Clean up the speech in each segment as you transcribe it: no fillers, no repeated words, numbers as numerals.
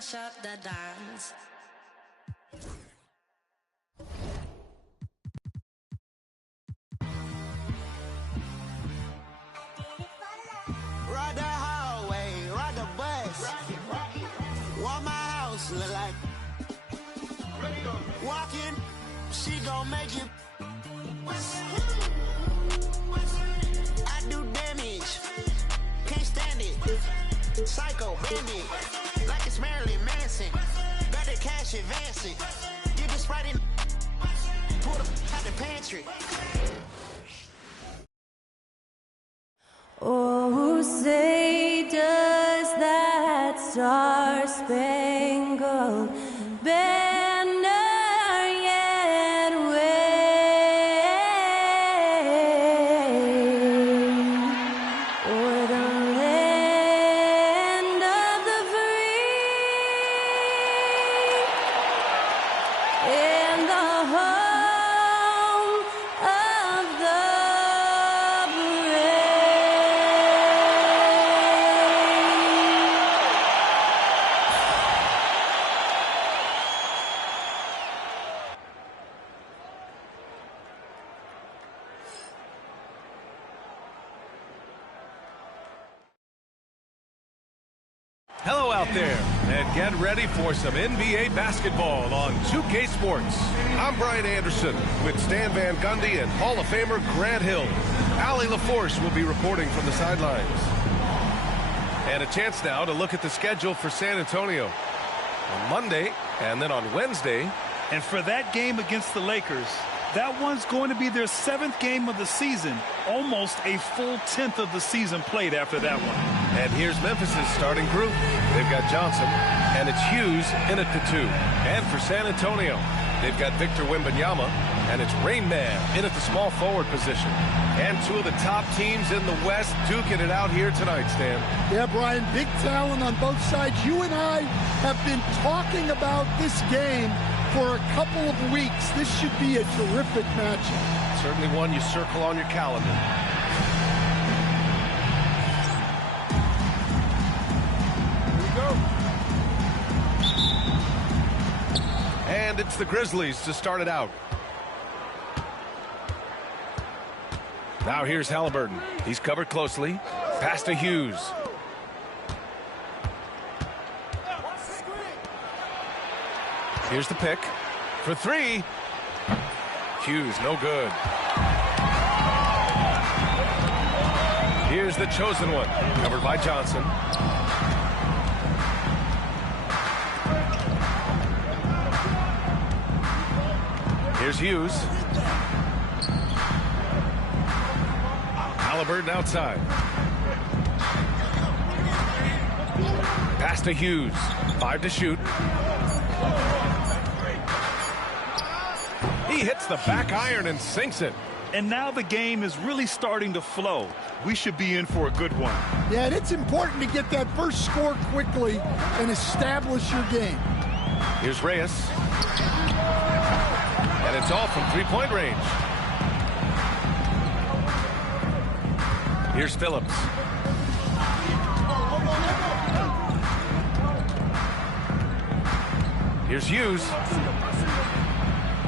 mash up the dance. Ride the hallway, ride the bus. What my house look like? Walking, she gon' make you. I do damage, can't stand it. Psycho bandit, like it's Marilyn Manson. Got the cash advancing. Get the Sprite in, pull the out the pantry. Oh, say does that star-spangled banner yet wave o'er the land of the free and the home of the Hello out there, and get ready for some NBA basketball on 2K Sports. I'm Brian Anderson with Stan Van Gundy and Hall of Famer Grant Hill. Allie LaForce will be reporting from the sidelines. And a chance now to look at the schedule for San Antonio on Monday and then on Wednesday. And for that game against the Lakers, that one's going to be their 7th game of the season, almost a full 10th of the season played after that one. And here's Memphis' starting group. They've got Johnson, and it's Hughes in at the 2. And for San Antonio, they've got Victor Wembanyama, and it's Rain Man in at the small forward position. And two of the top teams in the West duking it out here tonight, Stan. Yeah, Brian, big talent on both sides. You and I have been talking about this game for a couple of weeks. This should be a terrific matchup. Certainly one you circle on your calendar. And it's the Grizzlies to start it out. Now here's Halliburton. He's covered closely. Pass to Hughes. Here's the pick for 3. Hughes, no good. Here's the chosen one, covered by Johnson. Here's Hughes. Halliburton outside. Pass to Hughes. 5 to shoot. He hits the back iron and sinks it. And now the game is really starting to flow. We should be in for a good one. Yeah, and it's important to get that first score quickly and establish your game. Here's Reyes. And it's all from three-point range. Here's Phillips. Here's Hughes.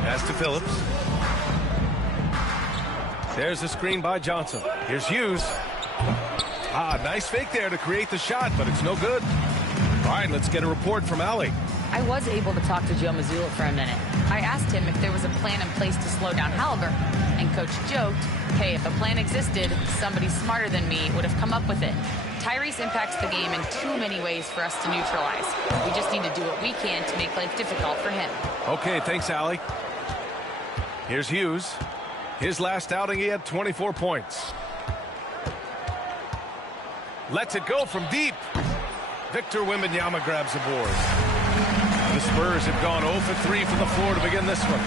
Pass to Phillips. There's a screen by Johnson. Here's Hughes. Nice fake there to create the shot, but it's no good. All right, let's get a report from Allie. I was able to talk to Joe Mazzulla for a minute. I asked him if there was a plan in place to slow down Halliburton, and Coach joked, hey, if a plan existed, somebody smarter than me would have come up with it. Tyrese impacts the game in too many ways for us to neutralize. We just need to do what we can to make life difficult for him. Okay, thanks, Allie. Here's Hughes. His last outing, he had 24 points. Lets it go from deep. Victor Wembanyama grabs the board. The Spurs have gone 0 for 3 from the floor to begin this one.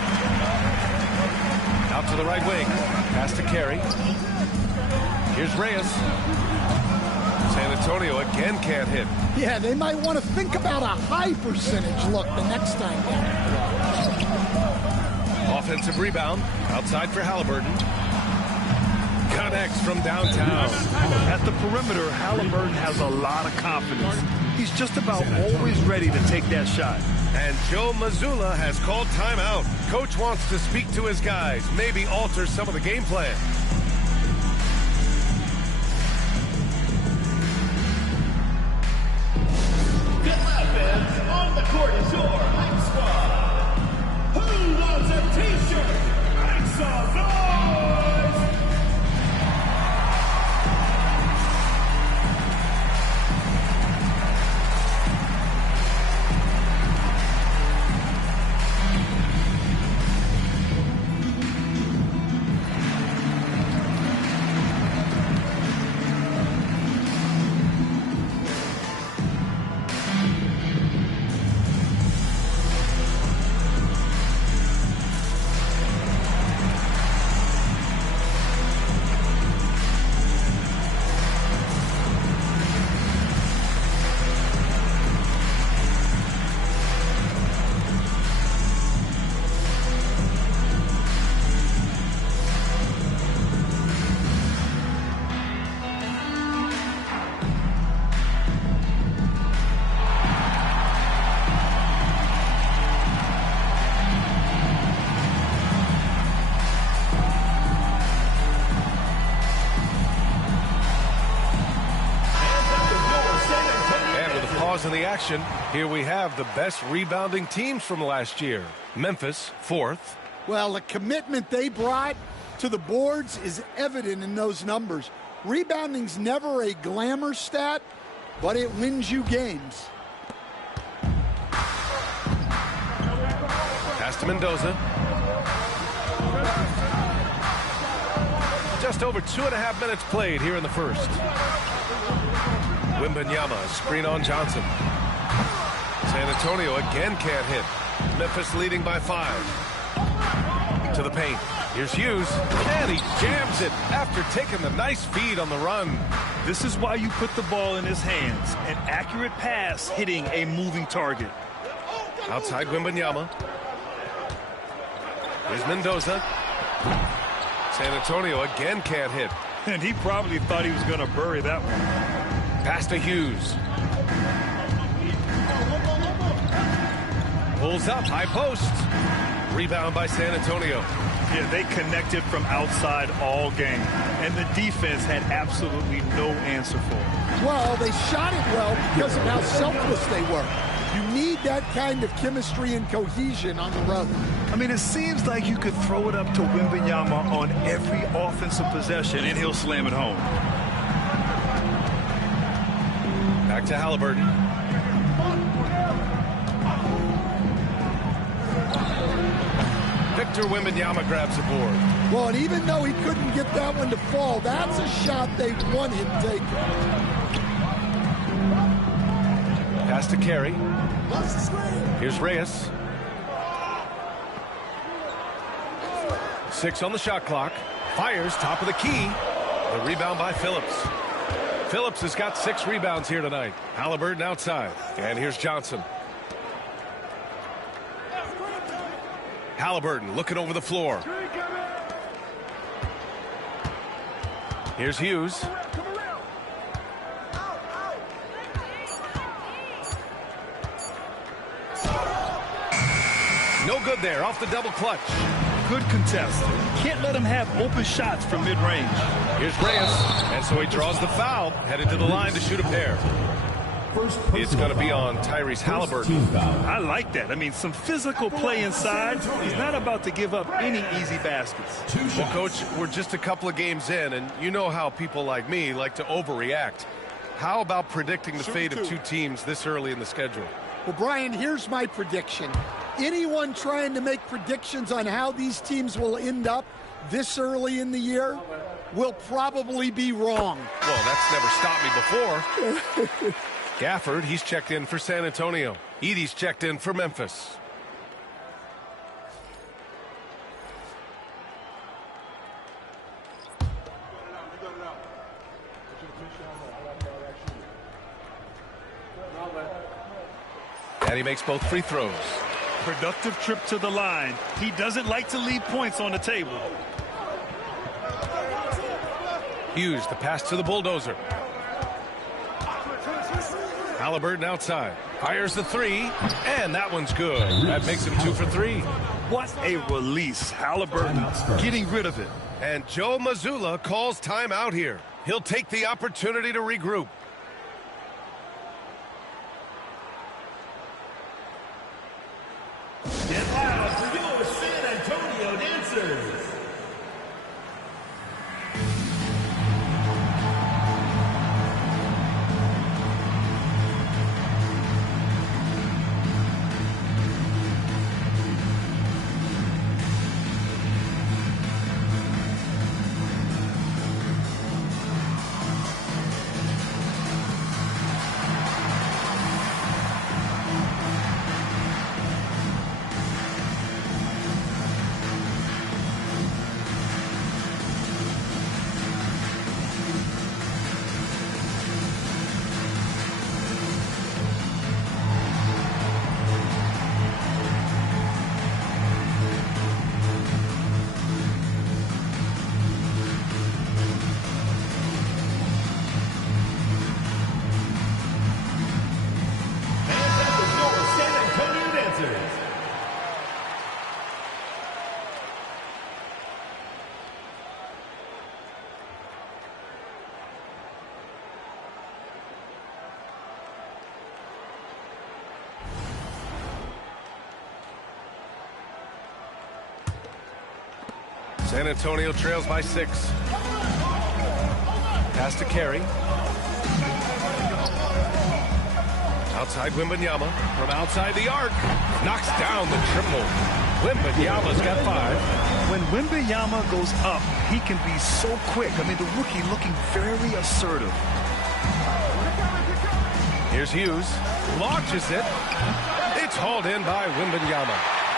Out to the right wing. Pass to Carey. Here's Reyes. San Antonio again can't hit. Yeah, they might want to think about a high percentage look the next time down. Offensive rebound. Outside for Halliburton. Connects from downtown. At the perimeter, Halliburton has a lot of confidence. He's just about always ready to take that shot. And Joe Mazzulla has called timeout. Coach wants to speak to his guys, maybe alter some of the game plan. Get fans on the court is your Hype Squad. Who wants a t-shirt? Make some noise! In the action, here we have the best rebounding teams from last year. Memphis, 4th. Well, the commitment they brought to the boards is evident in those numbers. Rebounding's never a glamour stat, but it wins you games. Pass to Mendoza. Just over 2.5 minutes played here in the first. Wembanyama, screen on Johnson. San Antonio again can't hit. Memphis leading by 5. To the paint. Here's Hughes, and he jams it after taking the nice feed on the run. This is why you put the ball in his hands. An accurate pass hitting a moving target. Outside Wembanyama. Here's Mendoza. San Antonio again can't hit. And he probably thought he was going to bury that one. Pass to Hughes. Pulls up, high post. Rebound by San Antonio. Yeah, they connected from outside all game. And the defense had absolutely no answer for it. Well, they shot it well because of how selfless they were. You need that kind of chemistry and cohesion on the road. I mean, it seems like you could throw it up to Wembanyama on every offensive possession, and he'll slam it home. Back to Halliburton. Victor Wembanyama grabs the board. Well, and even though he couldn't get that one to fall, that's a shot they want him taking. Pass to Carey. Here's Reyes. 6 on the shot clock. Fires, top of the key. The rebound by Phillips. Phillips has got 6 rebounds here tonight. Halliburton outside. And here's Johnson. Halliburton looking over the floor. Here's Hughes. No good there, off the double clutch. Good contest. Can't let him have open shots from mid-range. Here's Reyes, and so he draws the foul, headed to the line to shoot a pair. It's going to be on Tyrese Halliburton. I like that. I mean, some physical play inside. He's not about to give up any easy baskets. Well, Coach, we're just a couple of games in, and you know how people like me like to overreact. How about predicting the fate of 2 teams this early in the schedule? Well, Brian, here's my prediction. Anyone trying to make predictions on how these teams will end up this early in the year will probably be wrong. Well, that's never stopped me before. Gafford, he's checked in for San Antonio. Edey's checked in for Memphis. And he makes both free throws. Productive trip to the line. He doesn't like to leave points on the table. Hughes, the pass to the bulldozer. Halliburton outside. Fires the three, and that one's good. That makes him 2 for 3. What a release. Halliburton getting rid of it. And Joe Mazzulla calls timeout here. He'll take the opportunity to regroup. Get loud for your San Antonio dancers. San Antonio trails by 6. Pass to Carey. Outside Wembanyama from outside the arc. Knocks down the triple. Wembanyama's got 5. When Wembanyama goes up, he can be so quick. I mean, the rookie looking very assertive. Here's Hughes. Launches it. It's hauled in by Wembanyama.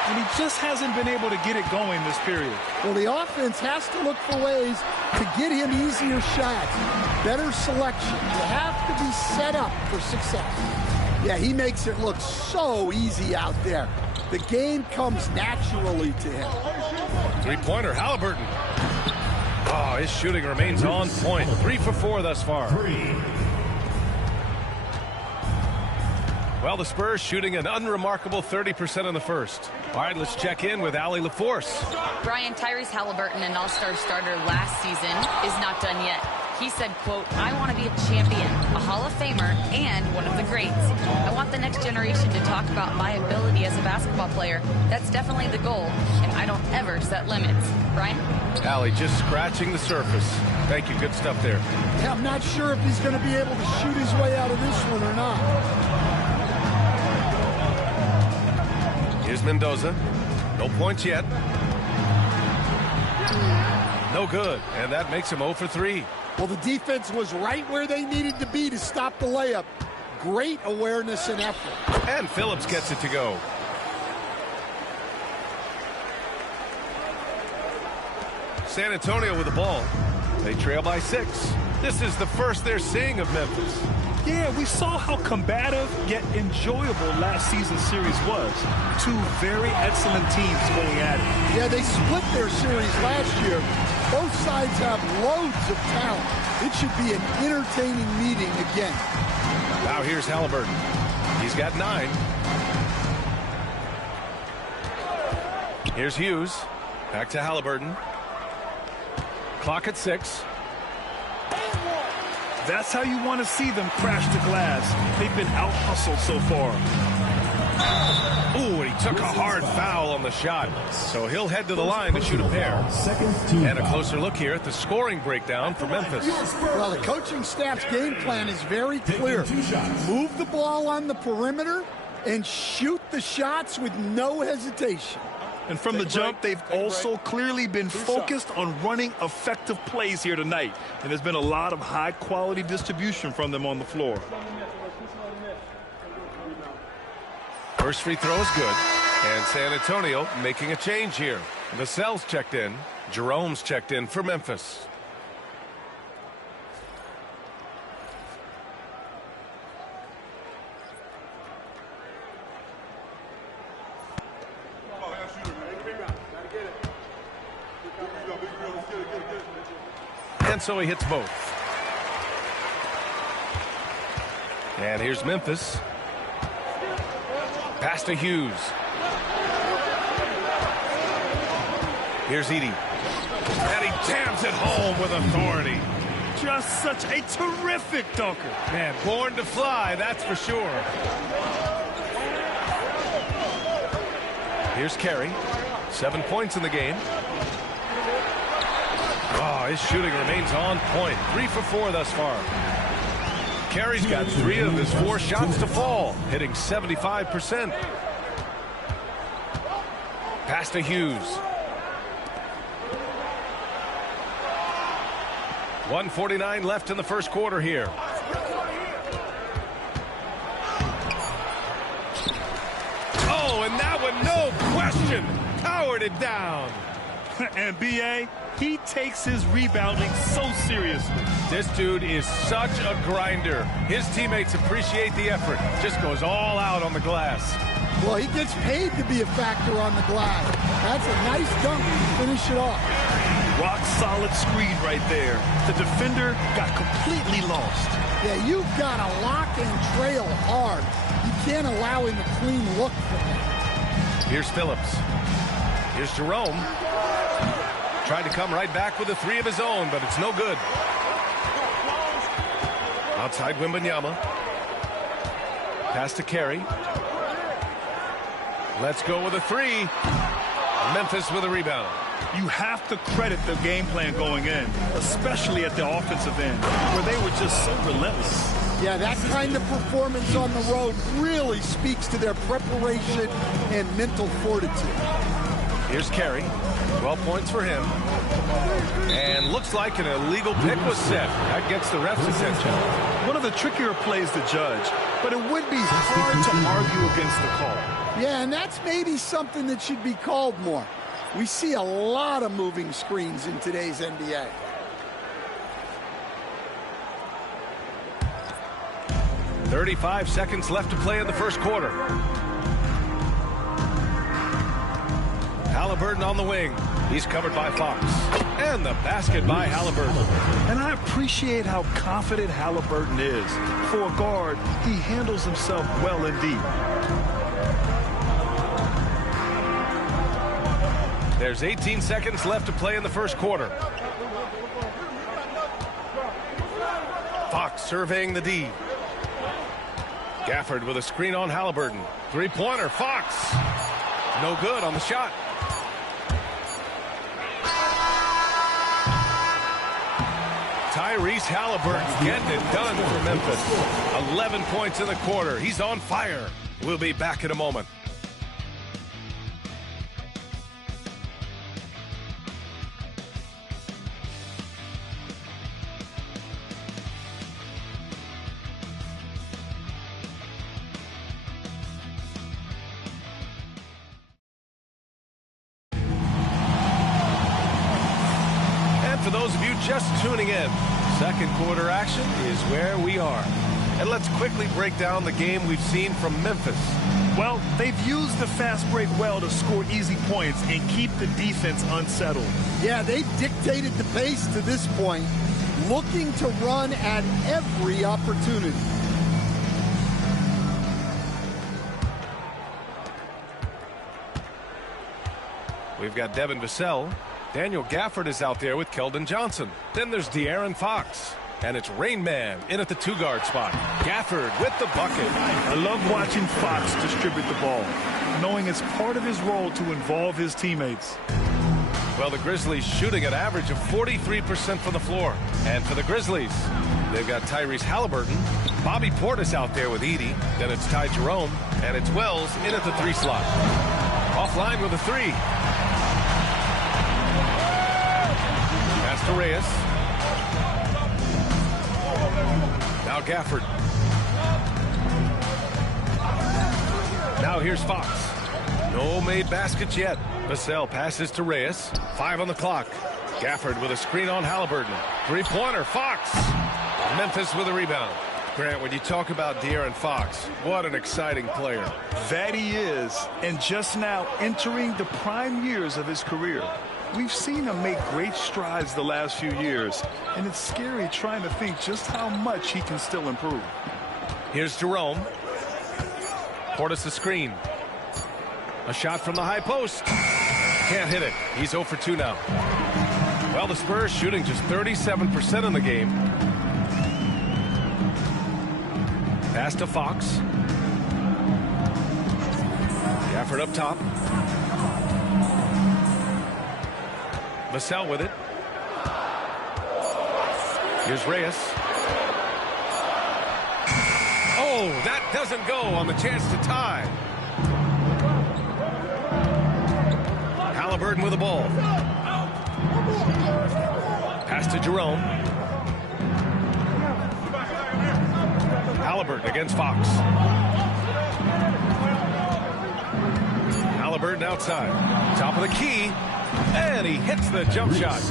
And he just hasn't been able to get it going this period. Well, the offense has to look for ways to get him easier shots, better selection. You have to be set up for success. Yeah, he makes it look so easy out there. The game comes naturally to him. Three-pointer, Halliburton. Oh, his shooting remains on point. 3 for 4 thus far. Well, the Spurs shooting an unremarkable 30% in the first. All right, let's check in with Allie LaForce. Brian, Tyrese Halliburton, an all-star starter last season, is not done yet. He said, quote, "I want to be a champion, a Hall of Famer, and one of the greats. I want the next generation to talk about my ability as a basketball player. That's definitely the goal, and I don't ever set limits." Brian? Allie just scratching the surface. Thank you. Good stuff there. Yeah, I'm not sure if he's going to be able to shoot his way out of this one or not. Here's Mendoza. No points yet. No good. And that makes him 0 for 3. Well, the defense was right where they needed to be to stop the layup. Great awareness and effort. And Phillips gets it to go. San Antonio with the ball. They trail by 6. This is the first they're seeing of Memphis. Yeah, we saw how combative yet enjoyable last season's series was. 2 very excellent teams going at it. Yeah, they split their series last year. Both sides have loads of talent. It should be an entertaining meeting again. Now here's Halliburton. He's got 9. Here's Hughes. Back to Halliburton. Clock at 6. That's how you want to see them crash the glass. They've been out-hustled so far. Ooh, and he took a hard foul on the shot. So he'll head to the line to shoot a pair. And a closer look here at the scoring breakdown for Memphis. Well, the coaching staff's game plan is very clear. Move the ball on the perimeter and shoot the shots with no hesitation. And from the jump, they've also clearly been focused on running effective plays here tonight. And there's been a lot of high-quality distribution from them on the floor. First free throw is good. And San Antonio making a change here. Vassell's checked in. Jerome's checked in for Memphis. and so he hits both. And here's Memphis. Pass to Hughes. Here's Edey. And he jams it home with authority. Just such a terrific dunker. Man, born to fly, that's for sure. Here's Carey. 7 points in the game. Oh, his shooting remains on point. 3 for 4 thus far. Carey's got 3 of his 4 shots to fall, hitting 75%. Pass to Hughes. 1:49 left in the first quarter here. Oh, and that one, no question, powered it down. And B.A., he takes his rebounding so seriously. This dude is such a grinder. His teammates appreciate the effort. Just goes all out on the glass. Well, he gets paid to be a factor on the glass. That's a nice dunk to finish it off. Rock solid screen right there. The defender got completely lost. Yeah, you've got to lock and trail hard. You can't allow him a clean look from that. Here's Phillips. Here's Jerome. Tried to come right back with a 3 of his own, but it's no good. Outside Wembanyama. Pass to Carey. Let's go with a 3. Memphis with a rebound. You have to credit the game plan going in, especially at the offensive end, where they were just so relentless. Yeah, that kind of performance on the road really speaks to their preparation and mental fortitude. Here's Carey. 12 points for him. And looks like an illegal pick was set. That gets the ref's attention. One of the trickier plays to judge, but it would be hard to argue against the call. Yeah, and that's maybe something that should be called more. We see a lot of moving screens in today's NBA. .35 seconds left to play in the first quarter. Halliburton on the wing. He's covered by Fox. And the basket by Halliburton. And I appreciate how confident Halliburton is. For a guard, he handles himself well indeed. There's 18 seconds left to play in the first quarter. Fox surveying the D. Gafford with a screen on Halliburton. 3-pointer, Fox. No good on the shot. Tyrese Halliburton getting it done for Memphis. 11 points in the quarter. He's on fire. We'll be back in a moment. For those of you just tuning in, second quarter action is where we are. And let's quickly break down the game we've seen from Memphis. Well, they've used the fast break well to score easy points and keep the defense unsettled. Yeah, they dictated the pace to this point, looking to run at every opportunity. We've got Devin Vassell. Daniel Gafford is out there with Keldon Johnson. Then there's De'Aaron Fox. And it's Rain Man in at the 2-guard spot. Gafford with the bucket. I love watching Fox distribute the ball, knowing it's part of his role to involve his teammates. Well, the Grizzlies shooting an average of 43% from the floor. And for the Grizzlies, they've got Tyrese Halliburton. Bobby Portis out there with Edey. Then it's Ty Jerome. And it's Wells in at the 3 slot. Offline with a 3. Pass to Reyes. Now Gafford. Now here's Fox. No made baskets yet. Vassell passes to Reyes. 5 on the clock. Gafford with a screen on Halliburton. 3-pointer, Fox. Memphis with a rebound. Grant, when you talk about De'Aaron Fox, what an exciting player. That he is, and just now entering the prime years of his career. We've seen him make great strides the last few years, and it's scary trying to think just how much he can still improve. Here's Jerome. Portis a screen. A shot from the high post. Can't hit it. He's 0 for 2 now. Well, the Spurs shooting just 37% in the game. Pass to Fox. Gafford up top. Vassell with it. Here's Reyes. Oh, that doesn't go on the chance to tie. Halliburton with the ball. Pass to Jerome. Halliburton against Fox. Halliburton outside. Top of the key. And he hits the jump shot.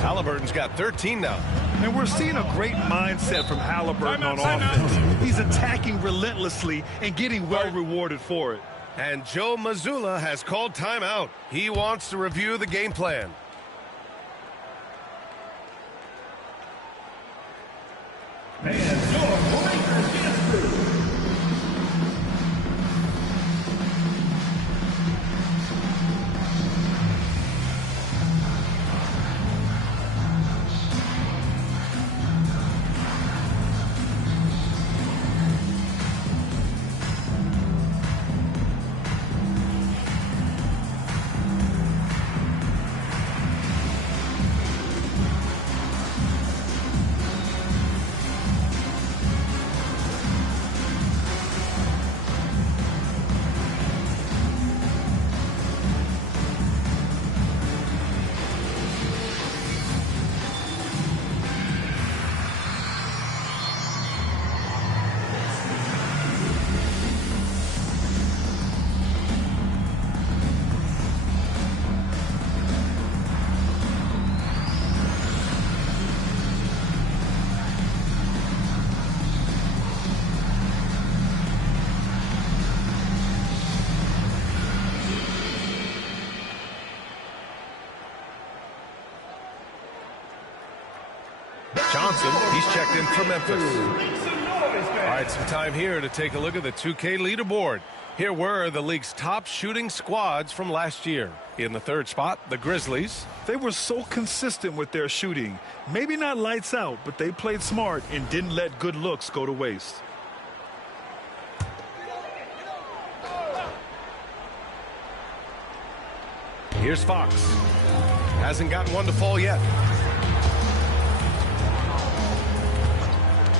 Halliburton's got 13 now. And we're seeing a great mindset from Halliburton on offense. He's attacking relentlessly and getting well rewarded for it. And Joe Mazzulla has called timeout. He wants to review the game plan. And your Lakers dance crew. Johnson, he's checked in for Memphis. All right, some time here to take a look at the 2K leaderboard. Here were the league's top shooting squads from last year. In the third spot, the Grizzlies. They were so consistent with their shooting. Maybe not lights out, but they played smart and didn't let good looks go to waste. Here's Fox. Hasn't gotten one to fall yet.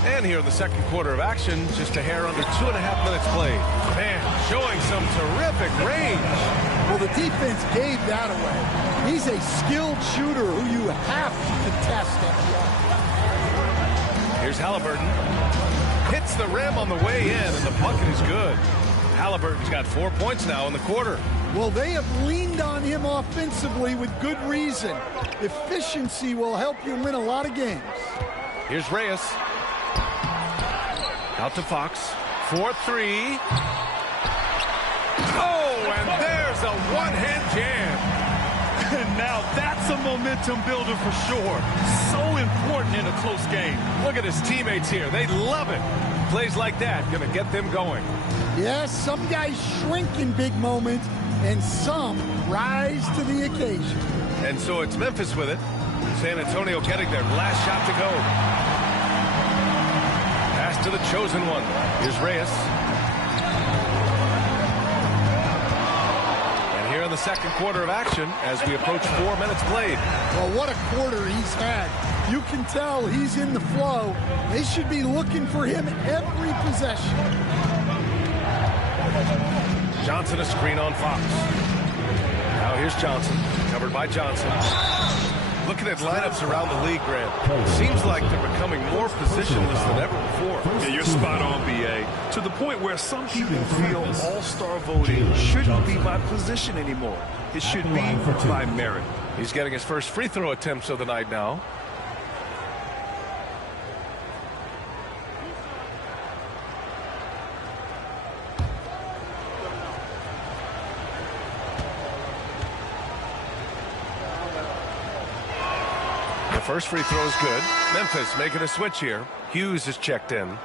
And here in the second quarter of action, just a hair under 2.5 minutes played. Man, showing some terrific range. Well, the defense gave that away. He's a skilled shooter who you have to contest at the arc. Here's Halliburton. Hits the rim on the way in, and the bucket is good. Halliburton's got 4 points now in the quarter. Well, they have leaned on him offensively with good reason. Efficiency will help you win a lot of games. Here's Reyes. Out to Fox. 4-3. Oh, and there's a one-hand jam. And now that's a momentum builder for sure. So important in a close game. Look at his teammates here. They love it. Plays like that going to get them going. Yes, some guys shrink in big moments, and some rise to the occasion. And so it's Memphis with it. San Antonio getting their last shot to go. Pass to the chosen one. Here's Reyes. And here in the second quarter of action as we approach 4 minutes played. Well, what a quarter he's had. You can tell he's in the flow. They should be looking for him every possession. Johnson a screen on Fox. Now here's Johnson. Covered by Johnson. Looking at lineups around the league, Grant, it seems like they're becoming more positionless than ever before. Yeah, you're spot on, B.A. To the point where some people feel all-star voting shouldn't be by position anymore. It should be by merit. He's getting his first free throw attempts of the night now. first free throw is good. Memphis making a switch here. Hughes is checked in.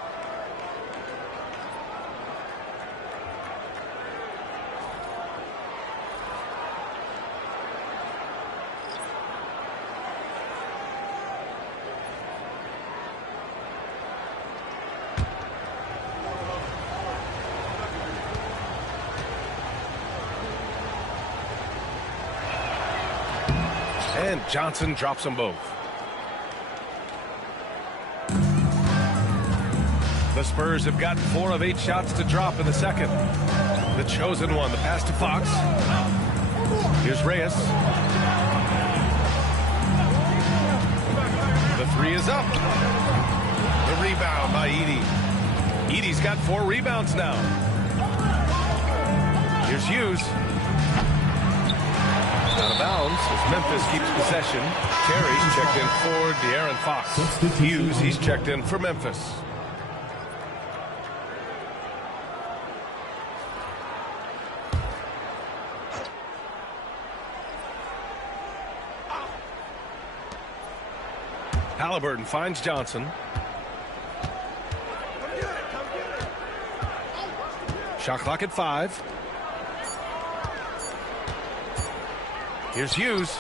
And Johnson drops them both. The Spurs have gotten 4 of 8 shots to drop in the second. The chosen one, the pass to Fox. Here's Reyes. The 3 is up. The rebound by Edey. Edey's got 4 rebounds now. Here's Hughes. Out of bounds as Memphis keeps possession. Carey's checked in for De'Aaron Fox. Hughes, he's checked in for Memphis. Halliburton finds Johnson. Shot clock at 5. Here's Hughes.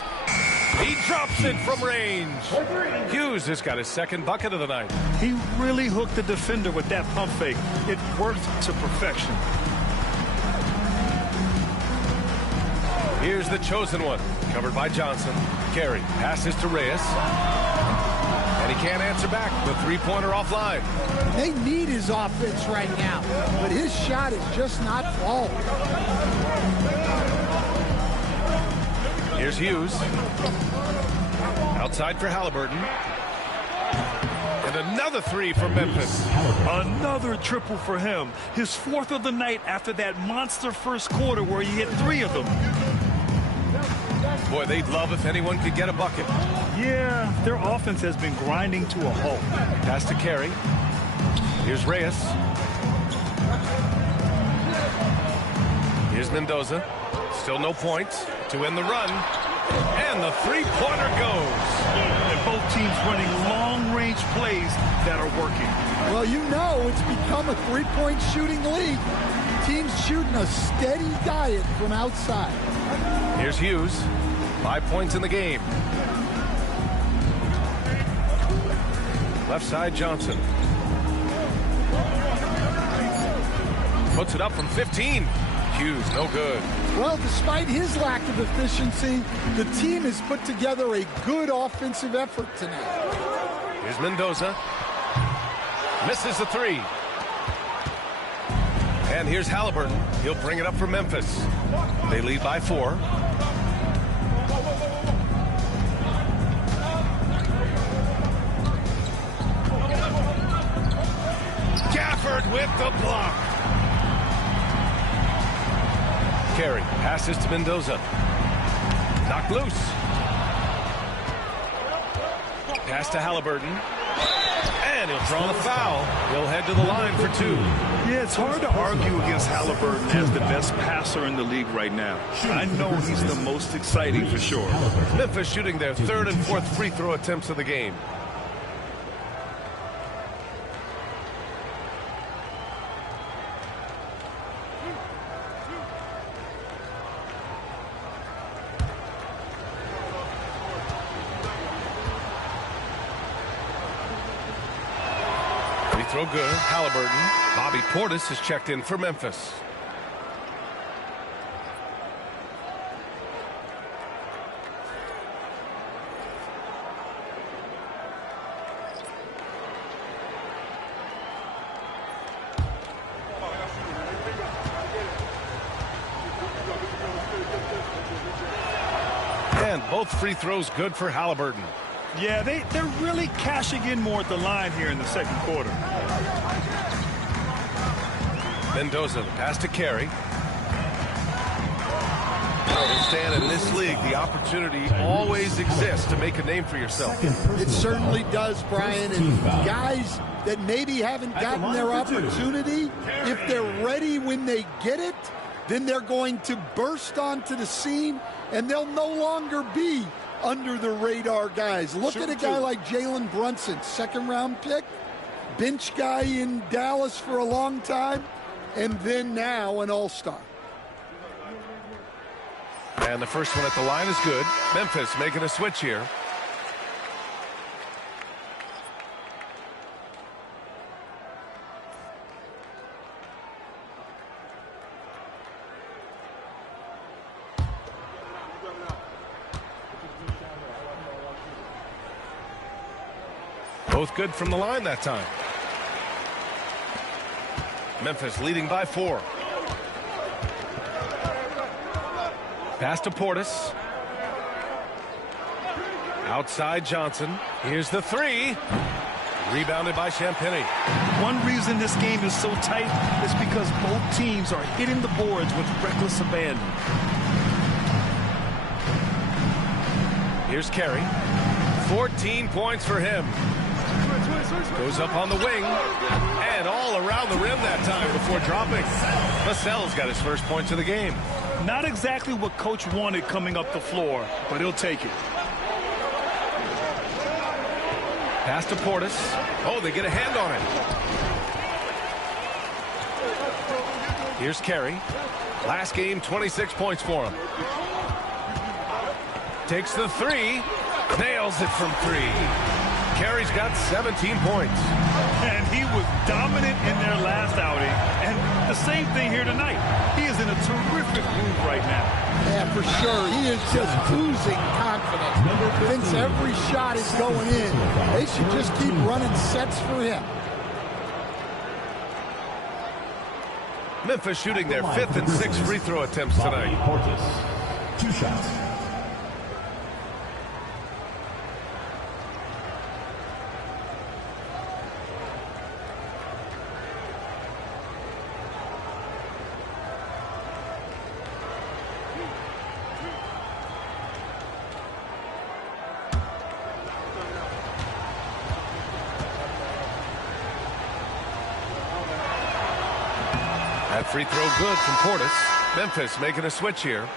He drops it from range. Hughes has got his second bucket of the night. He really hooked the defender with that pump fake. It worked to perfection. Here's the chosen one, covered by Johnson. Carey passes to Reyes. And he can't answer back. The three-pointer offline. They need his offense right now, but his shot is just not falling. Here's Hughes. Outside for Halliburton. And another 3 for Memphis. Another triple for him. His 4th of the night after that monster first quarter where he hit 3 of them. Boy, they'd love if anyone could get a bucket. Yeah, their offense has been grinding to a halt. Pass to Carey. Here's Reyes. Here's Mendoza. Still no points to win the run. And the three-pointer goes. And both teams running long-range plays that are working. Well, you know it's become a three-point shooting league. Teams shooting a steady diet from outside. Here's Hughes. 5 points in the game. Left side, Johnson. Puts it up from 15. Hughes, no good. Well, despite his lack of efficiency, the team has put together a good offensive effort tonight. Here's Mendoza. Misses the 3. And here's Halliburton. He'll bring it up for Memphis. They lead by 4. Gafford with the block. Carey passes to Mendoza. Knocked loose. Pass to Halliburton. And he'll draw the foul. He'll head to the line for 2. Yeah, it's hard to argue against Halliburton as the best passer in the league right now. I know he's the most exciting for sure. Memphis shooting their 3rd and 4th free throw attempts of the game. Throw good. Halliburton. Bobby Portis is checked in for Memphis. And both free throws good for Halliburton. Yeah, they're really cashing in more at the line here in the second quarter. Mendoza, the pass to Carey. Understand, in this league, the opportunity always exists to make a name for yourself. It certainly does, Brian. And guys that maybe haven't gotten their opportunity, if they're ready when they get it, then they're going to burst onto the scene, and they'll no longer be under-the-radar guys. Look at a guy like Jalen Brunson, second-round pick, bench guy in Dallas for a long time, and then now an all-star. And the first one at the line is good. Memphis making a switch here. Both good from the line that time. Memphis leading by 4. Pass to Portis. Outside Johnson. Here's the 3. Rebounded by Champagnie. One reason this game is so tight is because both teams are hitting the boards with reckless abandon. Here's Carey. 14 points for him. Goes up on the wing. And all around the rim that time before dropping. Lascelles got his first points of the game. Not exactly what Coach wanted coming up the floor, but he'll take it. Pass to Portis. Oh, they get a hand on it. Here's Carey. Last game, 26 points for him. Takes the 3. Nails it from 3. Carey's got 17 points. And he was dominant in their last outing. And the same thing here tonight. He is in a terrific groove right now. Yeah, for sure. He is just oozing confidence. Thinks every shot is going in. They should just keep running sets for him. Memphis shooting their 5th and 6th free throw attempts tonight. Portis, 2 shots. That free throw good from Portis. Memphis making a switch here.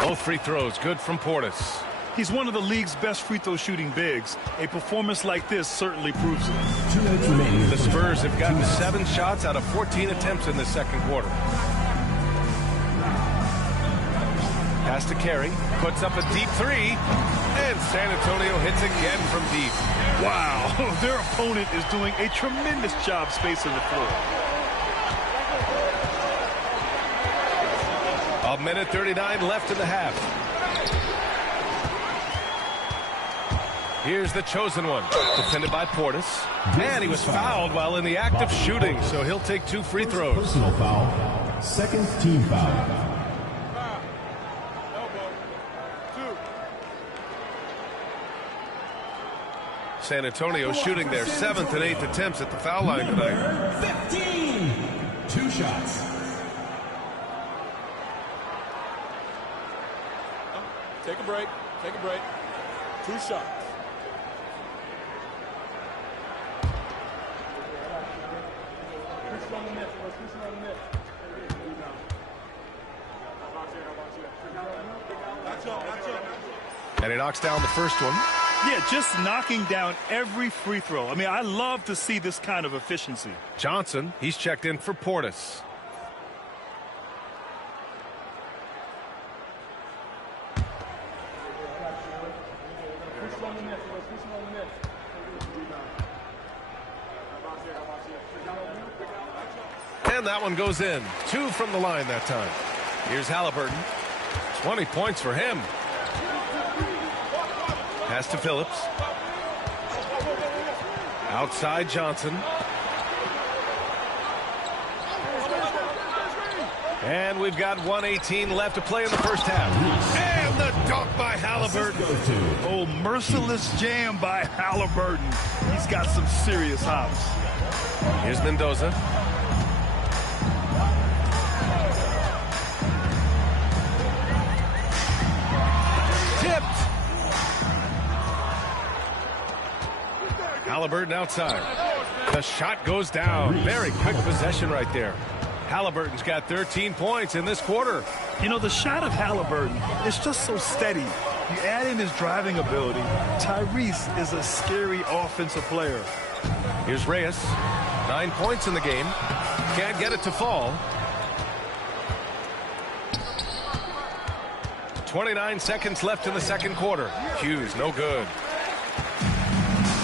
Both free throws good from Portis. He's one of the league's best free throw shooting bigs. A performance like this certainly proves it. 2 minutes remaining. The Spurs have gotten 7 shots out of 14 attempts in the second quarter. Pass to Carey. Puts up a deep 3. And San Antonio hits again from deep. Wow, their opponent is doing a tremendous job spacing the floor. A minute 39 left in the half. Here's the chosen one, defended by Portis. And he was fouled while in the act of shooting, so he'll take 2 free throws. Personal foul. Second team foul. San Antonio shooting their 7th and 8th attempts at the foul line tonight. 15. 2 shots. Take a break. Take a break. 2 shots. And he knocks down the first one. Yeah, just knocking down every free throw. I mean, I love to see this kind of efficiency. Johnson, he's checked in for Portis. And that one goes in. 2 from the line that time. Here's Halliburton. 20 points for him. Pass to Phillips. Outside Johnson. And we've got 1:18 left to play in the first half. And the dunk by Halliburton. Oh, merciless jam by Halliburton. He's got some serious hops. Here's Mendoza. Halliburton outside. The shot goes down. Very quick possession right there. Halliburton's got 13 points in this quarter. You know, the shot of Halliburton is just so steady. You add in his driving ability. Tyrese is a scary offensive player. Here's Reyes. 9 points in the game. Can't get it to fall. 29 seconds left in the second quarter. Hughes, no good.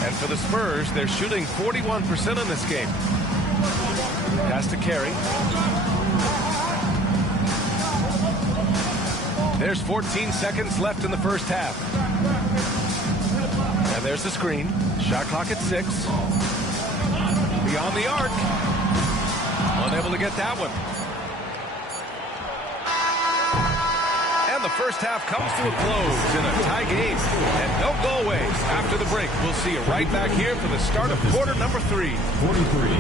And for the Spurs, they're shooting 41% in this game. Pass to Carey. There's 14 seconds left in the first half. And there's the screen. Shot clock at 6. Beyond the arc. Unable to get that one. And the first half comes to a close in a tie game. And don't go away. After the break, we'll see you right back here for the start of quarter number 3. 43.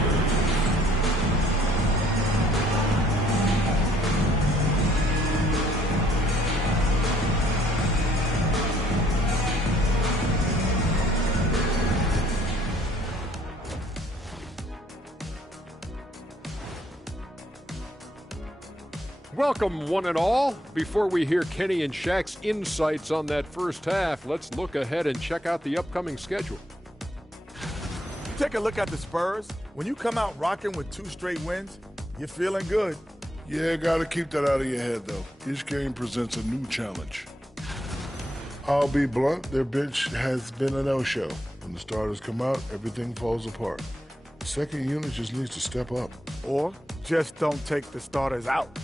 Welcome, one and all. Before we hear Kenny and Shaq's insights on that first half, let's look ahead and check out the upcoming schedule. Take a look at the Spurs. When you come out rocking with 2 straight wins, you're feeling good. Yeah, got to keep that out of your head, though. Each game presents a new challenge. I'll be blunt, their bench has been a no-show. When the starters come out, everything falls apart. The second unit just needs to step up. Or just don't take the starters out.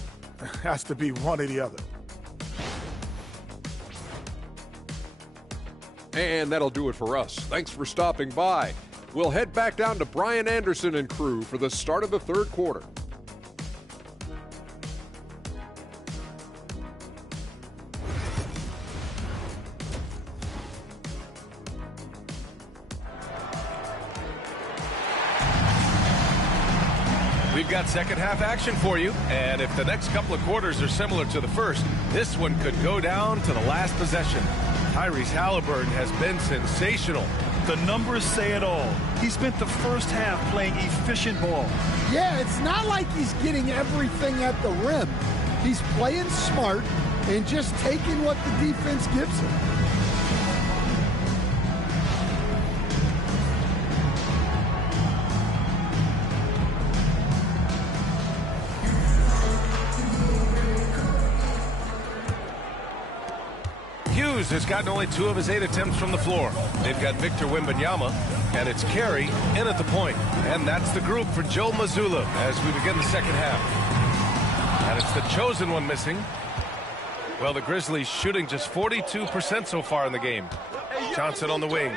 Has to be one or the other. And that'll do it for us. Thanks for stopping by. We'll head back down to Brian Anderson and crew for the start of the third quarter. We've got second half action for you, and if the next couple of quarters are similar to the first, this one could go down to the last possession. Tyrese Halliburton has been sensational. The numbers say it all. He spent the first half playing efficient ball. Yeah, it's not like he's getting everything at the rim. He's playing smart and just taking what the defense gives him. Hughes has gotten only 2 of his 8 attempts from the floor. They've got Victor Wembanyama, and it's Carey in at the point. And that's the group for Joe Mazzulla as we begin the second half. And it's the chosen one missing. Well, the Grizzlies shooting just 42% so far in the game. Johnson on the wing.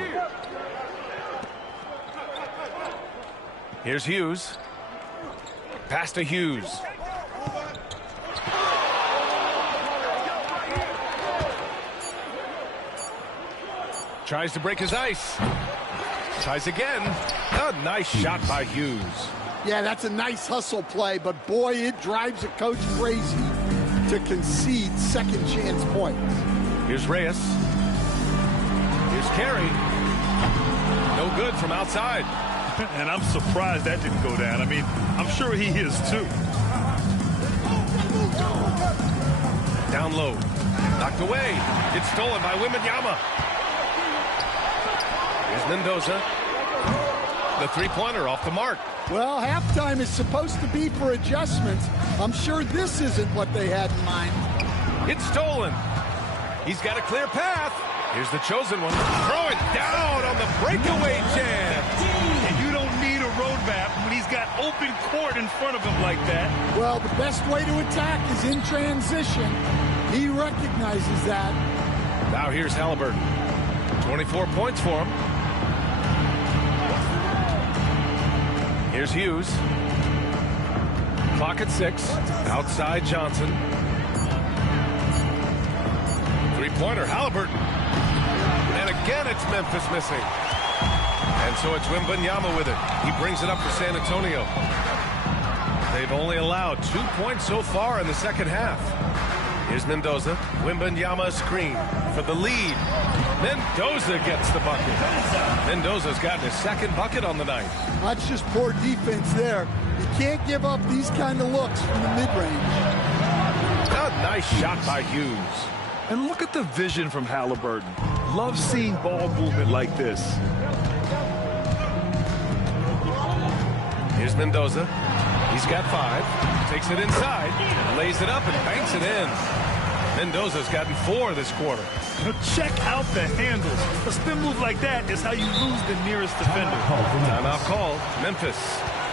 Here's Hughes. Pass to Hughes. Tries to break his ice. Tries again. A nice shot by Hughes. Yeah, that's a nice hustle play, but boy, it drives a coach crazy to concede second chance points. Here's Reyes. Here's Carey. No good from outside. And I'm surprised that didn't go down. I mean, I'm sure he is too. Down low. Knocked away. It's stolen by Wembanyama. Here's Mendoza. The three-pointer off the mark. Well, halftime is supposed to be for adjustments. I'm sure this isn't what they had in mind. It's stolen. He's got a clear path. Here's the chosen one. Throw it down on the breakaway jam. And you don't need a roadmap when he's got open court in front of him like that. Well, the best way to attack is in transition. He recognizes that. Now here's Halliburton. 24 points for him. Here's Hughes. Clock at 6. Outside Johnson. Three-pointer, Halliburton. And again, it's Memphis missing. And so it's Wembanyama with it. He brings it up for San Antonio. They've only allowed 2 points so far in the second half. Here's Mendoza. Wembanyama screen for the lead. Mendoza gets the bucket. Mendoza's gotten his second bucket on the night. That's just poor defense there. You can't give up these kind of looks from the mid-range. A nice shot by Hughes. And look at the vision from Halliburton. Love seeing ball movement like this. Here's Mendoza. He's got 5. Takes it inside. Lays it up and banks it in. Mendoza's gotten 4 this quarter. Check out the handles. A spin move like that is how you lose the nearest defender. Timeout called. Memphis.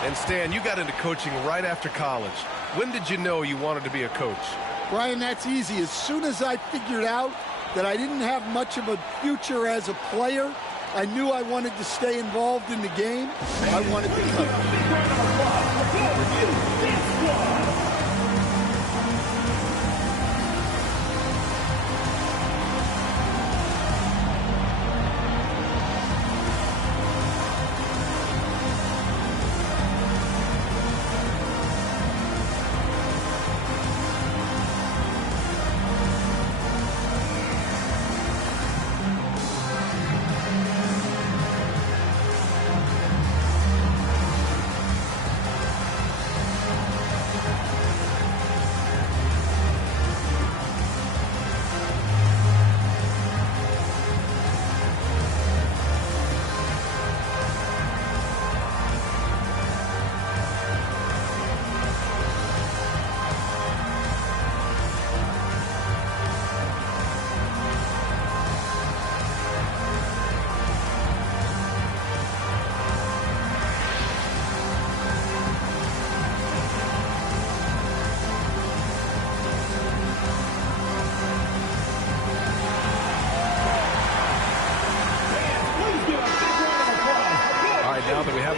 And Stan, you got into coaching right after college. When did you know you wanted to be a coach? Brian, that's easy. As soon as I figured out that I didn't have much of a future as a player, I knew I wanted to stay involved in the game. I wanted to coach.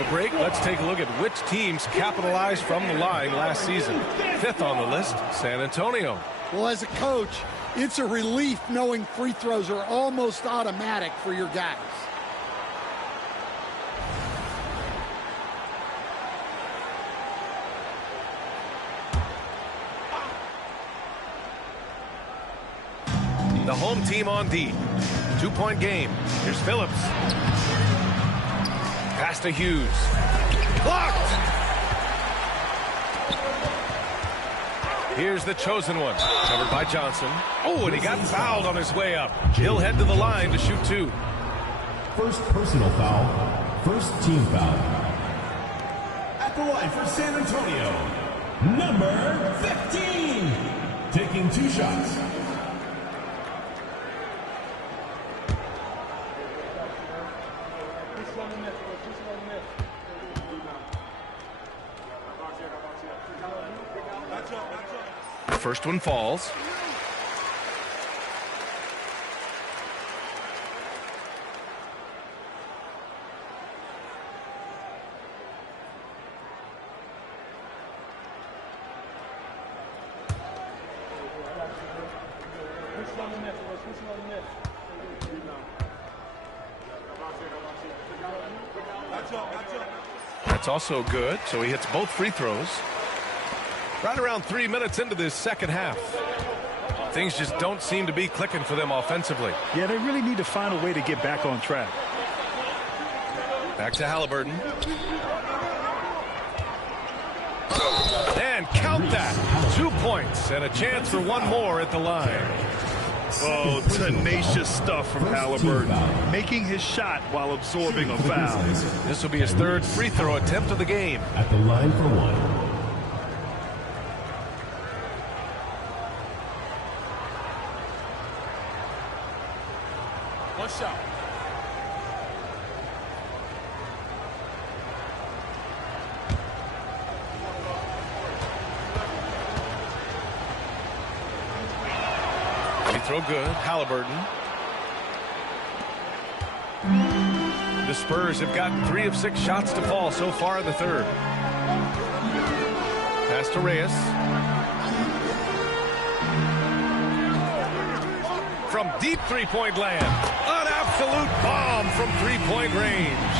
Break. Let's take a look at which teams capitalized from the line last season. 5th on the list, San Antonio. Well, as a coach, it's a relief knowing free throws are almost automatic for your guys. The home team on D. 2-point game. Here's Phillips. Pass to Hughes. Blocked! Here's the chosen one. Covered by Johnson. Oh, and he got fouled on his way up. He'll head to the line to shoot 2. First personal foul. First team foul. At the line for San Antonio, number 15. Taking 2 shots. First one falls. That's also good, so he hits both free throws. Right around 3 minutes into this second half. Things just don't seem to be clicking for them offensively. Yeah, they really need to find a way to get back on track. Back to Halliburton. And count that. 2 points and a chance for one more at the line. Oh, tenacious stuff from Halliburton. Making his shot while absorbing a foul. This will be his 3rd free throw attempt of the game. At the line for 1. One shot. Free throw good. Halliburton. The Spurs have gotten 3 of 6 shots to fall so far in the 3rd. Pass to Reyes. From deep three-point land. An absolute bomb from three-point range.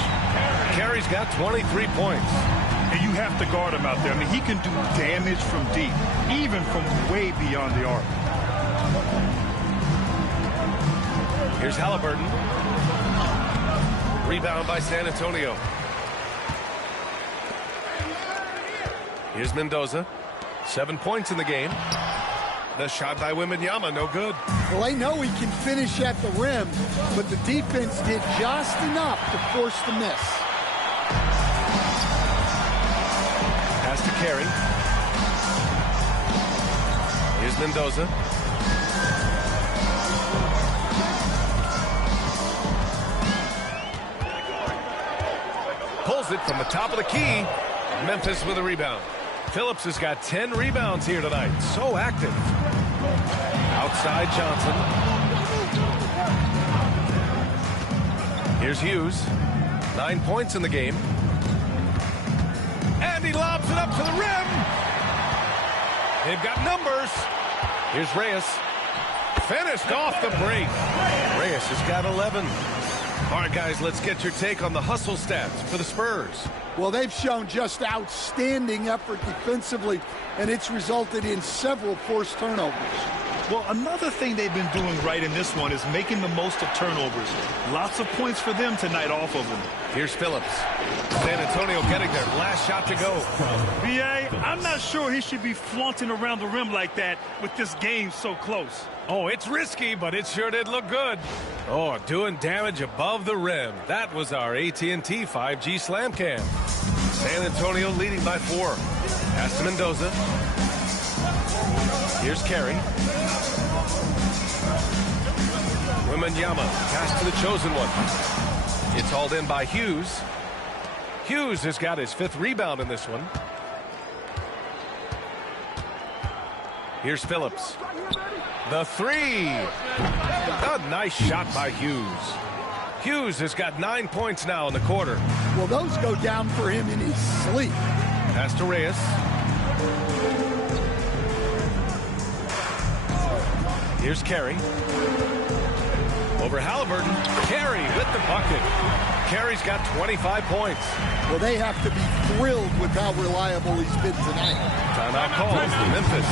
Carey's got 23 points. And you have to guard him out there. I mean, he can do damage from deep, even from way beyond the arc. Here's Halliburton. Rebound by San Antonio. Here's Mendoza. 7 points in the game. The shot by Wembanyama, no good. Well, they know he can finish at the rim, but the defense did just enough to force the miss. Pass to Carey. Here's Mendoza. Pulls it from the top of the key. Memphis with a rebound. Phillips has got 10 rebounds here tonight. So active. Outside Johnson. Here's Hughes. 9 points in the game. And he lobs it up to the rim. They've got numbers. Here's Reyes. Finished off the break. Reyes has got 11. All right, guys, let's get your take on the hustle stats for the Spurs. Well, they've shown just outstanding effort defensively, and it's resulted in several forced turnovers. Well, another thing they've been doing right in this one is making the most of turnovers. Lots of points for them tonight off of them. Here's Phillips. San Antonio getting their last shot to go. B.A., I'm not sure he should be flaunting around the rim like that with this game so close. Oh, it's risky, but it sure did look good. Oh, doing damage above the rim. That was our AT&T 5G Slam Cam. San Antonio leading by 4. Pass to Mendoza. Here's Carey. Wembanyama. Pass to the chosen one. It's hauled in by Hughes. Hughes has got his 5th rebound in this one. Here's Phillips. The 3. A nice shot by Hughes. Hughes has got 9 points now in the quarter. Well, those go down for him in his sleep. Pass to Reyes. Here's Carey. Over Halliburton. Carey with the bucket. Carey's got 25 points. Well, they have to be thrilled with how reliable he's been tonight. Timeout calls for Memphis.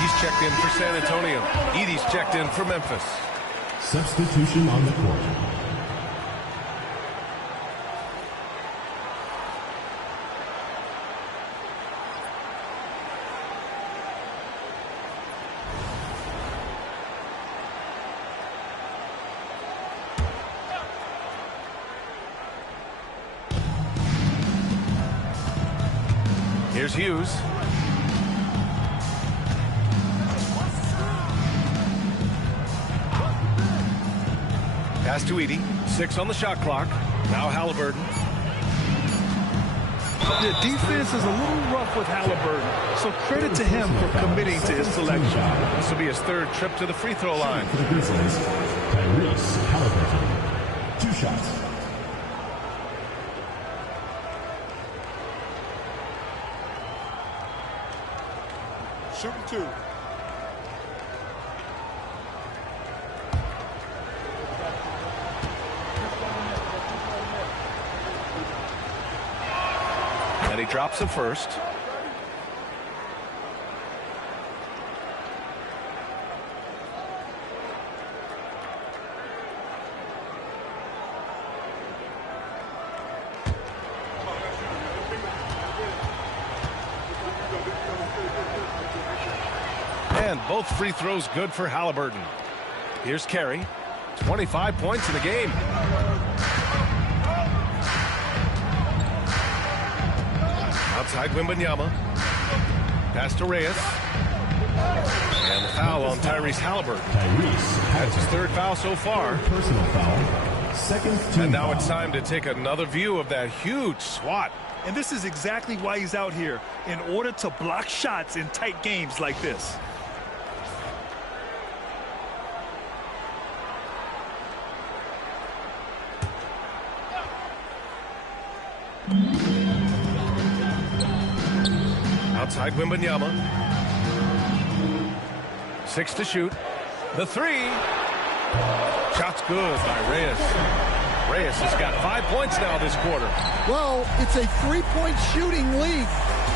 He's checked in for San Antonio. Edey's checked in for Memphis. Substitution on the court. Here's Hughes. Pass to Edey. 6 on the shot clock. Now Halliburton. The defense is a little rough with Halliburton, so credit to him for committing to his selection. This will be his 3rd trip to the free throw line. For the Grizzlies, Tyrese Halliburton. 2 shots. Shooting 2. And he drops the first. And both free throws good for Halliburton. Here's Carey. 25 points in the game. Outside Wembanyama. Pass to Reyes. And the foul on Tyrese Halliburton. That's his third foul so far. Personal foul. Second team And now foul. it's time to take another view of that huge swat. And this is exactly why he's out here, in order to block shots in tight games like this. Outside Wembanyama. 6 to shoot. The three. Shot's good by Reyes. Reyes has got 5 points now this quarter. Well, it's a three-point shooting league.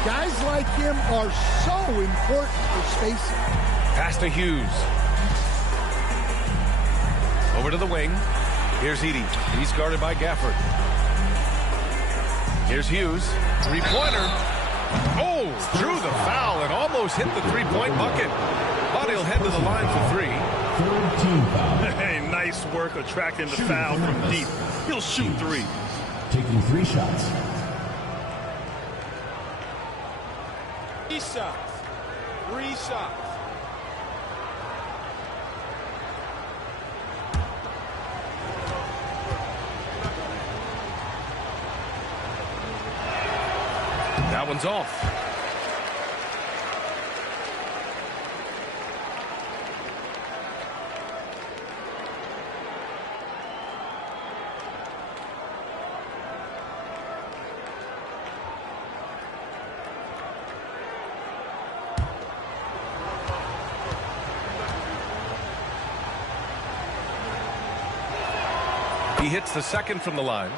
Guys like him are so important for spacing. Pass to Hughes. Over to the wing. Here's Edey. He's guarded by Gafford. Here's Hughes. Three-pointer. Oh, drew the foul and almost hit the three-point bucket. But he'll head to the line for three. Third team foul. Hey, nice work attracting the foul from deep. He'll shoot three. Taking 3 shots. 3 shots. 3 shots. That one's off. He hits the second from the line.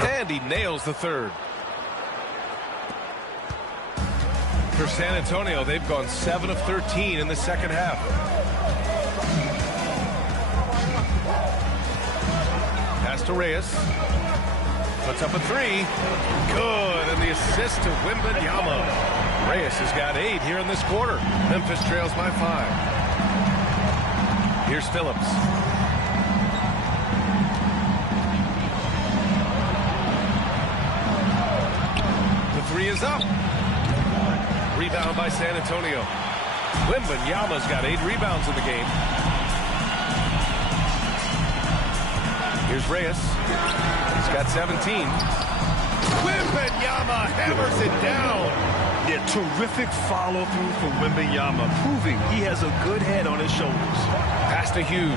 And he nails the third. For San Antonio, they've gone 7 of 13 in the second half. Pass to Reyes. Puts up a three. Good. And the assist to Wembanyama. Reyes has got 8 here in this quarter. Memphis trails by 5. Here's Phillips. The three is up. Rebound by San Antonio. Wembanyama's got 8 rebounds in the game. Here's Reyes. He's got 17. Wembanyama hammers it down. Yeah, terrific follow-through from Wembanyama, proving he has a good head on his shoulders. Pass to Hughes.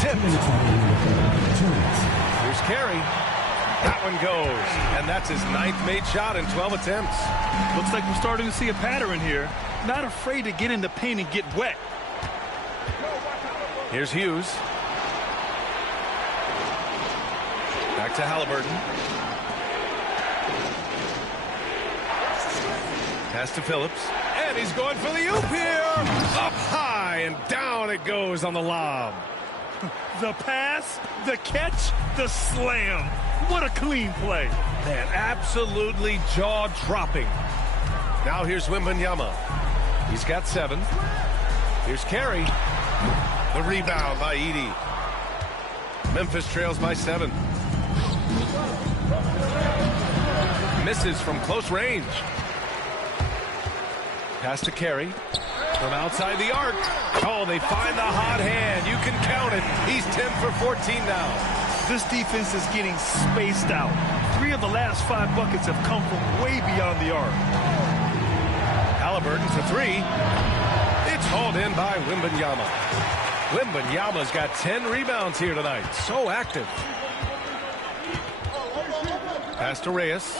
Tipped. Here's Carey. That one goes, and that's his 9th made shot in 12 attempts. Looks like we're starting to see a pattern here. Not afraid to get in the paint and get wet. Here's Hughes. Back to Halliburton. Pass to Phillips. And he's going for the oop here. Up high, and down it goes on the lob. The pass, the catch, the slam. What a clean play. Man, absolutely jaw-dropping. Now here's Wembanyama. He's got 7. Here's Carey. The rebound by Edey. Memphis trails by 7. Misses from close range. Pass to Carey. From outside the arc. Oh, they find the hot hand. You can count it. He's 10 for 14 now. This defense is getting spaced out. 3 of the last 5 buckets have come from way beyond the arc. Halliburton for 3. It's hauled in by Wembanyama. Wembanyama's got 10 rebounds here tonight. So active. Pass to Reyes.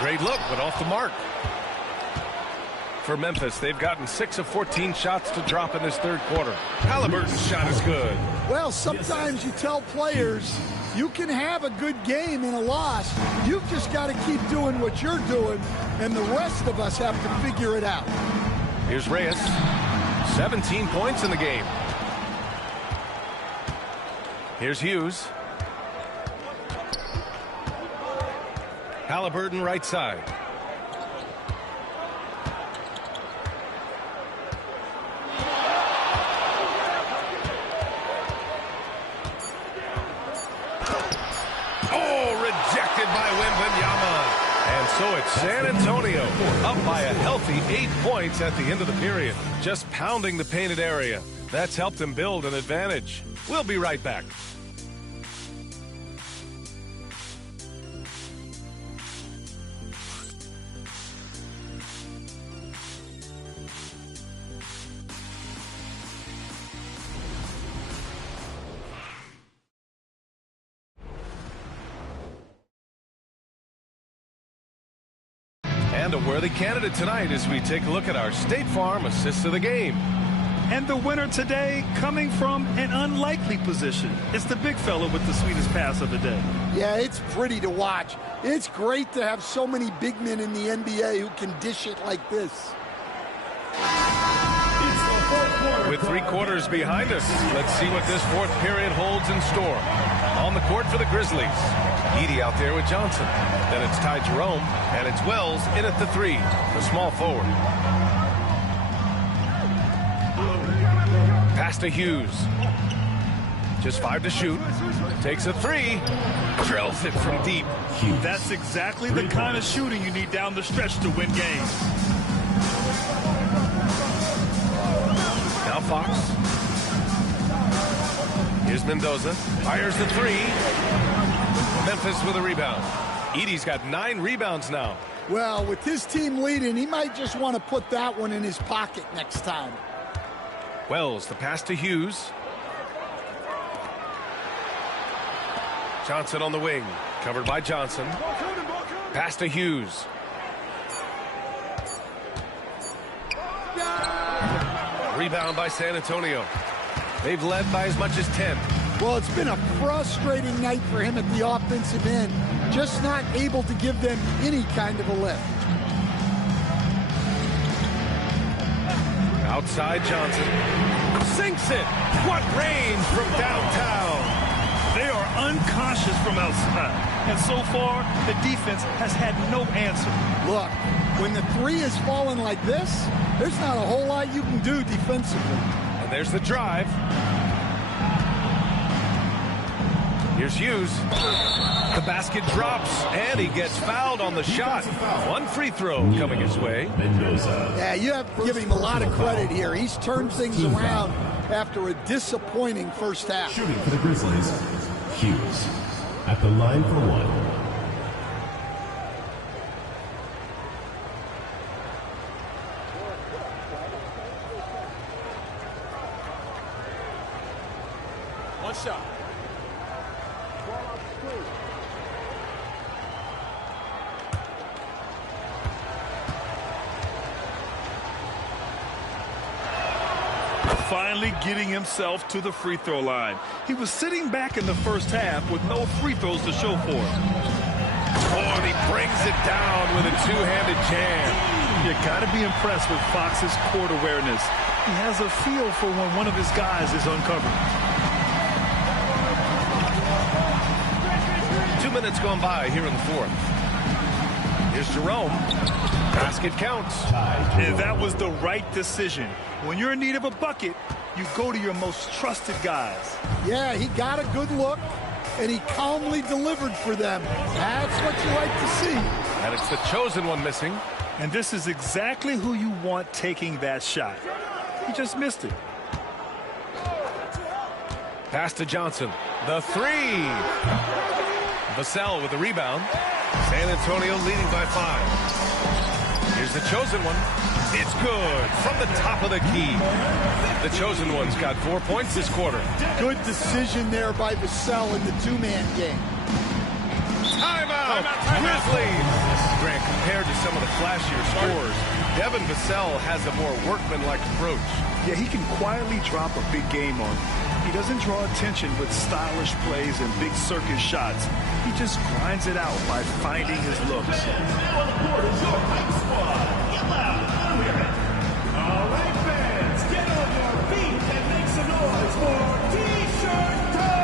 Great look, but off the mark. For Memphis, they've gotten 6 of 14 shots to drop in this third quarter. Halliburton's shot is good. Well, sometimes you tell players you can have a good game in a loss. You've just got to keep doing what you're doing, and the rest of us have to figure it out. Here's Reyes. 17 points in the game. Here's Hughes. Halliburton right side. Oh, rejected by Wembanyama. And so it's San Antonio up by a healthy 8 points at the end of the period. Just pounding the painted area. That's helped them build an advantage. We'll be right back. And a worthy candidate tonight as we take a look at our State Farm assist of the game. And the winner today coming from an unlikely position. It's the big fella with the sweetest pass of the day. Yeah, it's pretty to watch. It's great to have so many big men in the NBA who can dish it like this. With 3 quarters behind us, let's see what this fourth period holds in store. On the court for the Grizzlies. Edey out there with Johnson. Then it's Ty Jerome, and it's Wells in at the 3, the small forward. Pass to Hughes. Just 5 to shoot. Takes a 3. Drills it from deep. That's exactly the kind of shooting you need down the stretch to win games. Now Fox. Here's Mendoza. Fires the 3. Memphis with a rebound. Edey's got 9 rebounds now. Well, with his team leading, he might just want to put that one in his pocket next time. Wells, the pass to Hughes. Johnson on the wing. Covered by Johnson. Pass to Hughes. Rebound by San Antonio. They've led by as much as 10. Well, it's been a frustrating night for him at the offensive end. Just not able to give them any kind of a lift. Outside Johnson. Sinks it. What range from downtown. They are unconscious from outside. And so far, the defense has had no answer. Look, when the 3 is falling like this, there's not a whole lot you can do defensively. And there's the drive. Here's Hughes. The basket drops, and he gets fouled on the shot. 1 free throw coming his way. Yeah, you have to give him a lot of credit here. He's turned things around after a disappointing first half. Shooting for the Grizzlies, Hughes at the line for 1. One shot. Finally getting himself to the free throw line. He was sitting back in the first half with no free throws to show for it. Oh, and he brings it down with a 2-handed jam. You got to be impressed with Fox's court awareness. He has a feel for when one of his guys is uncovered. 2 minutes gone by here in the fourth. Here's Jerome. Basket counts. And that was the right decision. When you're in need of a bucket, you go to your most trusted guys. Yeah, he got a good look, and he calmly delivered for them. That's what you like to see. And it's the chosen one missing. And this is exactly who you want taking that shot. He just missed it. Pass to Johnson. The 3. Vassell with the rebound. San Antonio leading by 5. Here's Here's the chosen one. It's good from the top of the key. The chosen one's got 4 points this quarter. Good decision there by Vassell in the two-man game. Timeout! Grizzlies! Grant, compared to some of the flashier scores, Devin Vassell has a more workmanlike approach. Yeah, he can quietly drop a big game on you. He doesn't draw attention with stylish plays and big circus shots. He just grinds it out by finding his looks. All right, fans, get on your feet and make some noise for T-shirt time!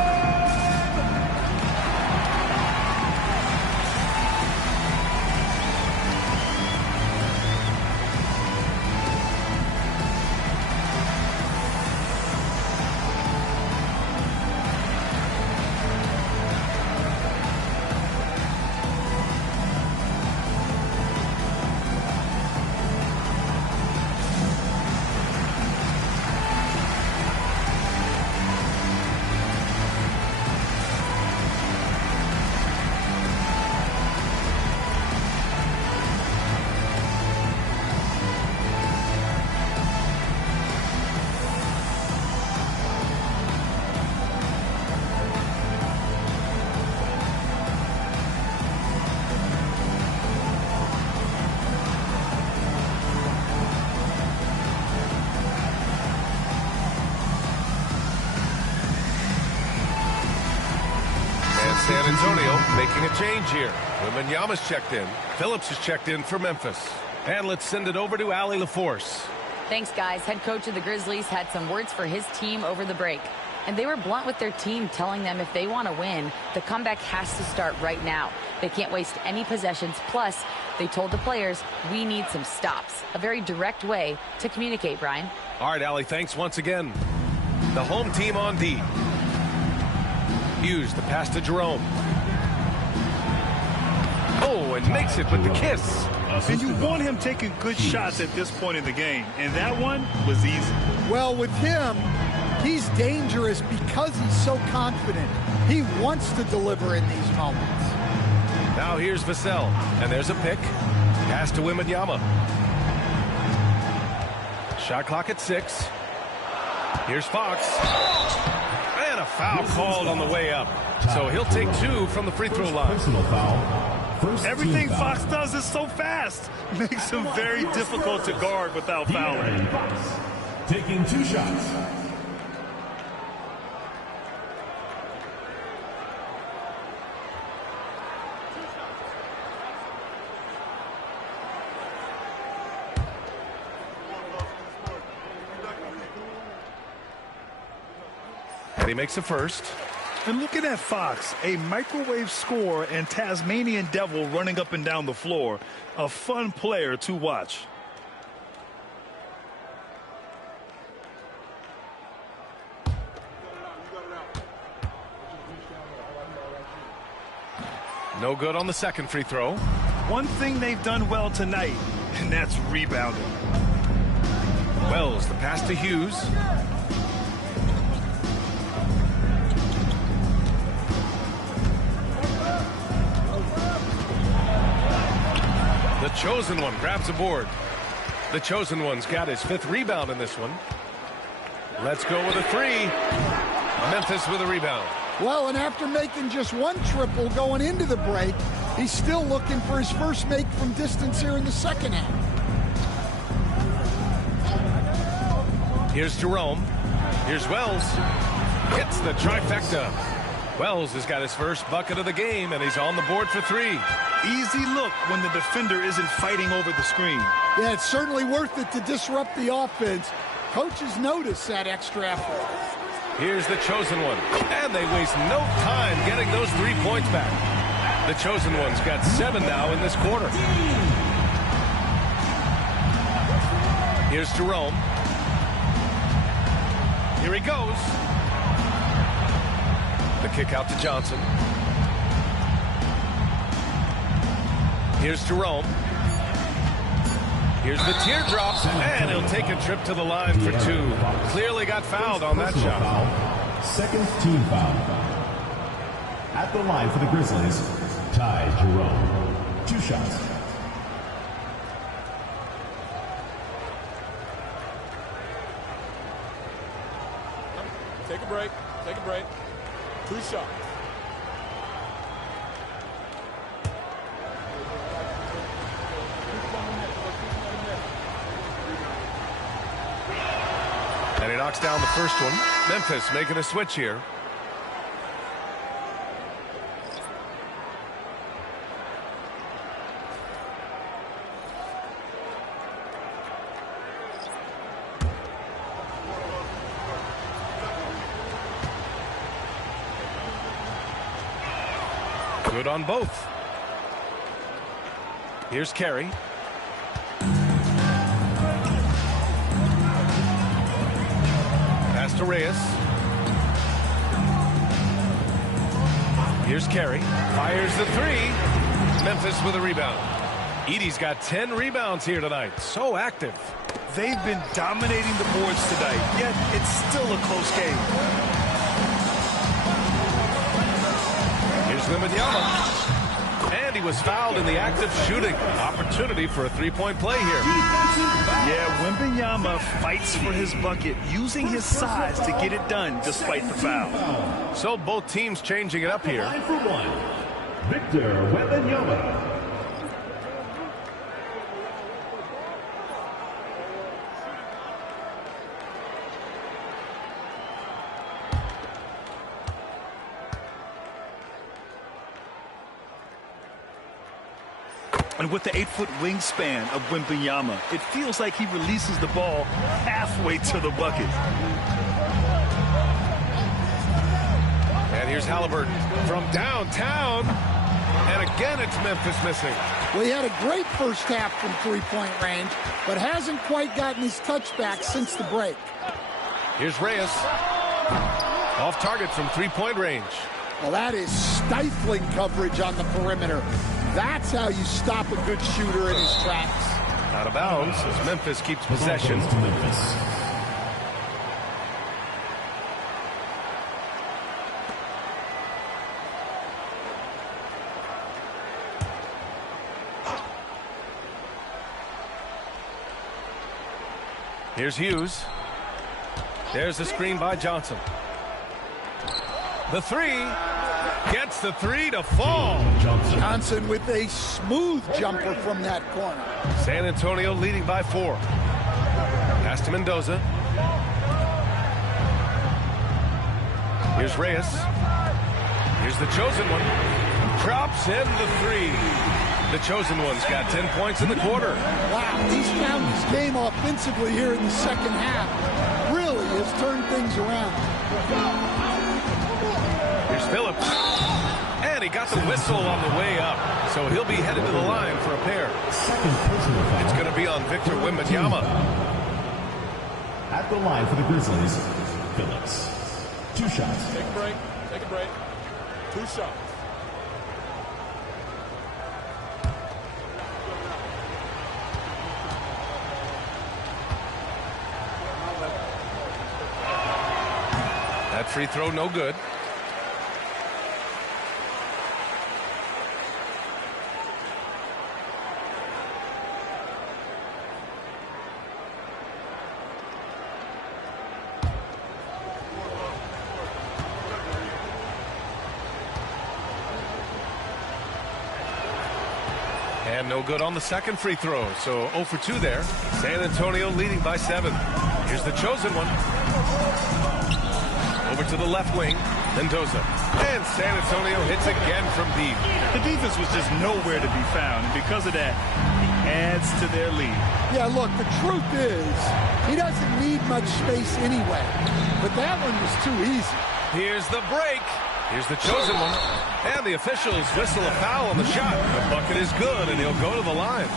San Antonio making a change here. Wembanyama's checked in. Phillips is checked in for Memphis. And let's send it over to Allie LaForce. Thanks, guys. Head coach of the Grizzlies had some words for his team over the break. And they were blunt with their team, telling them if they want to win, the comeback has to start right now. They can't waste any possessions. Plus, they told the players, we need some stops. A very direct way to communicate, Brian. All right, Allie, thanks once again. The home team on D. Hughes, the pass to Jerome. Oh, and makes it with the kiss. And you want him taking good shots at this point in the game. And that one was easy. Well, with him, he's dangerous because he's so confident. He wants to deliver in these moments. Now here's Vassell. And there's a pick. Pass to Wembanyama. Shot clock at 6. Here's Fox. And a foul called on the way up. So he'll take 2 from the free throw line. Personal foul. Everything Fox does is so fast. Makes him very difficult to guard without fouling. Taking 2 shots. And he makes a first. And looking at Fox, a microwave scorer and Tasmanian Devil running up and down the floor. A fun player to watch. No good on the second free throw. One thing they've done well tonight, and that's rebounding. Wells, the pass to Hughes. The chosen one grabs a board. The chosen one's got his 5th rebound in this one. Let's go with a 3. Memphis with a rebound. Well, and after making just 1 triple going into the break, he's still looking for his first make from distance here in the second half. Here's Jerome. Here's Wells. Hits the trifecta. Wells has got his first bucket of the game, and he's on the board for 3. Easy look when the defender isn't fighting over the screen. Yeah, it's certainly worth it to disrupt the offense. Coaches notice that extra effort. Here's the chosen one. And they waste no time getting those 3 points back. The chosen one's got 7 now in this quarter. Here's Jerome. Here he goes. The kick out to Johnson. Here's Jerome. Here's the teardrops, and he'll take a trip to the line for 2. Clearly got fouled on that shot. Foul. Second team foul. At the line for the Grizzlies, Ty Jerome. 2 shots. Take a break. Take a break. 2 shots. And he knocks down the first one. Memphis making a switch here. Good on both. Here's Carey. Pass to Reyes. Here's Carey. Fires the 3. Memphis with a rebound. Edey's got 10 rebounds here tonight. So active. They've been dominating the boards tonight, yet it's still a close game. Here's Wembanyama. And he was fouled in the act of shooting. Opportunity for a 3-point play here. Yeah, Wembanyama fights for his bucket, using his size to get it done despite the foul. So both teams changing it up here. Line for 1, Victor Wembanyama. And with the 8-foot wingspan of Wembanyama, it feels like he releases the ball halfway to the bucket. And here's Halliburton from downtown. And again, it's Memphis missing. Well, he had a great first half from three-point range, but hasn't quite gotten his touchback since the break. Here's Reyes. Off target from 3-point range. Well, that is stifling coverage on the perimeter. That's how you stop a good shooter in his tracks. Out of bounds as Memphis keeps possession. To Memphis. Here's Hughes. There's the screen by Johnson. The 3. Gets the 3 to fall. Johnson with a smooth jumper from that corner. San Antonio leading by 4. Pass to Mendoza. Here's Reyes. Here's the chosen one. Drops in the 3. The chosen one's got 10 points in the quarter. Wow, he's found his game offensively here in the second half. Really has turned things around. Here's Phillips. And he got the whistle on the way up. So he'll be headed to the line for a pair. It's going to be on Victor Wembanyama. At the line for the Grizzlies, Phillips. 2 shots. Take a break. Take a break. 2 shots. That free throw no good. And no good on the second free throw. So 0 for 2 there. San Antonio leading by 7. Here's the chosen one. Over to the left wing. Mendoza. And San Antonio hits again from deep. The defense was just nowhere to be found. And because of that, he adds to their lead. Yeah, look, the truth is, he doesn't need much space anyway. But that one was too easy. Here's the break. Here's the chosen one. And the officials whistle a foul on the shot. The bucket is good, and he'll go to the line.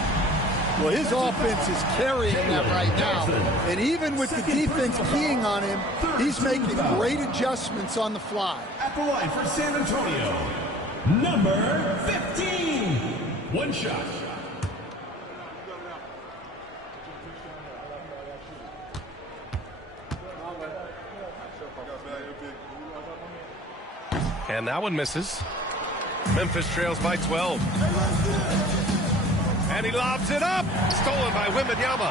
Well, his offense is carrying them right now. And even with the defense keying on him, he's making great adjustments on the fly. At the line for San Antonio, number 15. 1 shot. And that one misses. Memphis trails by 12. And he lobs it up. Stolen by Wembanyama.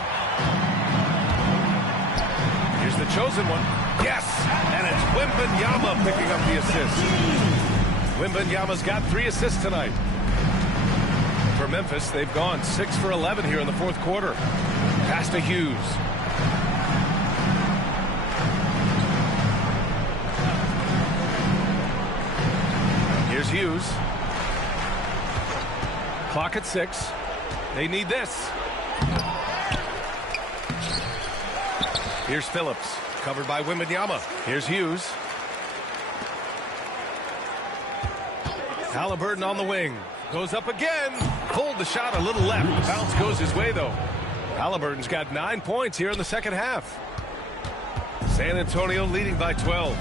Here's the chosen one. Yes, and it's Wembanyama picking up the assist. Wembanyama's got 3 assists tonight. For Memphis, they've gone 6 for 11 here in the fourth quarter. Pass to Hughes. Here's Hughes. Clock at 6. They need this. Here's Phillips, covered by Wembanyama. Here's Hughes. Halliburton on the wing. Goes up again. Pulled the shot a little left. Bounce goes his way, though. Halliburton's got 9 points here in the second half. San Antonio leading by 12.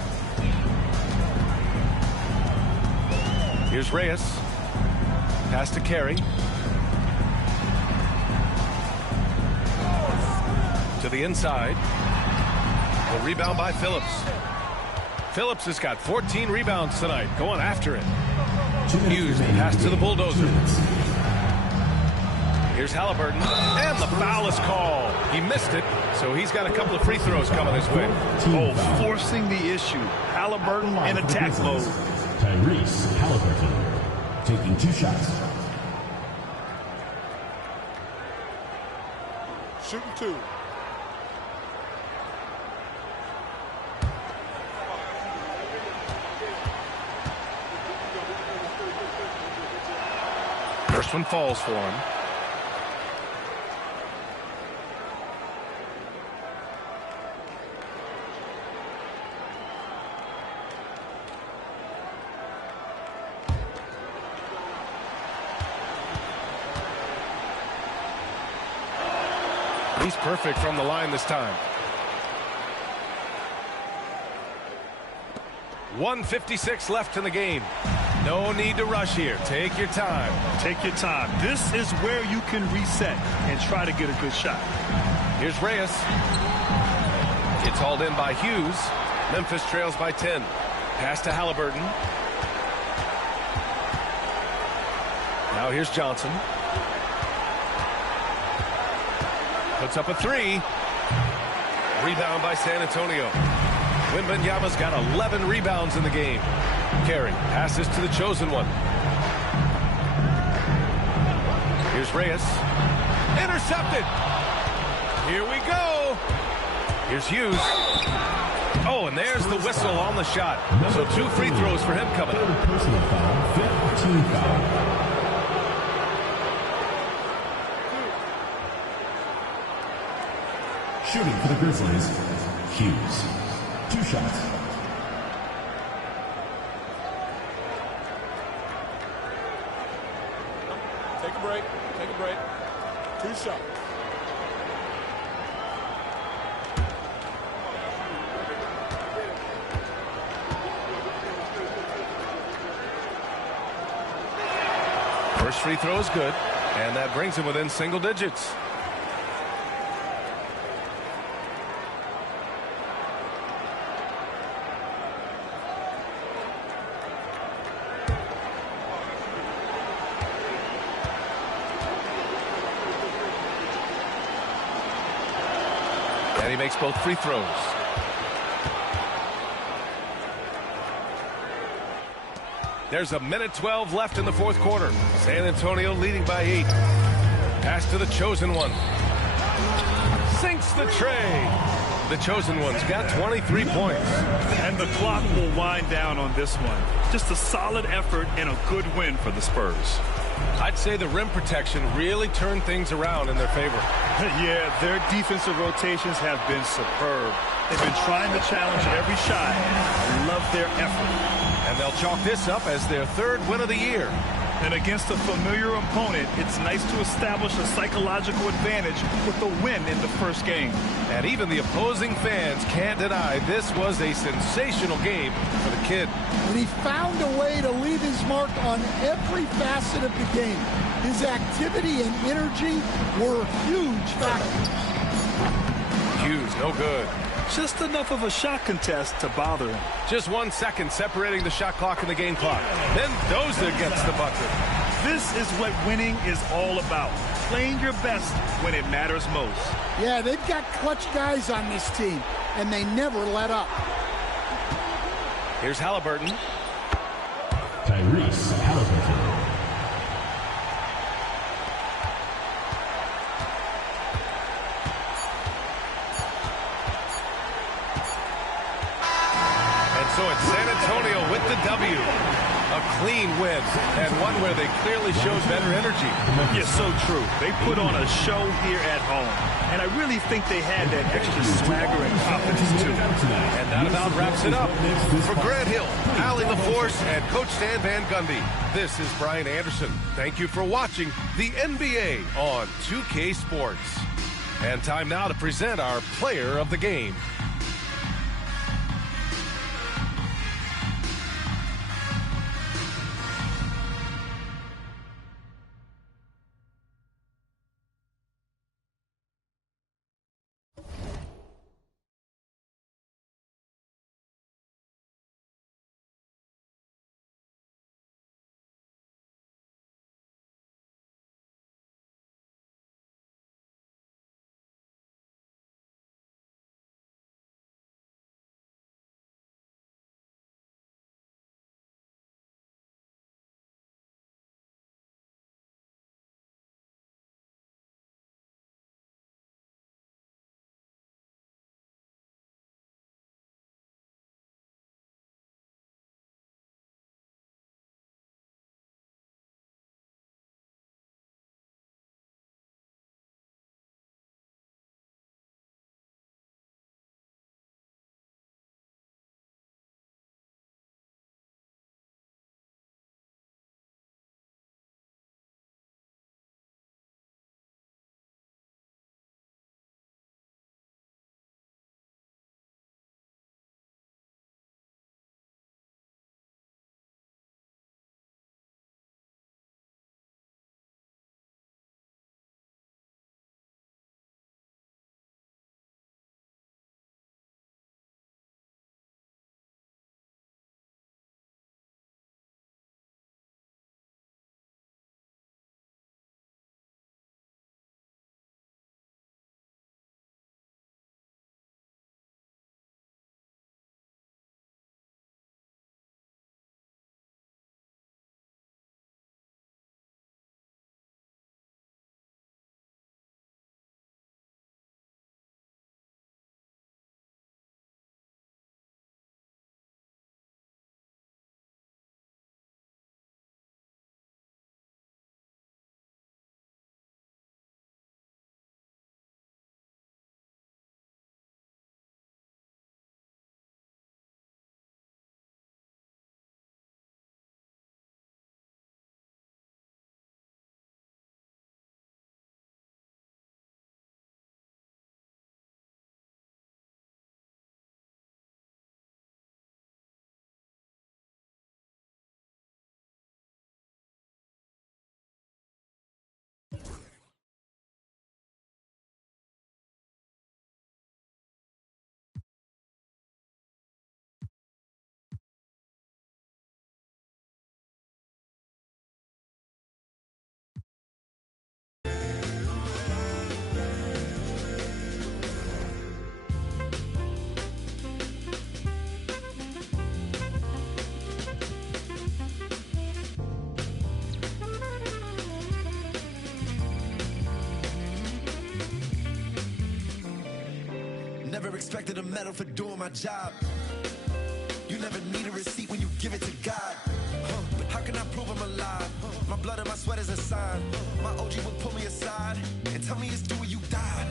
Here's Reyes. Pass to Carey. To the inside. The rebound by Phillips. Phillips has got 14 rebounds tonight. Going after it. Hughes, pass to the bulldozer. Here's Halliburton, and the foul is called. He missed it, so he's got a couple of free throws coming his way. Oh, forcing the issue. Halliburton in attack mode. Tyrese Halliburton taking 2 shots. Shooting 2. First one falls for him. He's perfect from the line this time. 1:56 left in the game. No need to rush here. Take your time. Take your time. This is where you can reset and try to get a good shot. Here's Reyes. It's hauled in by Hughes. Memphis trails by 10. Pass to Halliburton. Now here's Johnson. Puts up a 3. Rebound by San Antonio. Wembanyama's got 11 rebounds in the game. Carey passes to the chosen one. Here's Reyes. Intercepted. Here we go. Here's Hughes. Oh, and there's the whistle on the shot. So 2 free throws for him coming up. Personal foul, 5th team foul. Shooting for the Grizzlies, Hughes. 2 shots. Take a break. Take a break. 2 shots. First free throw is good, and that brings him within single digits. And he makes both free throws. There's a minute 12 left in the fourth quarter. San Antonio leading by 8. Pass to the chosen one. Sinks the tray. The chosen one's got 23 points. And the clock will wind down on this one. Just a solid effort and a good win for the Spurs. I'd say the rim protection really turned things around in their favor. Yeah, their defensive rotations have been superb. They've been trying to challenge every shot. I love their effort. And they'll chalk this up as their 3rd win of the year. And against a familiar opponent, it's nice to establish a psychological advantage with the win in the first game. And even the opposing fans can't deny this was a sensational game for the kid. And he found a way to leave his mark on every facet of the game. His activity and energy were huge factors. Hughes, no good. Just enough of a shot contest to bother him. Just 1 second separating the shot clock and the game clock. Mendoza gets the bucket. This is what winning is all about. playing your best when it matters most. Yeah, they've got clutch guys on this team, and they never let up. Here's Halliburton. Tyrese Halliburton. So it's San Antonio with the W. A clean win, and one where they clearly showed better energy. Yeah, so true. They put on a show here at home, and I really think they had that extra swagger and confidence, too. And that about wraps it up. For Grant Hill, Allie LaForce, and Coach Stan Van Gundy, this is Brian Anderson. Thank you for watching the NBA on 2K Sports. And time now to present our player of the game. Never expected a medal for doing my job. You never need a receipt when you give it to God. But how can I prove I'm alive? My blood and my sweat is a sign. My OG would pull me aside and tell me it's due when you die.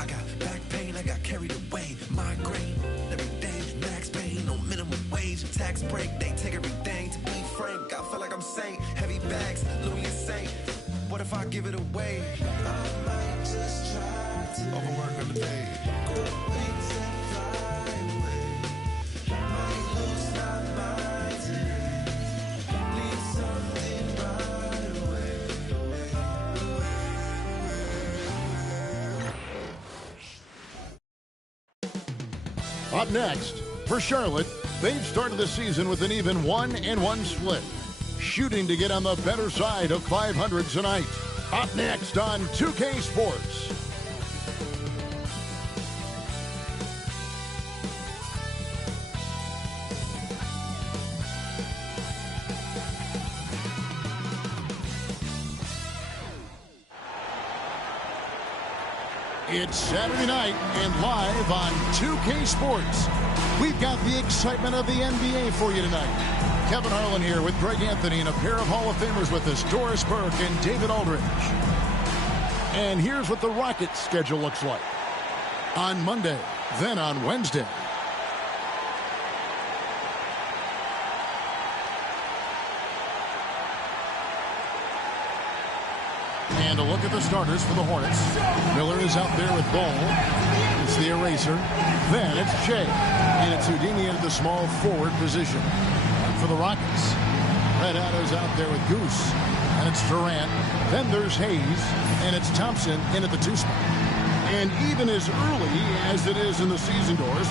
I got back pain, I got carried away. Migraine, every day, max pain, no minimum wage. Tax break, they take everything. To be frank, I feel like I'm saint. Heavy bags, Louis and Saint. What if I give it away? I might just try to overwork underpaid. Up next, for Charlotte, they've started the season with an even 1-1 split, shooting to get on the better side of 500 tonight. Up next on 2K Sports. It's Saturday night and live on 2K Sports. We've got the excitement of the NBA for you tonight. Kevin Harlan here with Greg Anthony and a pair of Hall of Famers with us, Doris Burke and David Aldridge. And here's what the Rockets' schedule looks like. On Monday, then on Wednesday. And a look at the starters for the Hornets. Miller is out there with Ball. It's the eraser. Then it's Shea. And it's Houdini at the small forward position. And for the Rockets, Red Otto's out there with Goose. And it's Durant. Then there's Hayes. And it's Thompson in at the 2 spot. And even as early as it is in the season, Doris,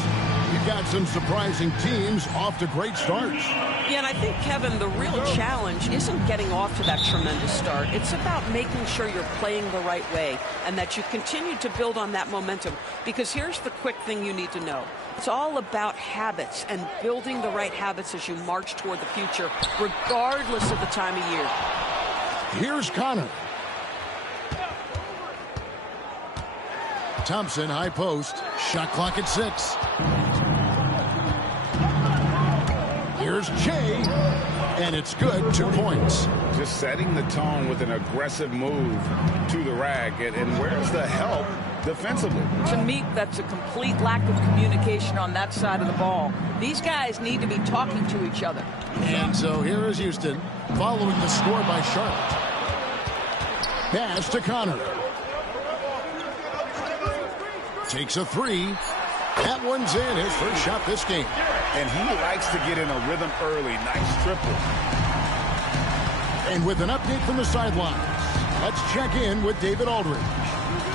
we've got some surprising teams off to great starts. Yeah, and I think, Kevin, the real challenge isn't getting off to that tremendous start. It's about making sure you're playing the right way and that you continue to build on that momentum. Because here's the quick thing you need to know. It's all about habits and building the right habits as you march toward the future, regardless of the time of year. Here's Connor. Thompson, high post. Shot clock at 6. Here's Jay, and it's good. 2 points. Just setting the tone with an aggressive move to the rag. And where's the help defensively? To me, that's a complete lack of communication on that side of the ball. These guys need to be talking to each other. And so here is Houston, following the score by Charlotte. Pass to Connor. Takes a 3. That one's in. His first shot this game. And he likes to get in a rhythm early. Nice triple. And with an update from the sidelines, let's check in with David Aldridge.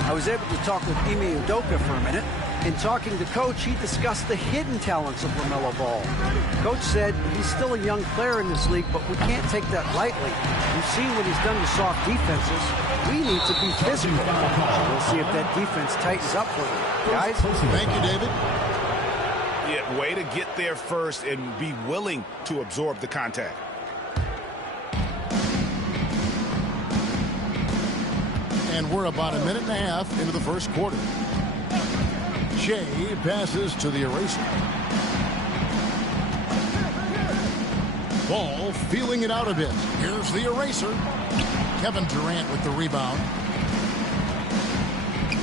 I was able to talk with Ime Udoka for a minute. In talking to Coach, he discussed the hidden talents of LaMelo Ball. Coach said he's still a young player in this league, but we can't take that lightly. We've seen what he's done to soft defenses. We need to be physical. We'll see if that defense tightens up for him. Guys? Thank you, David. Yeah, way to get there first and be willing to absorb the contact. And we're about a minute and a half into the first quarter. Shea passes to the eraser. Ball feeling it out a bit. Here's the eraser. Kevin Durant with the rebound.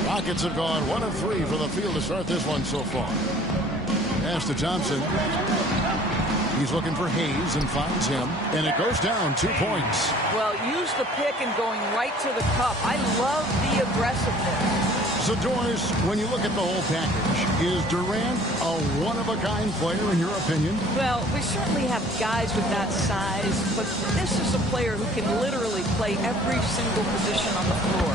Rockets have gone 1 of 3 for the field to start this one so far. Pass to Thompson. He's looking for Hayes and finds him. And it goes down 2 points. Well, use the pick and going right to the cup. I love the aggressiveness. So, Doris, when you look at the whole package, is Durant a one-of-a-kind player in your opinion? Well, we certainly have guys with that size, but this is a player who can literally play every single position on the floor.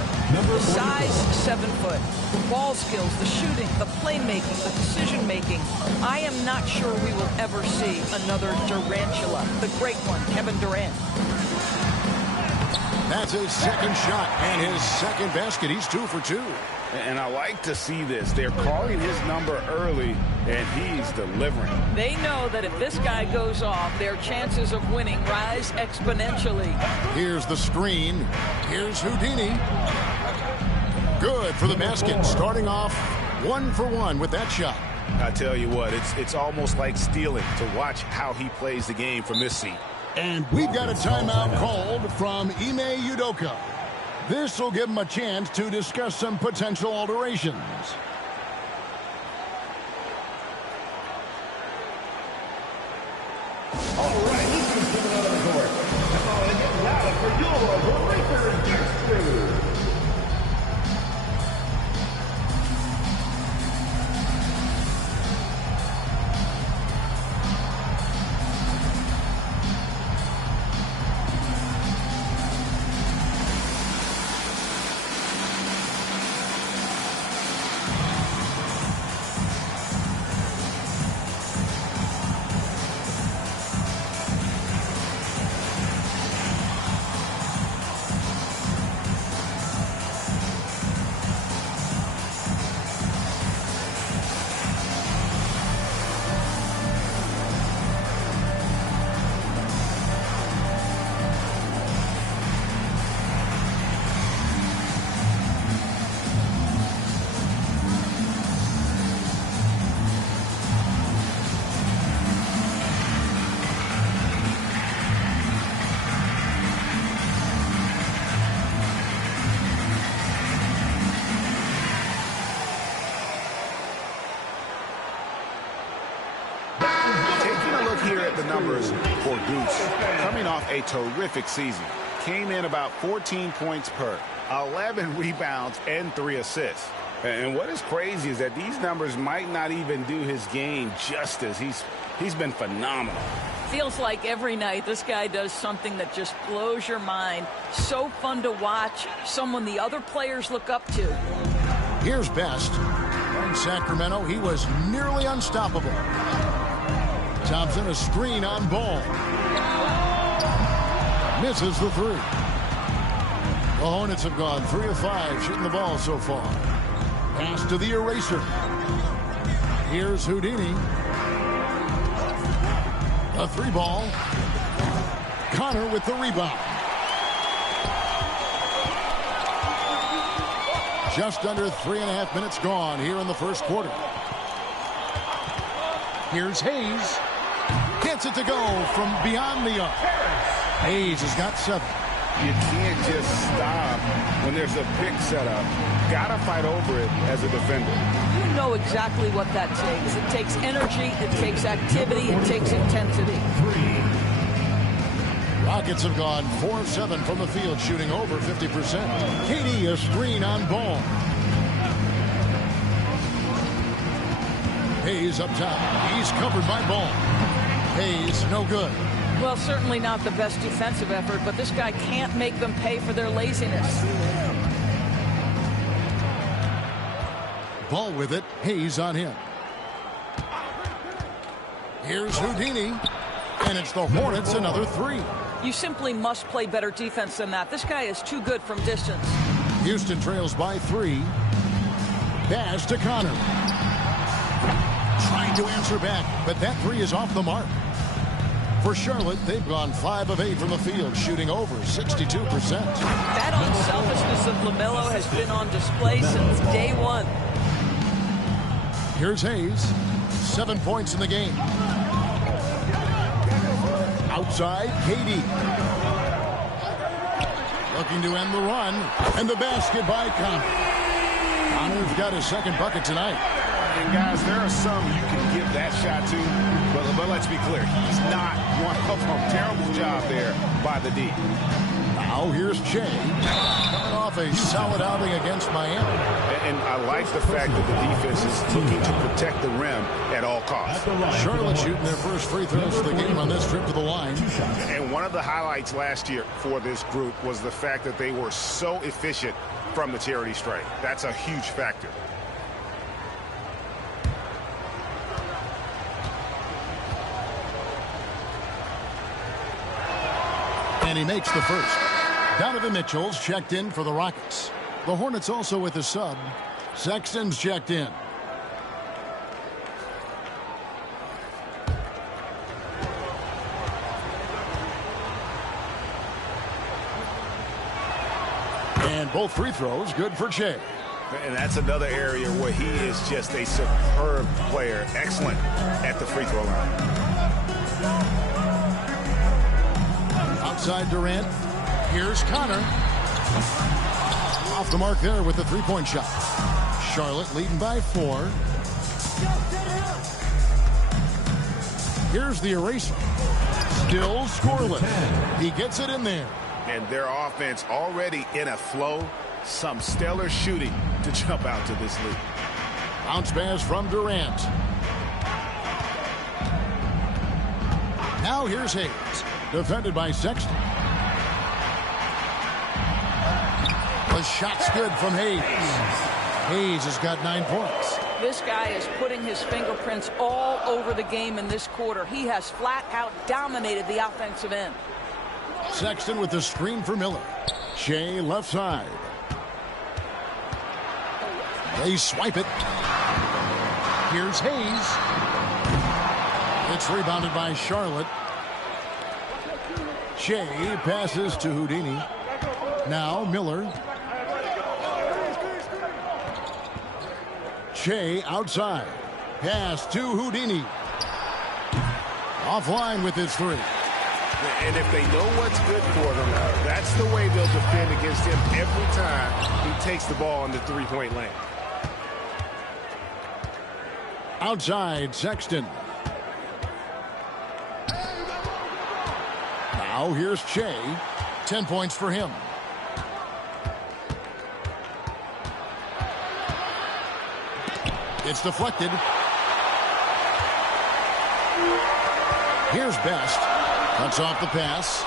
The size, 7 foot. The ball skills, the shooting, the playmaking, the decision-making. I am not sure we will ever see another Durantula, the great one, Kevin Durant. That's his second shot and his second basket. He's 2 for 2. And I like to see this. They're calling his number early, and he's delivering. They know that if this guy goes off, their chances of winning rise exponentially. Here's the screen. Here's Houdini. Good for the basket. Starting off 1 for 1 with that shot. I tell you what, it's almost like stealing to watch how he plays the game from this seat. And we've got a timeout called from Ime Udoka. This will give him a chance to discuss some potential alterations. All right, this is coming out of the court. That's all I get now for your Lakers next crew. here at the numbers for Deuce. Coming off a terrific season. Came in about 14 points per, 11 rebounds, and 3 assists. And what is crazy is that these numbers might not even do his game justice. He's been phenomenal. Feels like every night this guy does something that just blows your mind. So fun to watch. Someone the other players look up to. Here's Best. In Sacramento, he was nearly unstoppable. Thompson, a screen on Ball. Misses the three. The Hornets have gone 3 of 5 shooting the ball so far. Pass to the eraser. Here's Houdini. A 3-ball. Connor with the rebound. Just under 3.5 minutes gone here in the first quarter. Here's Hayes. Gets it to go from beyond the arc. Hayes has got 7. You can't just stop when there's a pick set up. Gotta fight over it as a defender. You know exactly what that takes. It takes energy, it takes activity, it takes intensity. Rockets have gone 4 of 7 from the field, shooting over 50%. KD, a screen on Ball. Hayes up top. He's covered by Ball. Hayes, no good. Well, certainly not the best defensive effort, but this guy can't make them pay for their laziness. Ball with it. Hayes on him. Here's Houdini. And it's the Hornets, another 3. You simply must play better defense than that. This guy is too good from distance. Houston trails by 3. Pass to Connor. Trying to answer back, but that 3 is off the mark. For Charlotte, they've gone 5 of 8 from the field, shooting over 62%. That unselfishness of LaMelo has been on display since day one. Here's Hayes. 7 points in the game. Outside, KD. Looking to end the run. And the basket by Connor. Connor's got his second bucket tonight. And guys, there are some you can give that shot to, but let's be clear, he's not one of them. Terrible job there by the D. Now here's Shea, coming off a solid outing against Miami. And I like the fact that the defense is looking to protect the rim at all costs. Charlotte shooting their first free throws of the game on this trip to the line. And one of the highlights last year for this group was the fact that they were so efficient from the charity stripe. That's a huge factor. And he makes the first. Donovan Mitchell's checked in for the Rockets. The Hornets also with a sub. Sexton's checked in. And both free throws good for Shea. And that's another area where he is just a superb player. Excellent at the free throw line. Outside Durant. Here's Connor. Off the mark there with the three-point shot. Charlotte leading by 4. Here's the eraser. Still scoreless. He gets it in there. And their offense already in a flow. Some stellar shooting to jump out to this lead. Bounce pass from Durant. Now here's Hayes. Defended by Sexton. The shot's good from Hayes. Hayes has got 9 points. This guy is putting his fingerprints all over the game in this quarter. He has flat out dominated the offensive end. Sexton with the screen for Miller. Shea left side. They swipe it. Here's Hayes. It's rebounded by Charlotte. Shea passes to Houdini. Now Miller. Shea outside. Pass to Houdini. Offline with his 3. And if they know what's good for them, that's the way they'll defend against him every time he takes the ball in the three-point lane. Outside, Sexton. Now here's Che. 10 points for him. It's deflected. Here's Best. Cuts off the pass.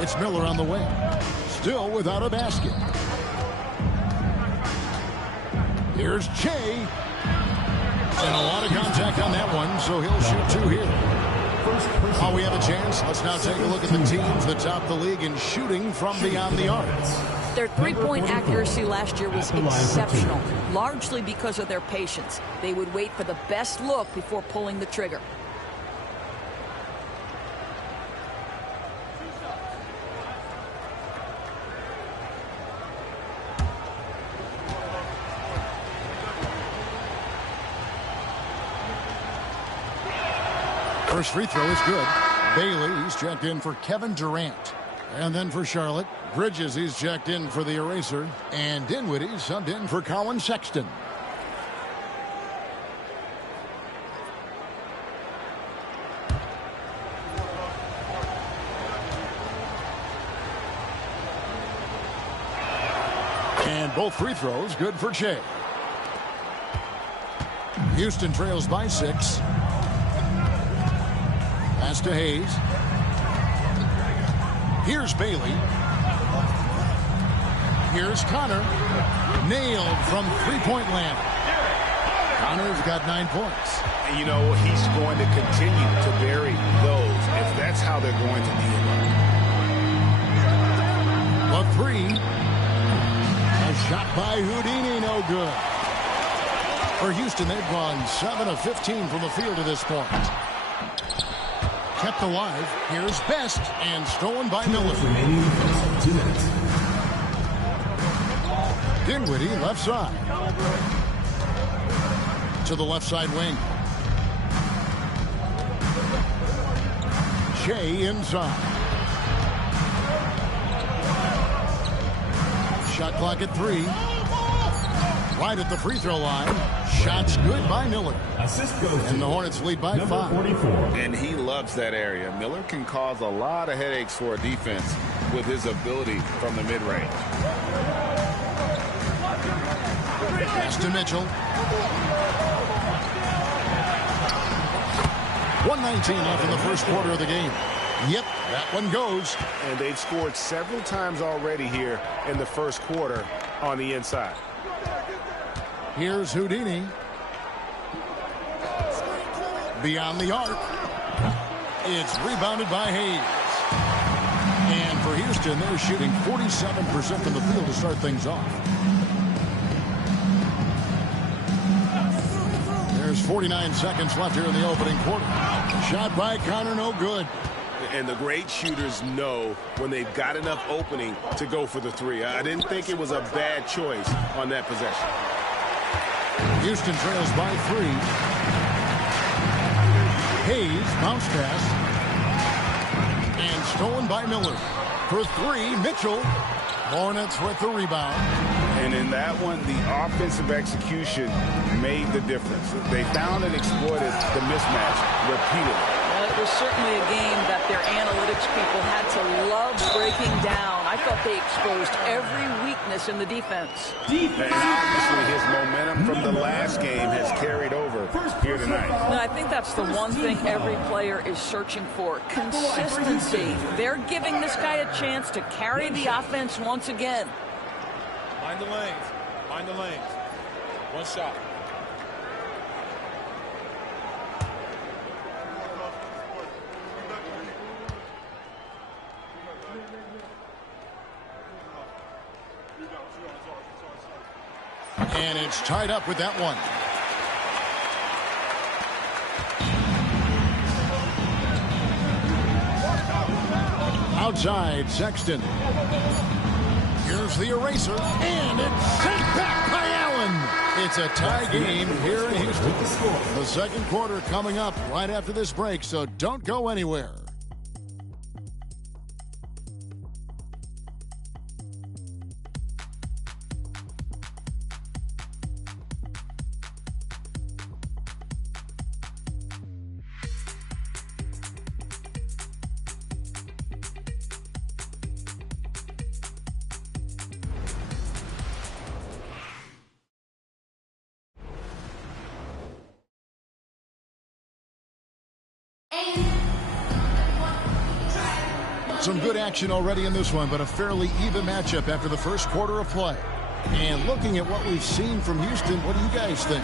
It's Miller on the wing. Still without a basket. Here's Che. And a lot of contact on that one, so he'll shoot two here. While we have a chance, let's now take a look at the teams that top the league in shooting from beyond the arc. Their three-point accuracy last year was exceptional, largely because of their patience. They would wait for the best look before pulling the trigger. First free throw is good. Bailey, he's checked in for Kevin Durant. And then for Charlotte, Bridges, he's checked in for the eraser. And Dinwiddie subbed in for Colin Sexton. And both free throws good for Che. Houston trails by 6. Pass to Hayes. Here's Bailey. Here's Connor. Nailed from three-point land. Connor's got 9 points. And you know, he's going to continue to bury those if that's how they're going to be. A three. A shot by Houdini, no good. For Houston, they've gone 7 of 15 from the field to this point. Kept alive. Here's Best and stolen by Miller. Dinwiddie left side. To the left side wing. Che inside. Shot clock at 3. Right at the free throw line. Shots good by Miller. Assist goes and the Hornets lead by 5. 44. And he loves that area. Miller can cause a lot of headaches for a defense with his ability from the mid-range. Pass to Mitchell. 1:19 left in the first quarter of the game. Yep, that one goes. And they've scored several times already here in the first quarter on the inside. Here's Houdini. Beyond the arc. It's rebounded by Hayes. And for Houston, they're shooting 47% from the field to start things off. There's 49 seconds left here in the opening quarter. Shot by Connor, no good. And the great shooters know when they've got enough opening to go for the three. I didn't think it was a bad choice on that possession. Houston trails by 3. Hayes, bounce pass. And stolen by Miller. For 3, Mitchell. Hornets with the rebound. And in that one, the offensive execution made the difference. They found and exploited the mismatch repeatedly. Well, it was certainly a game that their analytics people had to love breaking down. I thought they exposed every weakness in the defense. And obviously his momentum from the last game has carried over here tonight. And I think that's the one thing every player is searching for. Consistency. They're giving this guy a chance to carry the offense once again. Mind the lanes. Mind the lanes. One shot. And it's tied up with that one. Outside, Sexton. Here's the eraser, and it's sent back by Allen. It's a tie game here in Houston. The second quarter coming up right after this break, so don't go anywhere. Some good action already in this one, but a fairly even matchup after the first quarter of play. And looking at what we've seen from Houston, what do you guys think?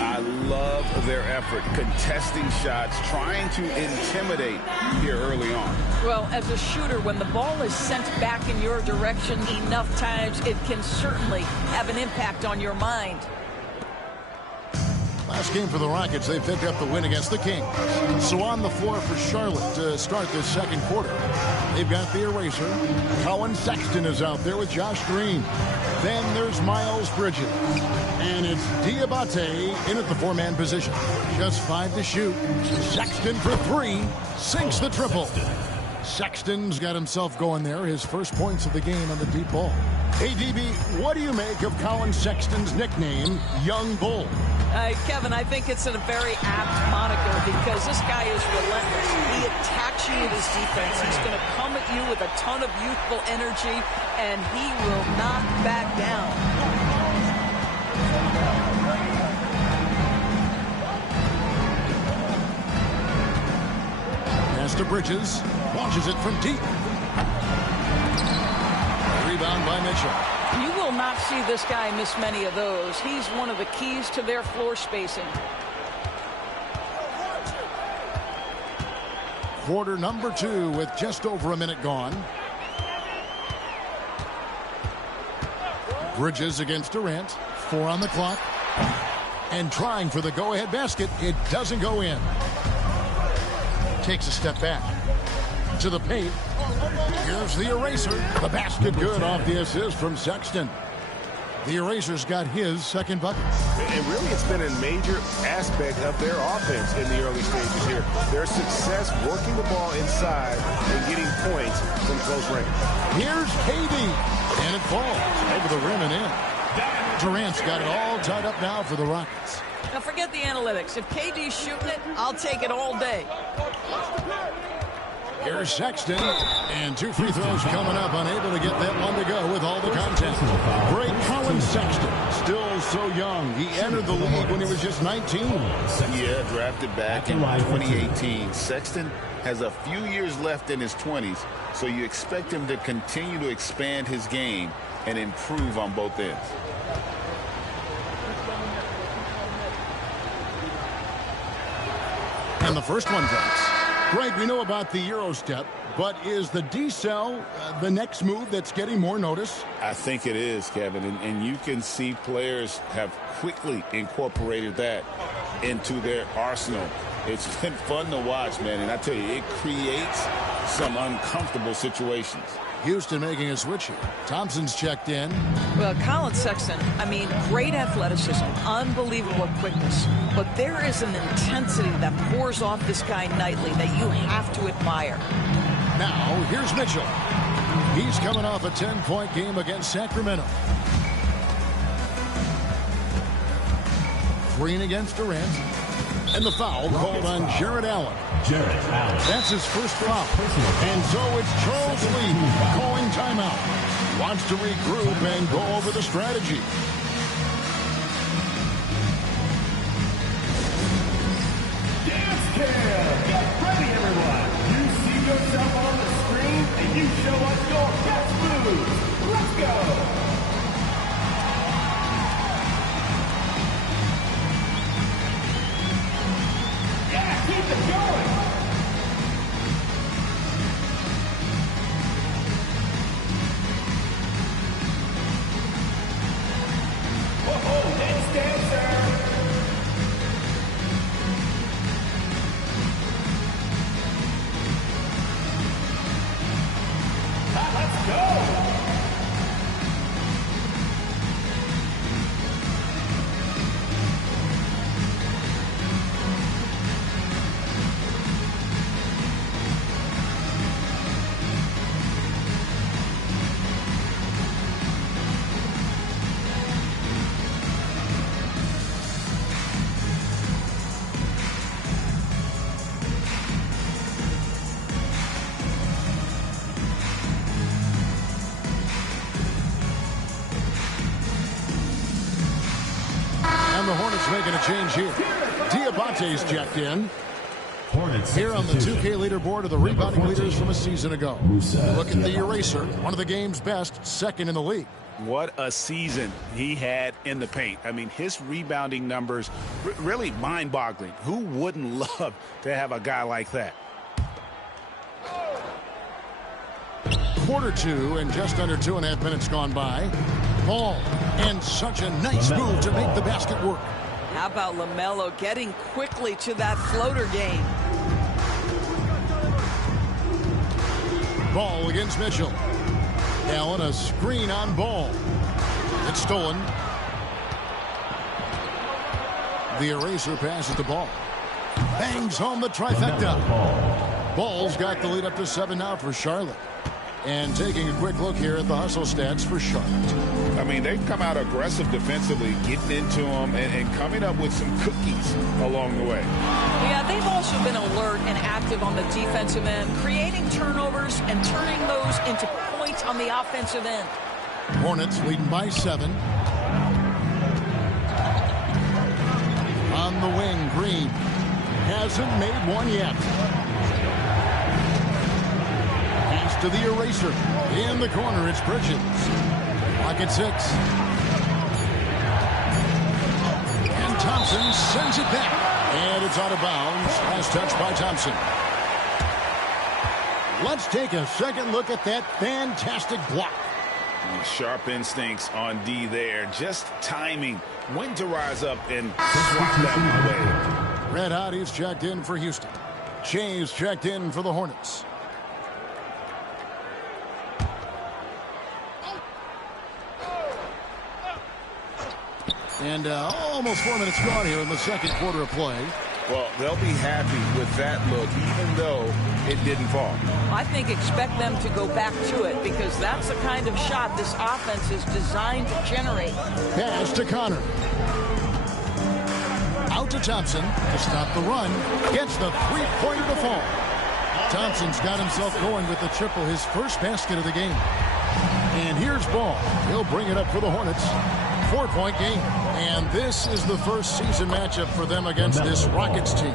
I love their effort, contesting shots, trying to intimidate here early on. Well, as a shooter, when the ball is sent back in your direction enough times, it can certainly have an impact on your mind. Last game for the Rockets, they picked up the win against the Kings. So on the floor for Charlotte to start this second quarter, they've got the eraser. Colin Sexton is out there with Josh Green. Then there's Miles Bridges. And it's Diabate in at the four-man position. Just 5 to shoot. Sexton for 3. Sinks the triple. Sexton's got himself going there. His first points of the game on the deep ball. Hey, DB, what do you make of Colin Sexton's nickname, Young Bull? Kevin, I think it's a very apt moniker because this guy is relentless. He attacks you with his defense. He's going to come at you with a ton of youthful energy, and he will not back down. Pass to Bridges. Launches it from deep. Rebound by Mitchell. You will not see this guy miss many of those. He's one of the keys to their floor spacing. Quarter number 2 with just over a minute gone. Bridges against Durant. 4 on the clock. And trying for the go-ahead basket. It doesn't go in. Takes a step back. To the paint. Here's the eraser. The basket good off the assist from Sexton. The eraser's got his second bucket. And really, it's been a major aspect of their offense in the early stages here. Their success working the ball inside and getting points from close range. Here's KD. And it falls over the rim and in. Durant's got it all tied up now for the Rockets. Now forget the analytics. If KD's shooting it, I'll take it all day. Here's Sexton, and 2 free throws coming up, unable to get that one to go with all the content. Great Colin Sexton, still so young. He entered the league when he was just 19. Yeah, drafted back in 2018. Sexton has a few years left in his 20s, so you expect him to continue to expand his game and improve on both ends. And the first one drops. Greg, we know about the Euro step, but is the decel the next move that's getting more notice? I think it is, Kevin, and you can see players have quickly incorporated that into their arsenal. It's been fun to watch, man, and I tell you, it creates some uncomfortable situations. Houston making a switch here. Thompson's checked in. Well, Colin Sexton, I mean, great athleticism, unbelievable quickness, but there is an intensity that pours off this guy nightly that you have to admire. Now, here's Mitchell. He's coming off a 10-point game against Sacramento. Green against Durant. And the foul called on Jarrett Allen. That's his first foul. And so it's Charles Lee calling timeout. Wants to regroup and go over the strategy. Dance Cam! Get ready, everyone! You see yourself on the screen, and you show us your best moves. Let's go! Keep it going! Whoa, dance dancer! Let's go! The Hornets making a change here. Diabate's checked in. Hornets Here on the 2K leaderboard are the rebounding leaders from a season ago. Look at the eraser, one of the game's best, second in the league. What a season he had in the paint. I mean, his rebounding numbers really mind-boggling. Who wouldn't love to have a guy like that? Quarter two and just under 2.5 minutes gone by. Ball, and such a nice move to make the basket work. How about LaMelo getting quickly to that floater game? Ball against Mitchell. Allen, a screen on Ball. It's stolen. The eraser passes the ball. Bangs home the trifecta. Ball's got the lead up to 7 now for Charlotte. And taking a quick look here at the hustle stats for Charlotte. I mean, they've come out aggressive defensively, getting into them and coming up with some cookies along the way. Yeah, they've also been alert and active on the defensive end, creating turnovers and turning those into points on the offensive end. Hornets leading by 7. On the wing, Green hasn't made one yet. To the eraser. In the corner, it's Bridges. Lock at 6. And Thompson sends it back. And it's out of bounds. Last touch by Thompson. Let's take a second look at that fantastic block. Sharp instincts on D there. Just timing. When to rise up and swat that away. Red Hotties checked in for Houston. Shay's checked in for the Hornets. And almost 4 minutes gone here in the second quarter of play. Well, they'll be happy with that look, even though it didn't fall. I think expect them to go back to it because that's the kind of shot this offense is designed to generate. Pass to Connor. Out to Thompson to stop the run. Gets the three-pointer to fall. Thompson's got himself going with the triple, his first basket of the game. And here's Ball. He'll bring it up for the Hornets. 4-point game. And this is the first season matchup for them against this Rockets team.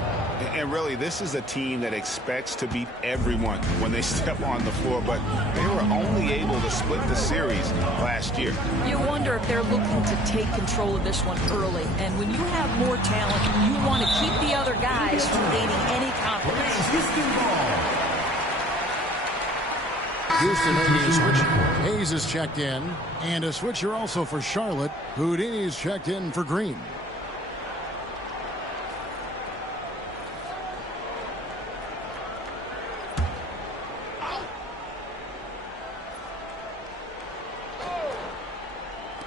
And really, this is a team that expects to beat everyone when they step on the floor, but they were only able to split the series last year. You wonder if they're looking to take control of this one early. And when you have more talent, you want to keep the other guys from gaining any confidence. Houston making a switch. Hayes is checked in. And a switcher also for Charlotte. Houdini's checked in for Green.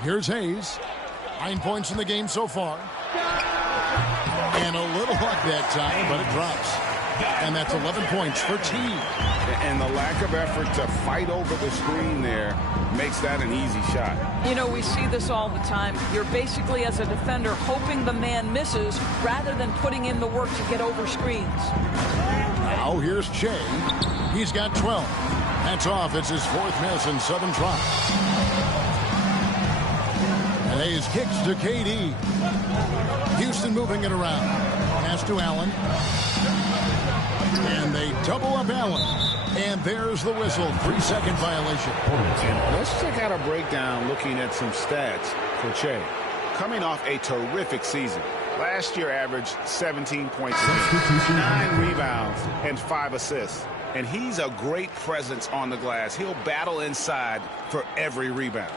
Here's Hayes. 9 points in the game so far. And a little luck that time, but it drops. And that's 11 points for T. And the lack of effort to fight over the screen there makes that an easy shot. You know, we see this all the time. You're basically, as a defender, hoping the man misses rather than putting in the work to get over screens. Now here's Che. He's got 12. That's off. It's his 4th miss and 7 tries. And Hayes kicks to KD. Houston moving it around. Pass to Allen. And they double up Allen. And there's the whistle. 3-second violation. And let's check out a breakdown looking at some stats for Che. Coming off a terrific season. Last year averaged 17 points a game, 9 rebounds, and 5 assists. And he's a great presence on the glass. He'll battle inside for every rebound.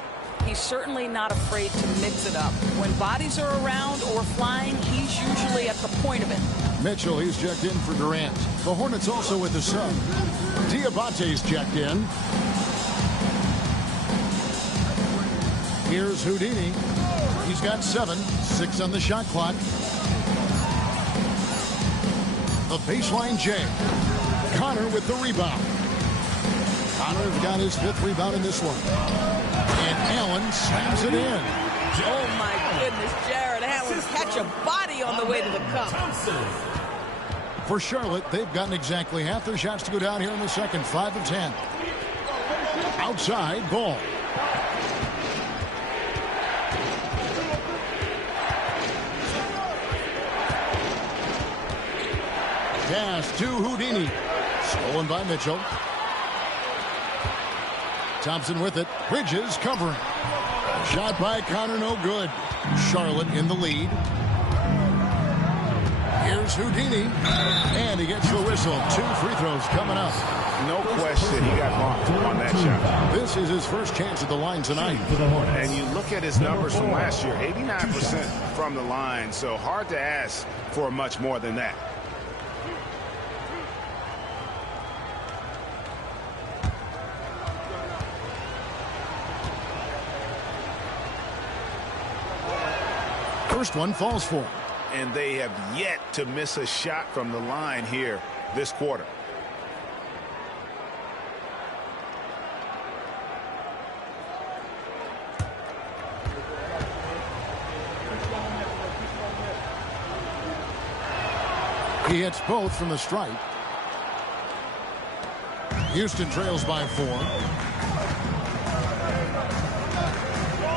He's certainly not afraid to mix it up. When bodies are around or flying, he's usually at the point of it. Mitchell, he's checked in for Durant. The Hornets also with the sub. Diabate's checked in. Here's Houdini. He's got 7, 6 on the shot clock. The baseline J. Connor with the rebound. Connor's got his 5th rebound in this one. And Allen slams it in. Oh, my goodness, Jared Allen catch a body on the way to the cup. For Charlotte, they've gotten exactly half their shots to go down here in the second. 5 of 10. Outside, Ball. Pass to Houdini. Stolen by Mitchell. Thompson with it. Bridges covering. Shot by Connor, no good. Charlotte in the lead. Here's Houdini. And he gets the whistle. 2 free throws coming up. No question he got blocked on that shot. This is his first chance at the line tonight. And you look at his numbers from last year, 89% from the line, so hard to ask for much more than that. First one falls for him. And they have yet to miss a shot from the line here this quarter. He hits both from the stripe. Houston trails by 4.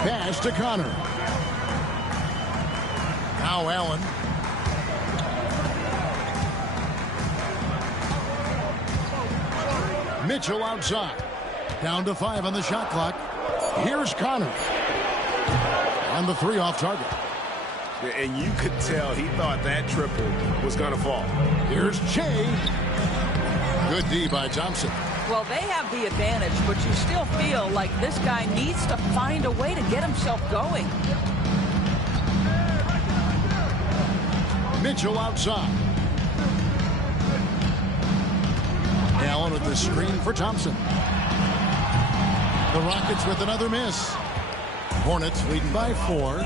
Pass to Connor. Now Allen. Mitchell outside. Down to 5 on the shot clock. Here's Connor. On the 3 off target. And you could tell he thought that triple was going to fall. Here's Che. Good D by Thompson. Well, they have the advantage, but you still feel like this guy needs to find a way to get himself going. Mitchell outside. Allen with the screen for Thompson. The Rockets with another miss. Hornets leading by 4.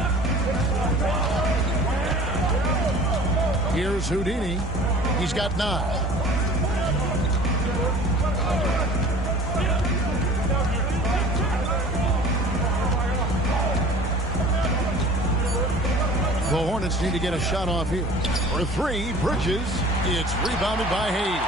Here's Houdini. He's got 9. The Hornets need to get a shot off here. For 3, Bridges. It's rebounded by Hayes.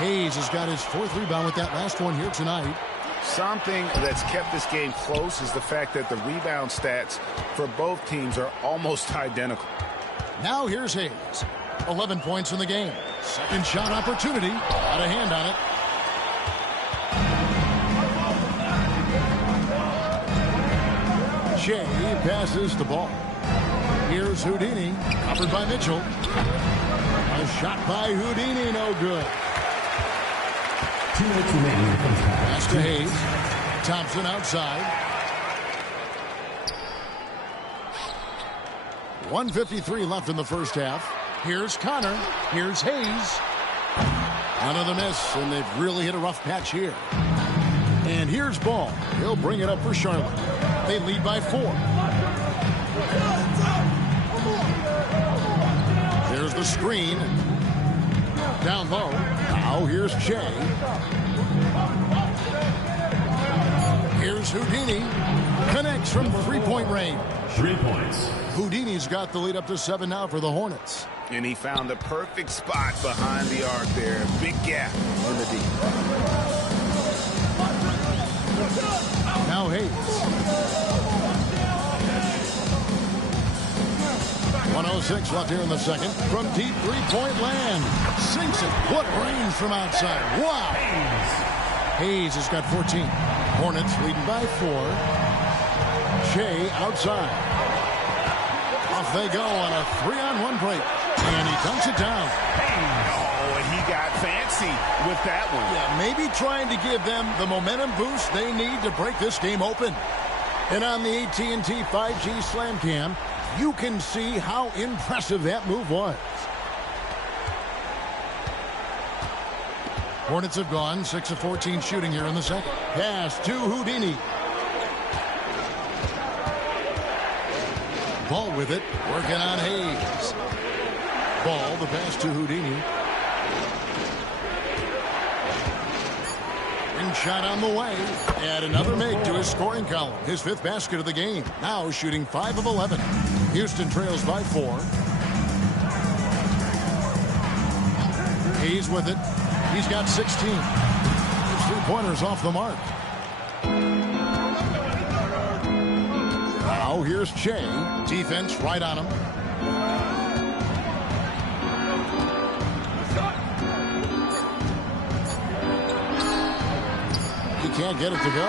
Hayes has got his 4th rebound with that last one here tonight. Something that's kept this game close is the fact that the rebound stats for both teams are almost identical. Now here's Hayes. 11 points in the game. Second shot opportunity. Got a hand on it. Shea passes the ball. Here's Houdini. Covered by Mitchell. A shot by Houdini. No good. 2 minutes remaining. Pass to Hayes. Thompson outside. 1:53 left in the first half. Here's Connor. Here's Hayes. Another miss, and they've really hit a rough patch here. And here's Ball. He'll bring it up for Charlotte. They lead by 4. There's the screen. Down low. Now here's Che. Here's Houdini. Connects from 3-point range. 3 points. Houdini's got the lead up to 7 now for the Hornets. And he found the perfect spot behind the arc there. Big gap in the deep. Now Hayes. 1:06 left here in the second. From deep 3-point land. Sinks it. What range from outside. Wow. Hayes has got 14. Hornets leading by 4. Shea outside. Off they go on a 3-on-1 break. And he dunks it down. Oh, and he got fancy with that one. Yeah, maybe trying to give them the momentum boost they need to break this game open. And on the AT&T 5G Slam Cam, you can see how impressive that move was. Hornets have gone 6 of 14 shooting here in the second. Pass to Houdini. Ball with it, working on Hayes. Ball, the pass to Houdini. Ring shot on the way. Add another make to his scoring column. His 5th basket of the game. Now shooting 5 of 11. Houston trails by 4. Hayes with it. He's got 16. His 3-pointers off the mark. Now here's Che. Defense right on him. can't get it to go.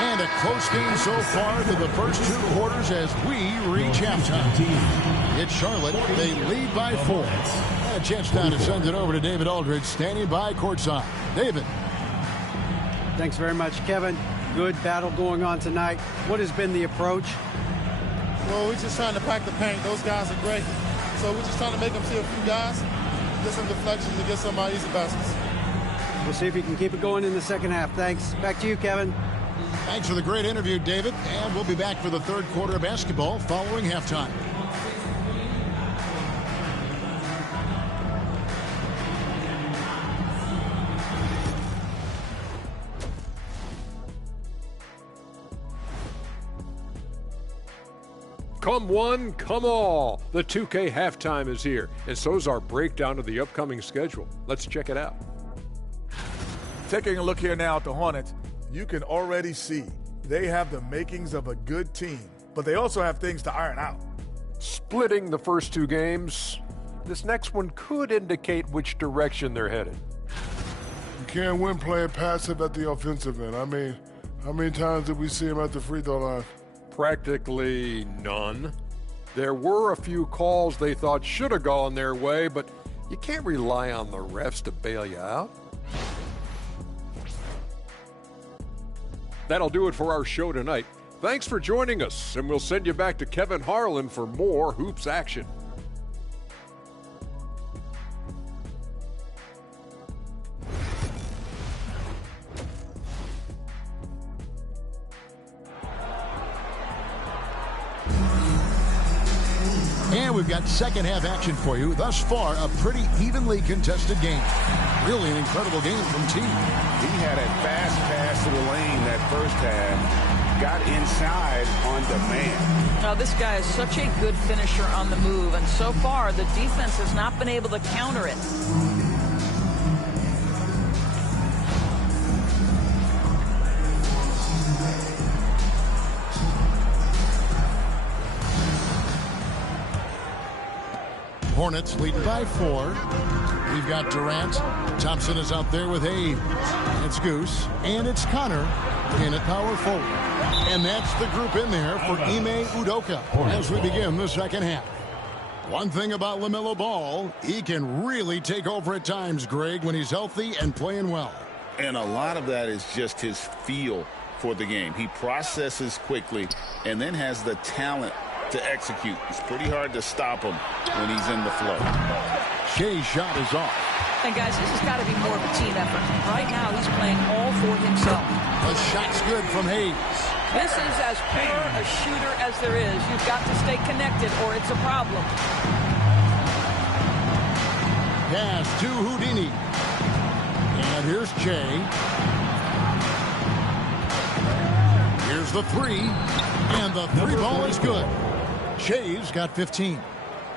And a close game so far through the first 2 quarters as we reach halftime. It's Charlotte. They lead by 4. And a chance now to send it over to David Aldridge, standing by courtside. David. Thanks very much, Kevin. Good battle going on tonight. What has been the approach? Well, we're just trying to pack the paint. Those guys are great. So we're just trying to make them see a few guys, get some deflections, and get some easy baskets. We'll see if you can keep it going in the second half. Thanks. Back to you, Kevin. Thanks for the great interview, David. And we'll be back for the third quarter of basketball following halftime. Come one, come all. The 2K halftime is here, and so's our breakdown of the upcoming schedule. Let's check it out. Taking a look here now at the Hornets, you can already see they have the makings of a good team, but they also have things to iron out. Splitting the first 2 games, this next one could indicate which direction they're headed. You can't win playing passive at the offensive end. I mean, how many times did we see him at the free throw line? Practically none. There were a few calls they thought should have gone their way, but you can't rely on the refs to bail you out. That'll do it for our show tonight. Thanks for joining us, and we'll send you back to Kevin Harlan for more Hoops action. And we've got second half action for you. Thus far, a pretty evenly contested game. Really an incredible game from T. He had a fast pass to the lane that first half. Got inside on demand. Now, this guy is such a good finisher on the move, and so far the defense has not been able to counter it. Hornets leading by 4. We've got Durant. Thompson is out there with Hayes. It's Goose. And it's Connor in at power forward. And that's the group in there for Ime Udoka as we begin the second half. One thing about LaMelo Ball, he can really take over at times, Greg, when he's healthy and playing well. And a lot of that is just his feel for the game. He processes quickly and then has the talent to execute. It's pretty hard to stop him when he's in the flow. Shea's shot is off. And guys, this has got to be more of a team effort. Right now, he's playing all for himself. The shot's good from Hayes. This is as pure a shooter as there is. You've got to stay connected or it's a problem. Pass to Houdini. And here's Shea. Here's the 3. And the 3 ball is good. Shea's got 15.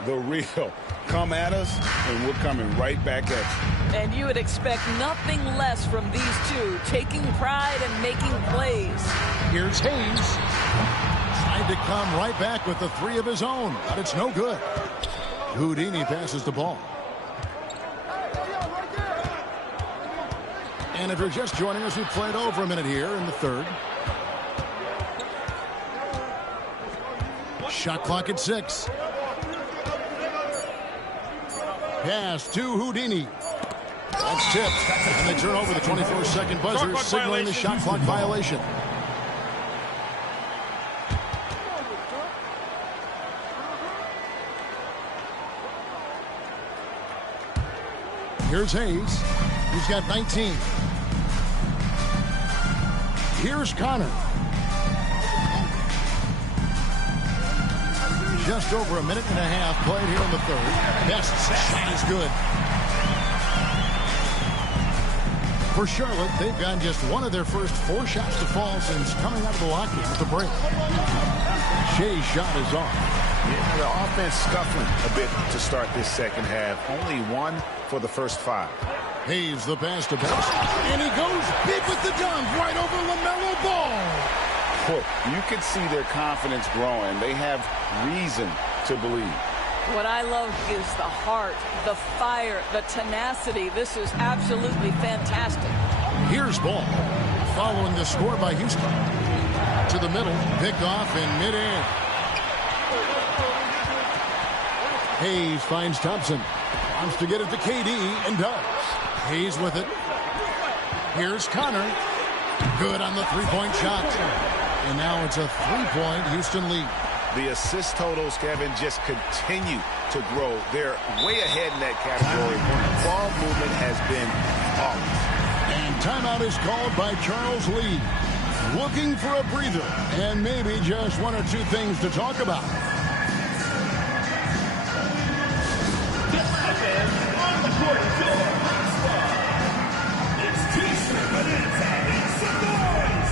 The real. Come at us, and we're coming right back at you. And you would expect nothing less from these two, taking pride and making plays. Here's Hayes. Tried to come right back with the 3 of his own, but it's no good. Houdini passes the ball. And if you're just joining us, we played over a minute here in the third. Shot clock at 6. Pass to Houdini. That's tipped. And they turn over the 24-second buzzer, signaling the shot clock violation. Here's Hayes. He's got 19. Here's Connor. Just over a minute and a half played here in the third. Best shot is good. For Charlotte, they've gotten just one of their first 4 shots to fall since coming out of the lock-in at the break. Shea's shot is off. Yeah, the offense scuffling a bit to start this second half. Only 1 for the first 5. Hayes the pass to Best. And he goes big with the dunk right over LaMelo Ball. You can see their confidence growing. They have reason to believe. What I love is the heart, the fire, the tenacity. This is absolutely fantastic. Here's Ball. following the score by Houston. To the middle, picked off in midair. Hayes finds Thompson. Wants to get it to KD and does. Hayes with it. Here's Connor. Good on the three-point shot. And now it's a three-point Houston lead. The assist totals, Kevin, just continue to grow. They're way ahead in that category. Ball movement has been flawless. And timeout is called by Charles Lee. Looking for a breather and maybe just one or two things to talk about. On the court, it's T-shirt Bonanza. Make some noise!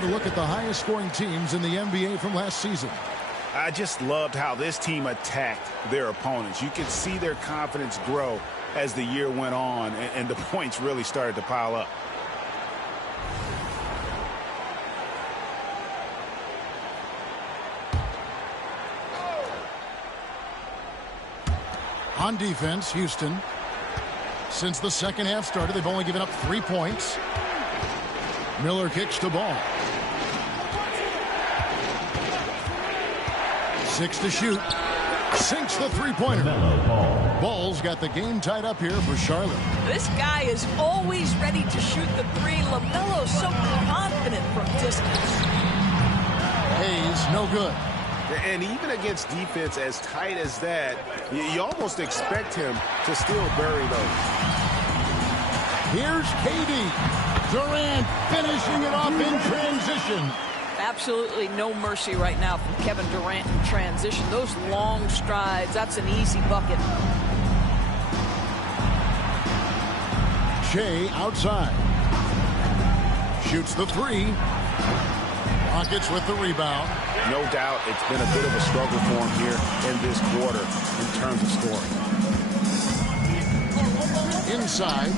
To look at the highest scoring teams in the NBA from last season. I just loved how this team attacked their opponents. You could see their confidence grow as the year went on and the points really started to pile up. On defense, Houston. Since the second half started, they've only given up 3 points. Miller kicks the ball. 6 to shoot. Sinks the three-pointer. Ball's got the game tied up here for Charlotte. This guy is always ready to shoot the three. LaMelo's so confident from distance. Hayes, no good. And even against defense as tight as that, you almost expect him to still bury those. Here's KD. Durant finishing it off in transition. Absolutely no mercy right now from Kevin Durant in transition. Those long strides, that's an easy bucket. Shea outside. Shoots the three. Rockets with the rebound. No doubt it's been a bit of a struggle for him here in this quarter in terms of scoring. Inside.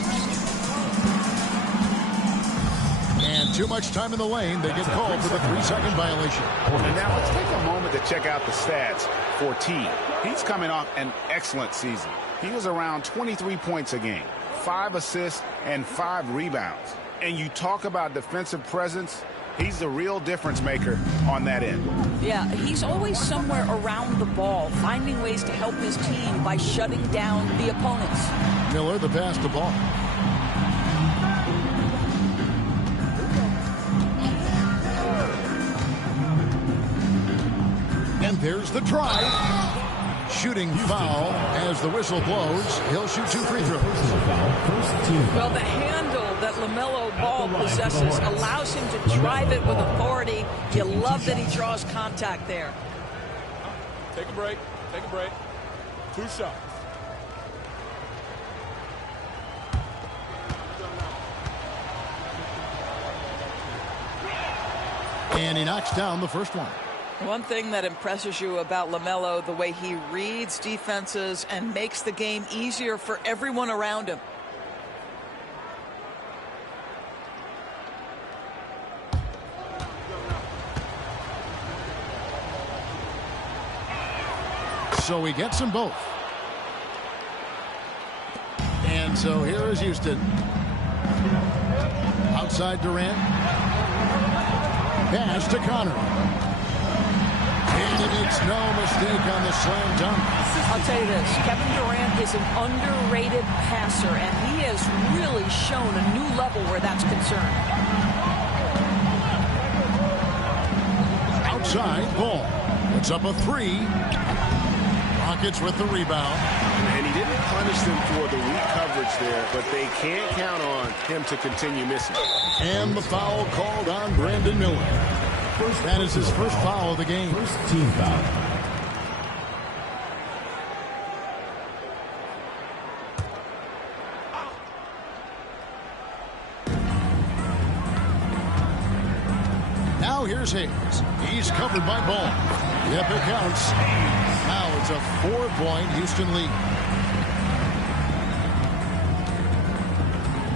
And too much time in the lane. They get called for the 3-second violation. And now let's take a moment to check out the stats for T. He's coming off an excellent season. He was around 23 points a game, 5 assists, and 5 rebounds. And you talk about defensive presence, he's the real difference maker on that end. Yeah, he's always somewhere around the ball, finding ways to help his team by shutting down the opponents. Miller, the pass to ball. And there's the try. Shooting foul as the whistle blows. He'll shoot 2 free throws. Well, the handle that LaMelo Ball possesses allows him to drive it with authority. You love that he draws contact there. Take a break. Take a break. 2 shots. And he knocks down the first one. One thing that impresses you about LaMelo, the way he reads defenses and makes the game easier for everyone around him. So he gets them both. And so here is Houston. Outside Durant. Pass to Connor. And he makes no mistake on the slam dunk. I'll tell you this, Kevin Durant is an underrated passer, and he has really shown a new level where that's concerned. Outside, Ball puts up a three. Rockets with the rebound. And he didn't punish them for the weak coverage there, but they can't count on him to continue missing. And the foul called on Brandon Miller. That is his first foul of the game. First team foul. Now here's Hayes. He's covered by Ball. Yep, it counts. Now it's a 4-point Houston lead.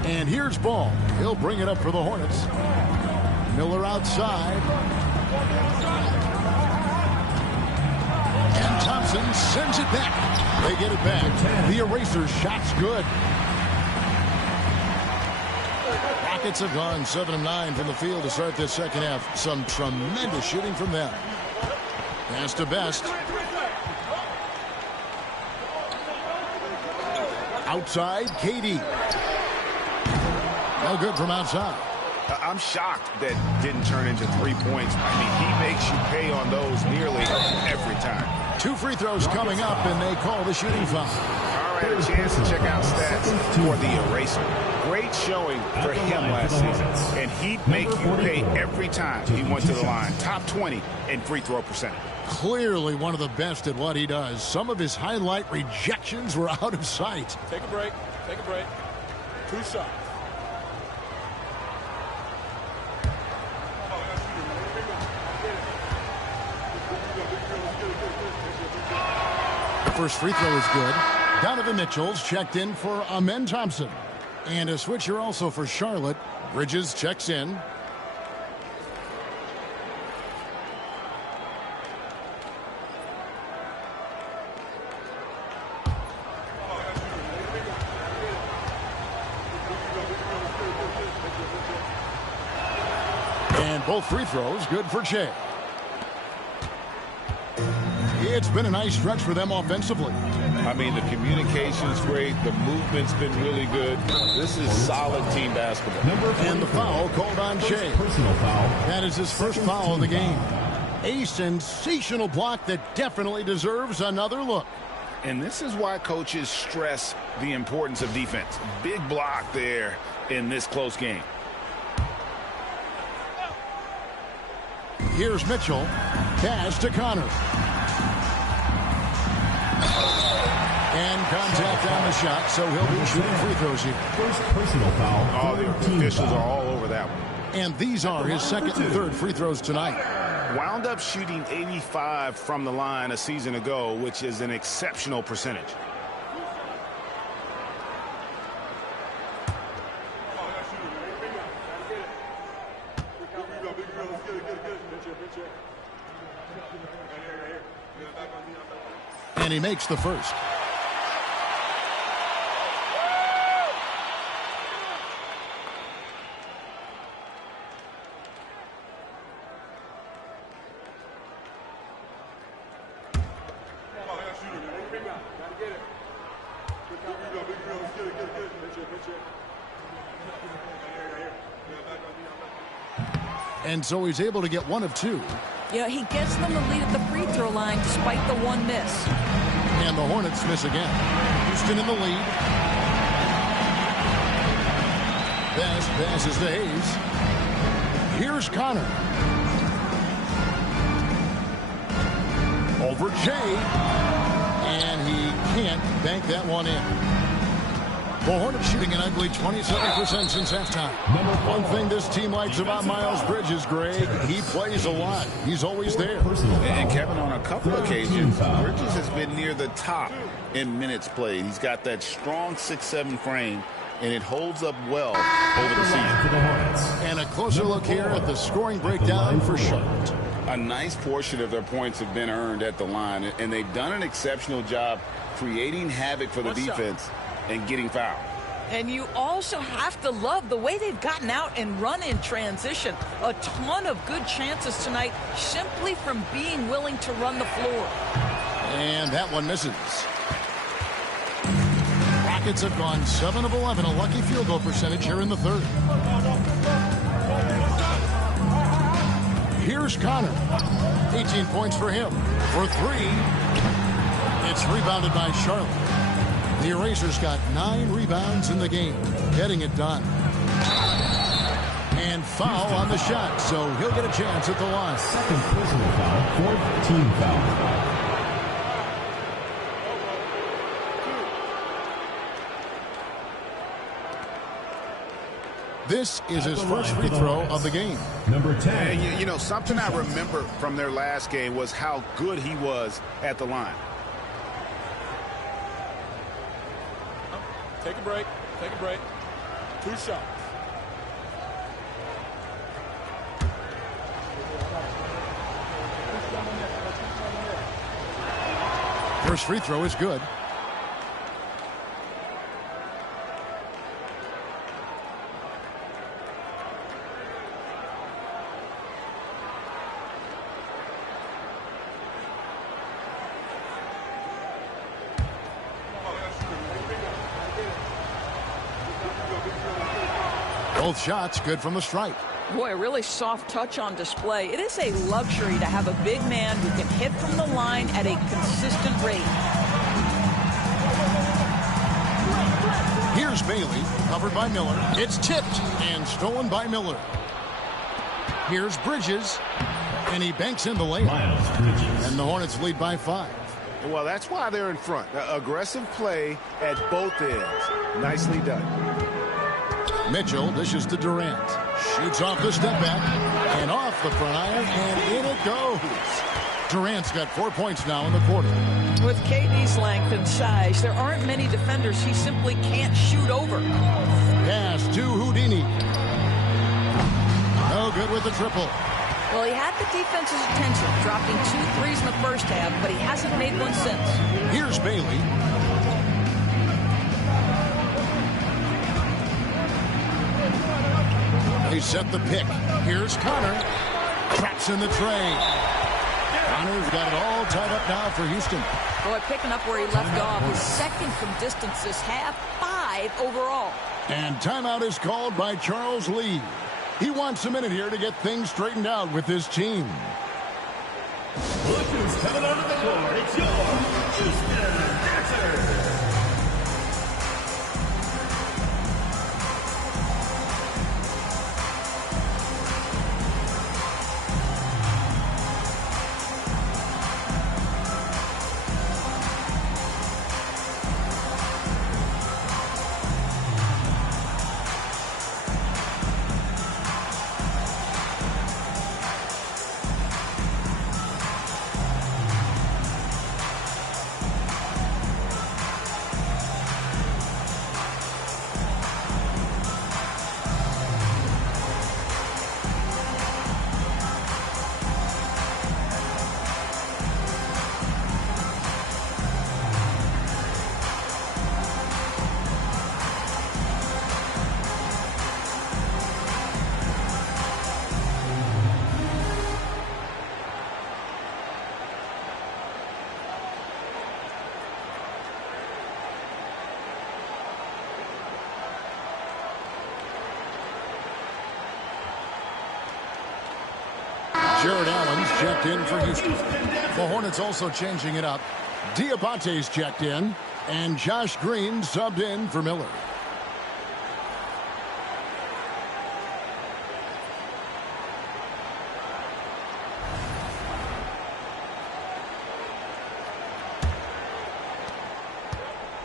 And here's Ball. He'll bring it up for the Hornets. Miller outside. And Thompson sends it back. They get it back. The eraser shot's good. Rockets have gone 7 of 9 from the field to start this second half. Some tremendous shooting from them. Pass to Best. Outside, KD. No good from outside. I'm shocked that didn't turn into 3 points. I mean, he makes you pay on those nearly every time. 2 free throws coming up, and they call the shooting foul. All right, a chance to check out stats for the eraser. Great showing for him last season, and he'd make you pay every time he went to the line. Top 20 in free throw percentage. Clearly one of the best at what he does. Some of his highlight rejections were out of sight. Take a break. Take a break. 2 shots. The first free throw is good. Donovan Mitchell's checked in for Amen Thompson. And a switcher also for Charlotte. Bridges checks in. And both free throws good for Jay. It's been a nice stretch for them offensively. I mean, the communication's great. The movement's been really good. This is solid team basketball. And the foul called on Jay. Personal foul. That is his first foul of the game. A sensational block that definitely deserves another look. And this is why coaches stress the importance of defense. Big block there in this close game. Here's Mitchell. Pass to Connor. And contact on the shot, so he'll be shooting free throws here. First personal foul. Oh, the officials are all over that one. And these are his second and third free throws tonight. Wound up shooting 85 from the line a season ago, which is an exceptional percentage. And he makes the first. And so he's able to get 1 of 2. Yeah, he gets them the lead at the free throw line despite the 1 miss. And the Hornets miss again. Houston in the lead. Best passes to Hayes. Here's Connor. Over Jay. And he can't bank that one in. The Hornets shooting an ugly 27% since halftime. One thing this team likes about Miles Bridges, Greg, he plays a lot. He's always there. And Kevin, on a couple occasions, Bridges has been near the top in minutes played. He's got that strong 6'7" frame, and it holds up well over the season. And a closer look here at the scoring breakdown for Charlotte. A nice portion of their points have been earned at the line, and they've done an exceptional job creating havoc for the defense and getting fouled. And you also have to love the way they've gotten out and run in transition. A ton of good chances tonight simply from being willing to run the floor. And that one misses. Rockets have gone 7 of 11, a lucky field goal percentage here in the third. Here's Connor. 18 points for him. For 3. It's rebounded by Charlotte. The Erasers got 9 rebounds in the game, getting it done. And foul on the shot, so he'll get a chance at the line. Second personal foul, 4th team foul. This is his first free throw of the game. Number 10. And you know, something I remember from their last game was how good he was at the line. Take a break. Take a break. 2 shots. First free throw is good. Both shots good from the stripe. Boy, a really soft touch on display. It is a luxury to have a big man who can hit from the line at a consistent rate. Here's Bailey, covered by Miller. It's tipped and stolen by Miller. Here's Bridges, and he banks in the layup. And the Hornets lead by 5. Well, that's why they're in front. Aggressive play at both ends. Nicely done. Mitchell dishes to Durant. Shoots off the step back and off the front iron, and in it goes. Durant's got 4 points now in the quarter. With KD's length and size, there aren't many defenders he simply can't shoot over. Pass to Houdini. No good with the triple. Well, he had the defense's attention, dropping 2 threes in the first half, but he hasn't made one since. Here's Bailey. They set the pick. Here's Connor. Traps in the tray. Connor's got it all tied up now for Houston. Boy, picking up where he left off. His second from distance this half, 5 overall. And timeout is called by Charles Lee. He wants a minute here to get things straightened out with his team. Look who's coming onto the court. It's your Houston Dancers. Jared Allen's checked in for Houston. The Hornets also changing it up. Diabate's checked in, and Josh Green subbed in for Miller.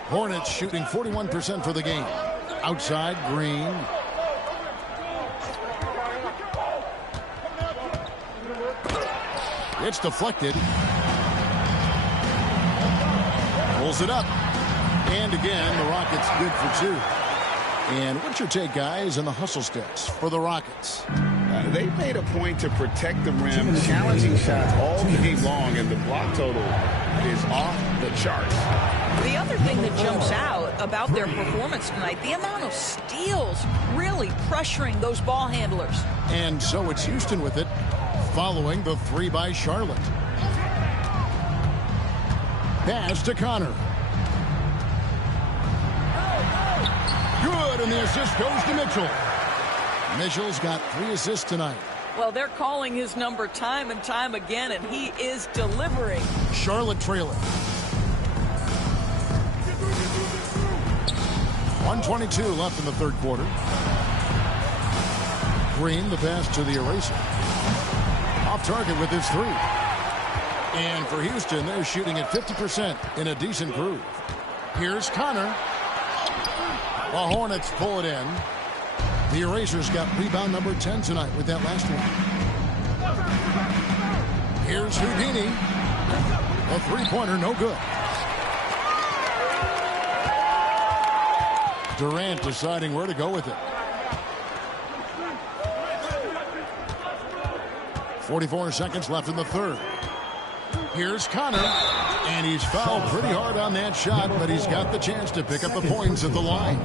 Hornets shooting 41% for the game. Outside, Green. It's deflected. Pulls it up. And again, the Rockets good for 2. And what's your take, guys, on the hustle stats for the Rockets? They've made a point to protect the rim, challenging shots all game long, and the block total is off the charts. The other thing that jumps out about their performance tonight, the amount of steals really pressuring those ball handlers. And so it's Houston with it, following the three by Charlotte. Pass to Connor. Good, and the assist goes to Mitchell. Mitchell's got 3 assists tonight. Well, they're calling his number time and time again, and he is delivering. Charlotte trailing. 1:22 left in the third quarter. Green, the pass to the eraser. Off target with his 3. And for Houston, they're shooting at 50% in a decent groove. Here's Connor. The Hornets pull it in. The Erasers got rebound number 10 tonight with that last one. Here's Houdini. A three-pointer, no good. Durant deciding where to go with it. 44 seconds left in the third. Here's Connor, and he's fouled pretty hard on that shot, but he's got the chance to pick up the points at the line.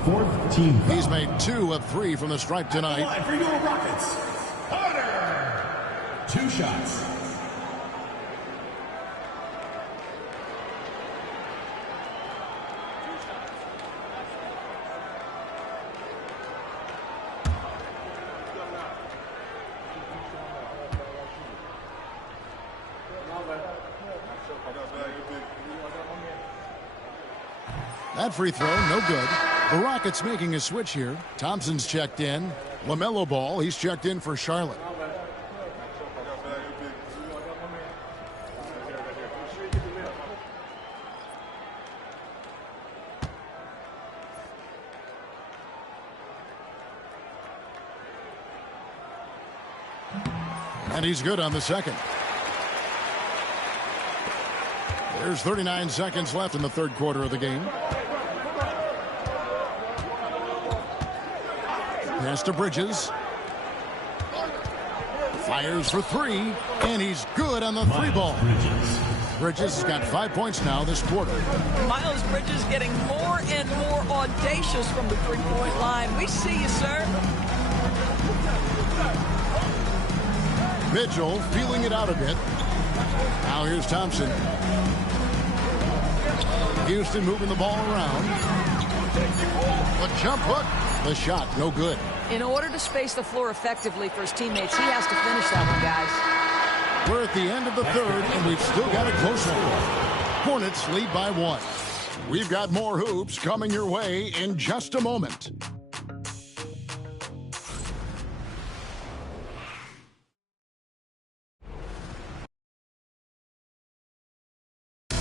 He's made 2 of 3 from the stripe tonight. For your Rockets, Connor. 2 shots. That free throw, no good. The Rockets making a switch here. Thompson's checked in. LaMelo Ball, he's checked in for Charlotte. And he's good on the second. There's 39 seconds left in the third quarter of the game. Pass to Bridges. Fires for 3, and he's good on the 3-ball. Bridges has got 5 points now this quarter. Miles Bridges getting more and more audacious from the 3-point line. We see you, sir. Mitchell feeling it out a bit. Now here's Thompson. Houston moving the ball around. The jump hook. The shot, no good. In order to space the floor effectively for his teammates, he has to finish that one, guys. We're at the end of the third, and we've still got a close one. Hornets lead by 1. We've got more hoops coming your way in just a moment.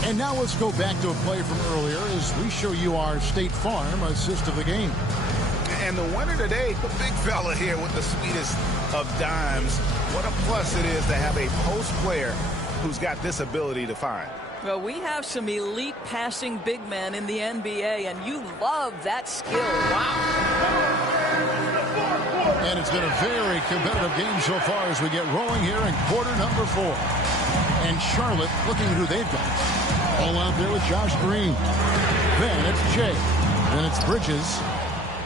And now let's go back to a play from earlier as we show you our State Farm assist of the game. And the winner today, the big fella here with the sweetest of dimes. What a plus it is to have a post player who's got this ability to find. Well, we have some elite passing big men in the NBA, and you love that skill. Wow. And it's been a very competitive game so far as we get rolling here in quarter number 4. And Charlotte looking who they've got. All out there with Josh Green. Then it's Jay. Then it's Bridges.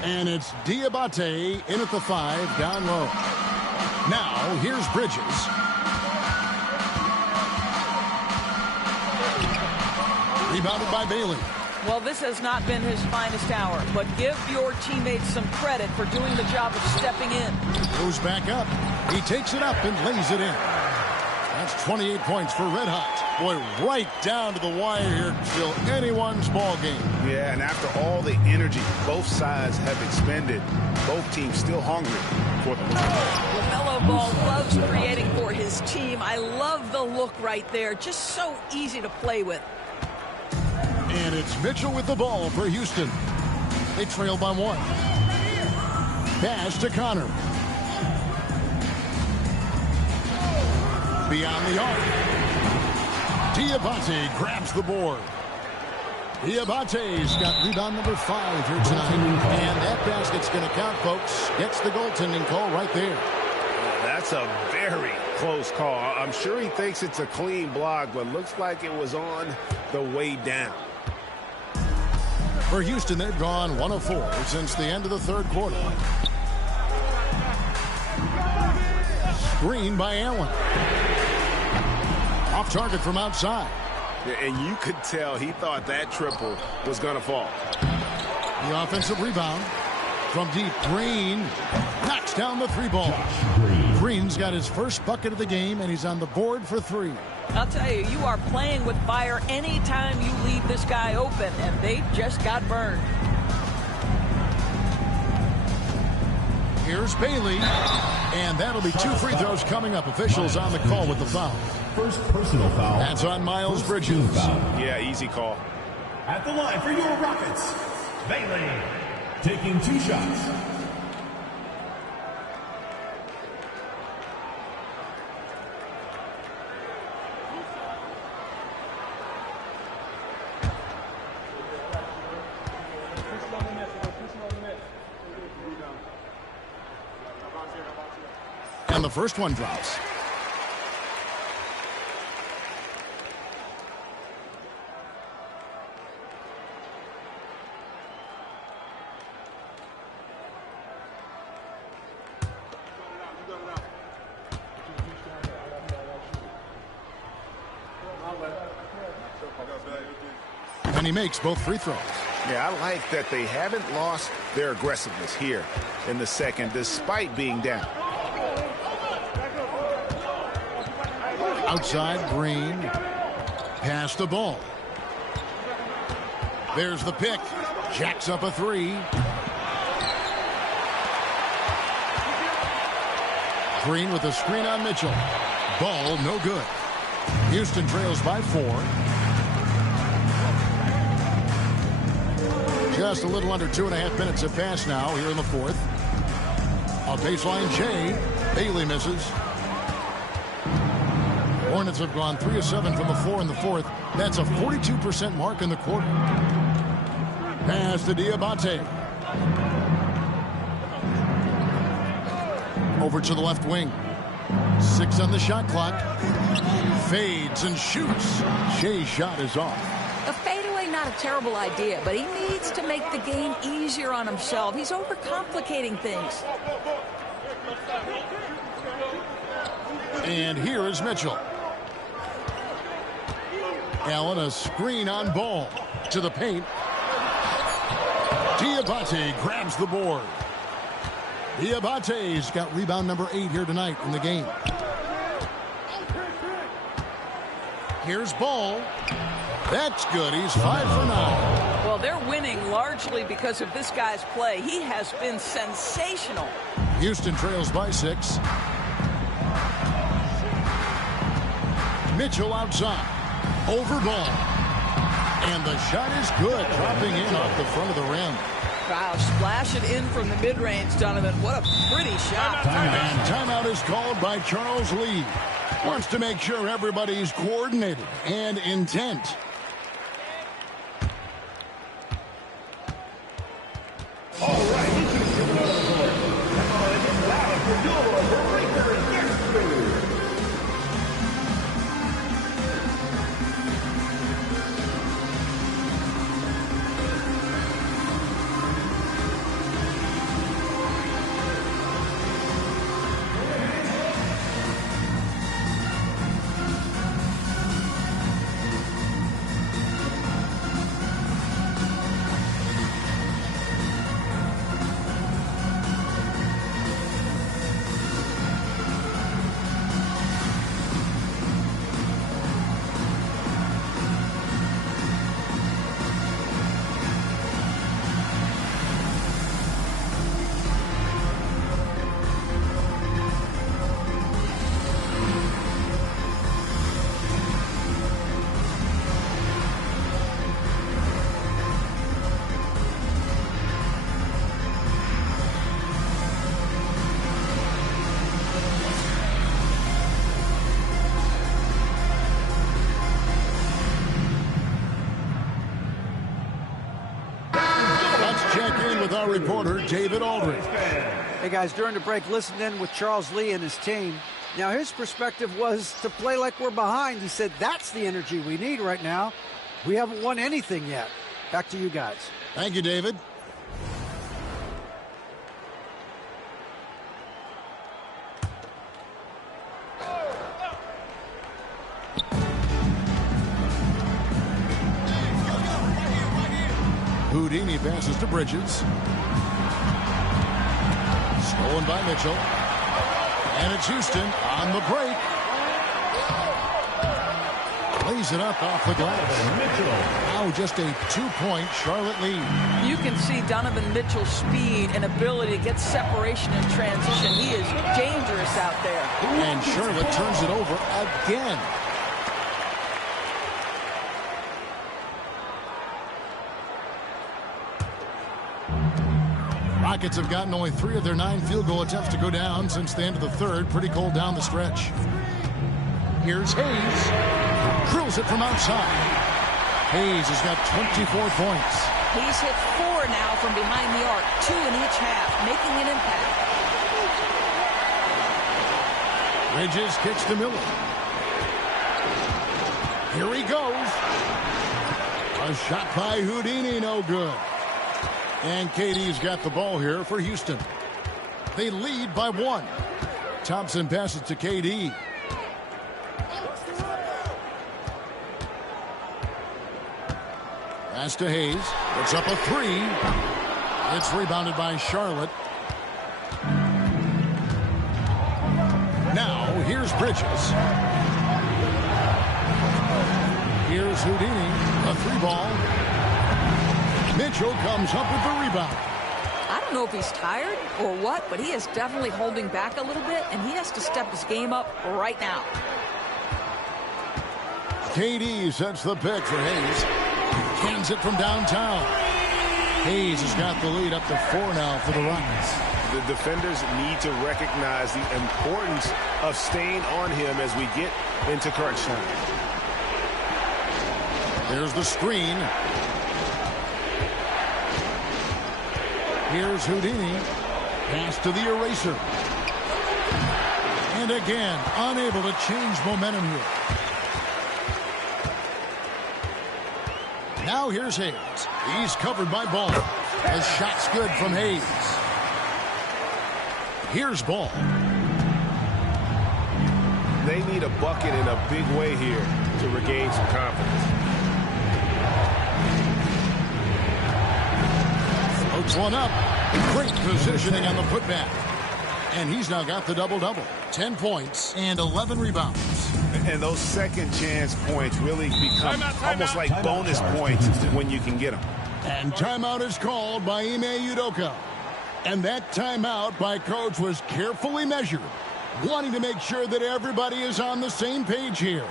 And it's Diabate in at the 5, down low. Now, here's Bridges. Rebounded by Bailey. Well, this has not been his finest hour, but give your teammates some credit for doing the job of stepping in. Goes back up. He takes it up and lays it in. That's 28 points for Red Hot. Boy, right down to the wire here. Still anyone's ball game. Yeah, and after all the energy both sides have expended, both teams still hungry for the win. LaMelo Ball loves creating for his team. I love the look right there. Just so easy to play with. And it's Mitchell with the ball for Houston. They trail by 1. Pass to Connor. Beyond the arc. Diabate grabs the board. Diabate's got rebound number 5 here tonight. And that basket's going to count, folks. Gets the goaltending call right there. that's a very close call. I'm sure he thinks it's a clean block, but looks like it was on the way down. For Houston, they've gone 1 of 4 since the end of the third quarter. Screen by Allen. Off target from outside. And you could tell he thought that triple was going to fall. The offensive rebound from deep. Green knocks down the 3-ball. Green's got his first bucket of the game, and he's on the board for 3. I'll tell you, you are playing with fire anytime you leave this guy open, and they just got burned. Here's Bailey, and that'll be 2 free throws coming up. Officials on the call with the foul. First personal foul. That's on Miles Bridges. Yeah, easy call. At the line for your Rockets, Bailey, taking 2 shots. And the first one drops. And he makes both free throws. Yeah, I like that they haven't lost their aggressiveness here in the second, despite being down. Outside, Green. Pass the ball. There's the pick. Jacks up a 3. Green with a screen on Mitchell. Ball no good. Houston trails by 4. Just a little under 2.5 minutes have passed now here in the fourth. On baseline, Jay. Bailey misses. Hornets have gone 3 of 7 from the floor in the fourth. That's a 42% mark in the quarter. Pass to Diabate. Over to the left wing. 6 on the shot clock. Fades and shoots. Shay's shot is off. A fadeaway, not a terrible idea, but he needs to make the game easier on himself. He's overcomplicating things. And here is Mitchell. Allen, a screen on Ball. To the paint. Diabate grabs the board. Diabate's got rebound number 8 here tonight in the game. Here's Ball. That's good. He's 5 for 9. Well, they're winning largely because of this guy's play. He has been sensational. Houston trails by 6. Mitchell outside. Over Ball. And the shot is good. Dropping in off the front of the rim. Wow, splash it in from the mid-range, Donovan. What a pretty shot. And timeout is called by Charles Lee. Wants to make sure everybody's coordinated and intent. All right, you can give another score. It is loud for your breaker and Our reporter, David Aldridge. Hey, guys, during the break, listened in with Charles Lee and his team. Now, his perspective was to play like we're behind. He said, that's the energy we need right now. We haven't won anything yet. Back to you guys. Thank you, David. Houdini passes to Bridges. Stolen by Mitchell. And it's Houston on the break. Lays it up off the glass. Now just a 2-point Charlotte lead. You can see Donovan Mitchell's speed and ability to get separation in transition. He is dangerous out there. And Charlotte turns it over again. Rockets have gotten only 3 of their 9 field goal attempts to go down since the end of the third. Pretty cold down the stretch. Here's Hayes. Drills it from outside. Hayes has got 24 points. He's hit 4 now from behind the arc, 2 in each half, making an impact. Bridges kicks to Miller. Here he goes. A shot by Houdini, no good. And KD's got the ball here for Houston. They lead by 1. Thompson passes to KD. Pass to Hayes. Puts up a 3. It's rebounded by Charlotte. Now, here's Bridges. Here's Houdini. A 3-ball. Mitchell comes up with the rebound. I don't know if he's tired or what, but he is definitely holding back a little bit, and he has to step his game up right now. KD sets the pick for Hayes. Cans it from downtown. Hayes has got the lead up to 4 now for the Rockets. The defenders need to recognize the importance of staying on him as we get into crunch time. There's the screen. Here's Houdini. Pass to the eraser. And again, unable to change momentum here. Now here's Hayes. He's covered by Ball. The shot's good from Hayes. Here's Ball. They need a bucket in a big way here to regain some confidence. Floats one up. Great positioning on the putback. And he's now got the double-double. 10 points and 11 rebounds. And those second chance points really become almost like bonus points when you can get them. And timeout is called by Ime Udoka. And that timeout by Coach was carefully measured, wanting to make sure that everybody is on the same page here.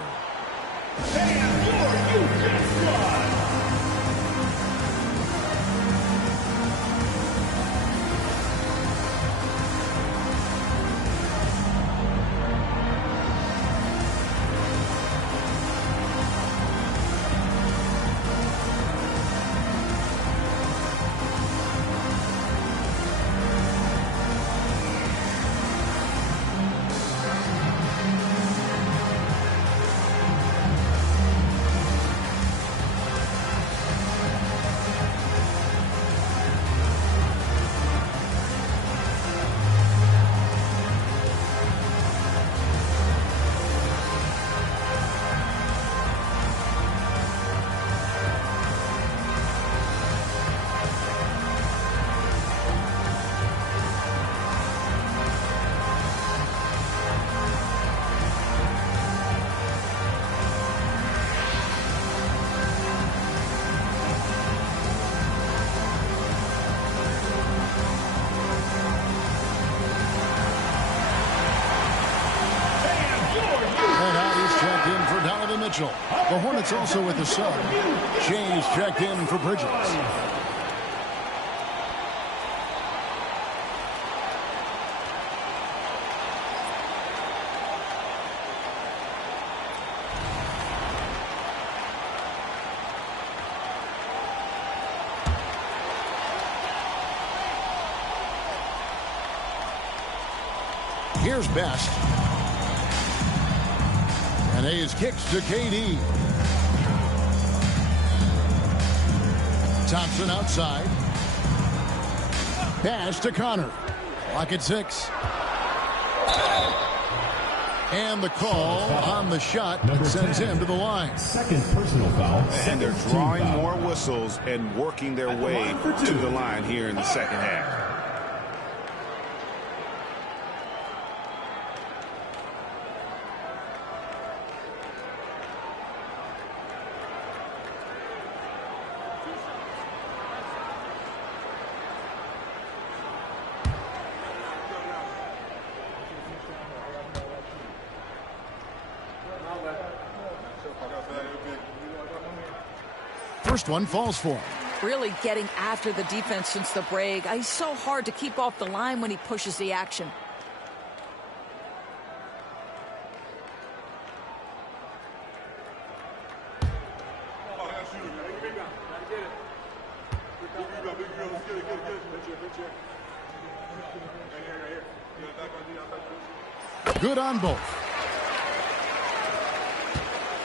Mitchell. The Hornets also with the sub. James checked in for Bridges. Here's Best. And Hayes kicks to KD. Thompson outside. Pass to Connor. Clock at 6. And the call on the shot that sends him to the line. Second personal foul. And they're drawing more whistles and working their way to the line here in the second half. First one falls for him. Really getting after the defense since the break. He's so hard to keep off the line when he pushes the action. Good on both.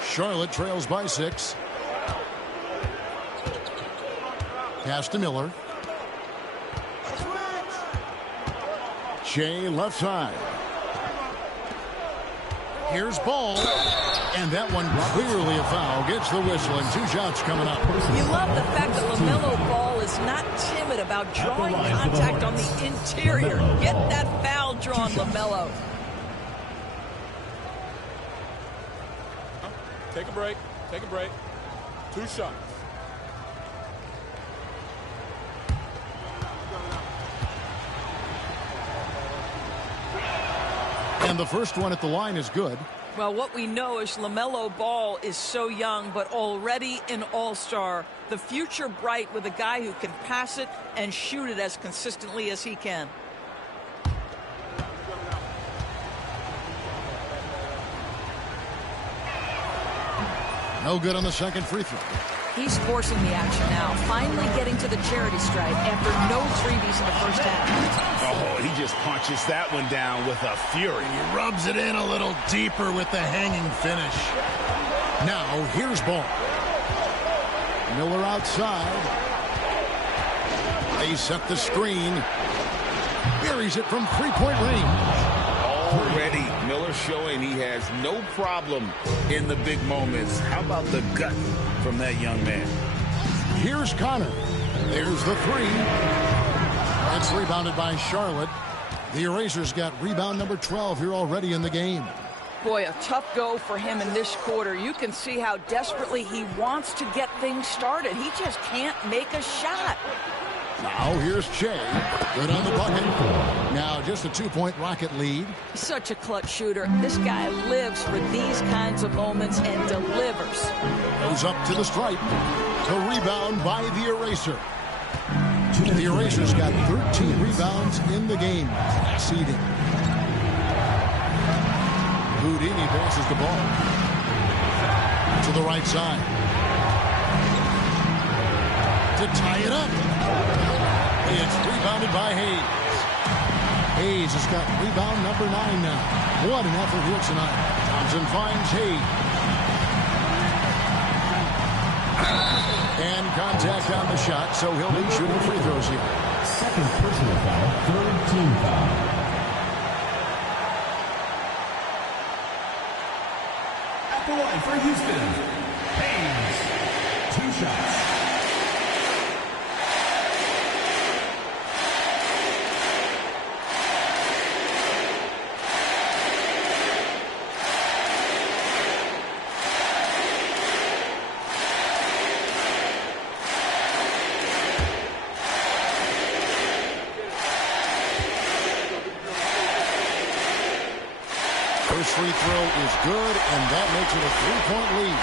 Charlotte trails by 6. Pass to Miller. Shea left side. Here's Ball. And that one clearly a foul. Gets the whistle and 2 shots coming up. You love the fact that LaMelo Ball is not timid about drawing contact on the interior. Get that foul drawn, LaMelo. Take a break. Take a break. 2 shots. And the first one at the line is good. Well, what we know is LaMelo Ball is so young, but already an all-star. The future bright with a guy who can pass it and shoot it as consistently as he can. No good on the second free throw. He's forcing the action now, finally getting to the charity stripe after no freebies in the first half. Oh, he just punches that one down with a fury. He rubs it in a little deeper with the hanging finish. Now, here's Ball. Miller outside. They set the screen. Buries it from three-point range. Already, Miller showing he has no problem in the big moments. How about the gut from that young man? Here's Connor. There's the 3. It's rebounded by Charlotte. The Erasers got rebound number 12 here already in the game. Boy, a tough go for him in this quarter. You can see how desperately he wants to get things started. He just can't make a shot. Now here's Shea. Good on the bucket. Now just a 2-point Rocket lead. Such a clutch shooter. This guy lives for these kinds of moments and delivers. Goes up to the stripe. The rebound by the Eraser. The Erasers got 13 rebounds in the game. Seeding. Houdini passes the ball to the right side to tie it up. It's rebounded by Hayes. Hayes has got rebound number 9 now. What an effort here tonight. Thompson finds Hayes. And contact on the shot, so he'll be shooting free throws here. Second personal foul, 3rd team foul. At the line for Houston, Hayes. 2 shots. First free throw is good, and that makes it a 3-point lead.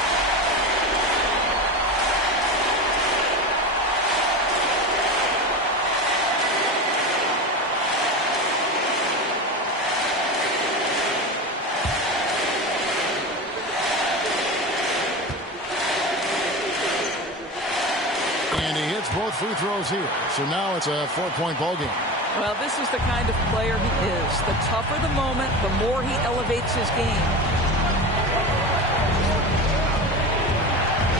And he hits both free throws here. So now it's a 4-point ball game. Well, this is the kind of player he is. The tougher the moment, the more he elevates his game.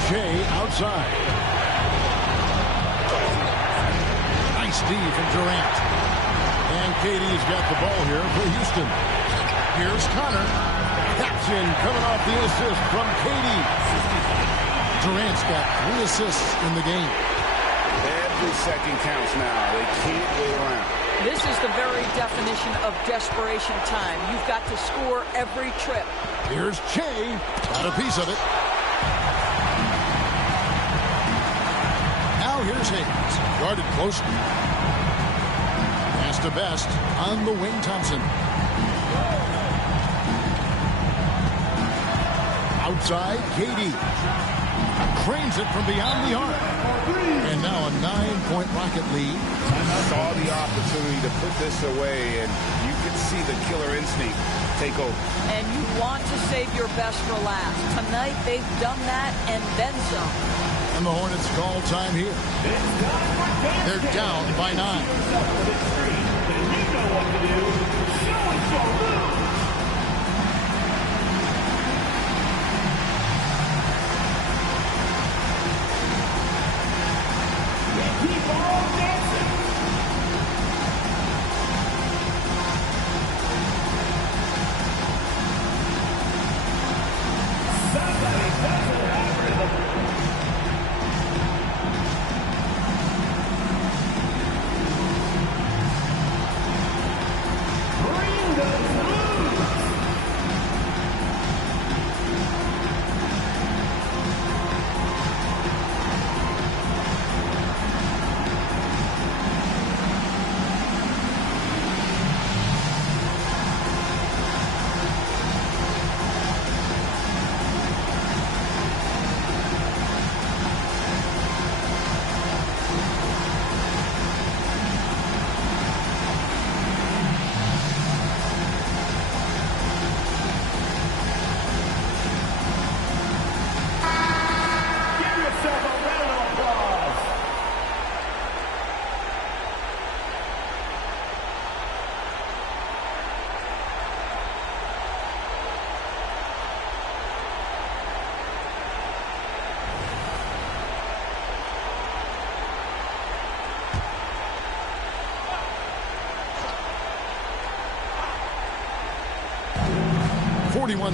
Shea outside. Nice D from Durant. And KD's got the ball here for Houston. Here's Connor. That's in, coming off the assist from KD. Durant's got 3 assists in the game. Every second counts now. They can't wait around. This is the very definition of desperation time. You've got to score every trip. Here's Shea. Got a piece of it. Now here's Hayes. Guarded closely. Pass to Best on the wing. Thompson. Outside, KD. Cranes it from beyond the arc. And now a 9-point Rocket lead. Saw the opportunity to put this away, and you can see the killer instinct take over. And you want to save your best for last. Tonight, they've done that and then some. And the Hornets call time here. They're down by 9.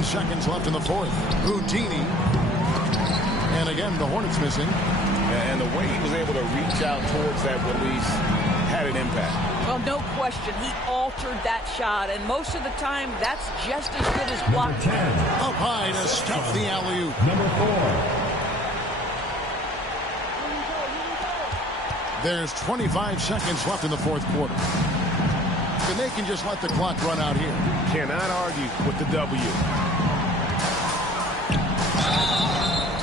Seconds left in the fourth. Houdini. And again, the Hornets missing. And the way he was able to reach out towards that release had an impact. Well, no question. He altered that shot, and most of the time, that's just as good as blocking. Up high to stuff the alley-oop. Number 4. There's 25 seconds left in the fourth quarter. And they can just let the clock run out here. Cannot argue with the W.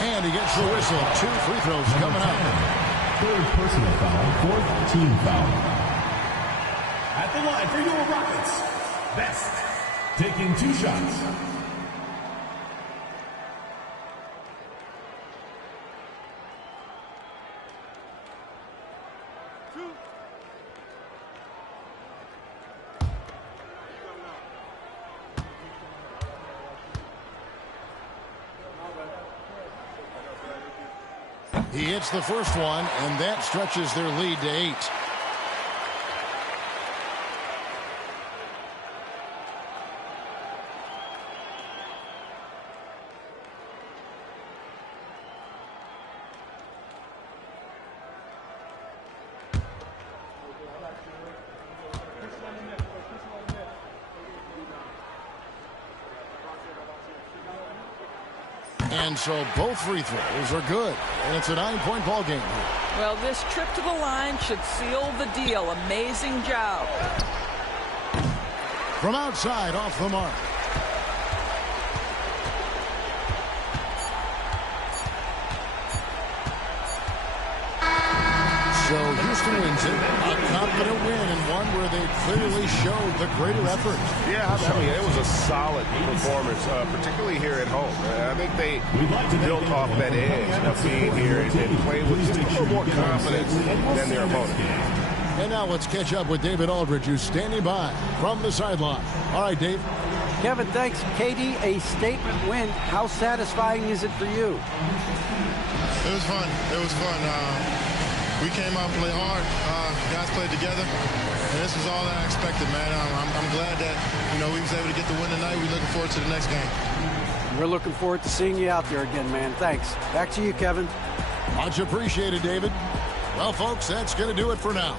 And he gets the whistle. 2 free throws coming up. 3rd personal foul, 4th team foul. At the line for your Rockets, Best, taking 2 shots. He hits the first one, and that stretches their lead to 8. And so both free throws are good. And it's a 9-point ball game here. Well, this trip to the line should seal the deal. Amazing job. From outside, off the mark. So Houston wins it. A confident win, and one where they clearly showed the greater effort. Yeah, I mean, it was a solid performance, particularly here at home. I think they built off that edge of being here and played with just a little more confidence than their opponent. And now let's catch up with David Aldridge, who's standing by from the sideline. All right, Dave. Kevin, thanks. KD, a statement win. How satisfying is it for you? It was fun. It was fun. We came out and played hard. Guys played together. And this was all that I expected, man. I'm glad that, we was able to get the win tonight. We're looking forward to the next game. We're looking forward to seeing you out there again, man. Thanks. Back to you, Kevin. Much appreciated, David. Well, folks, that's going to do it for now.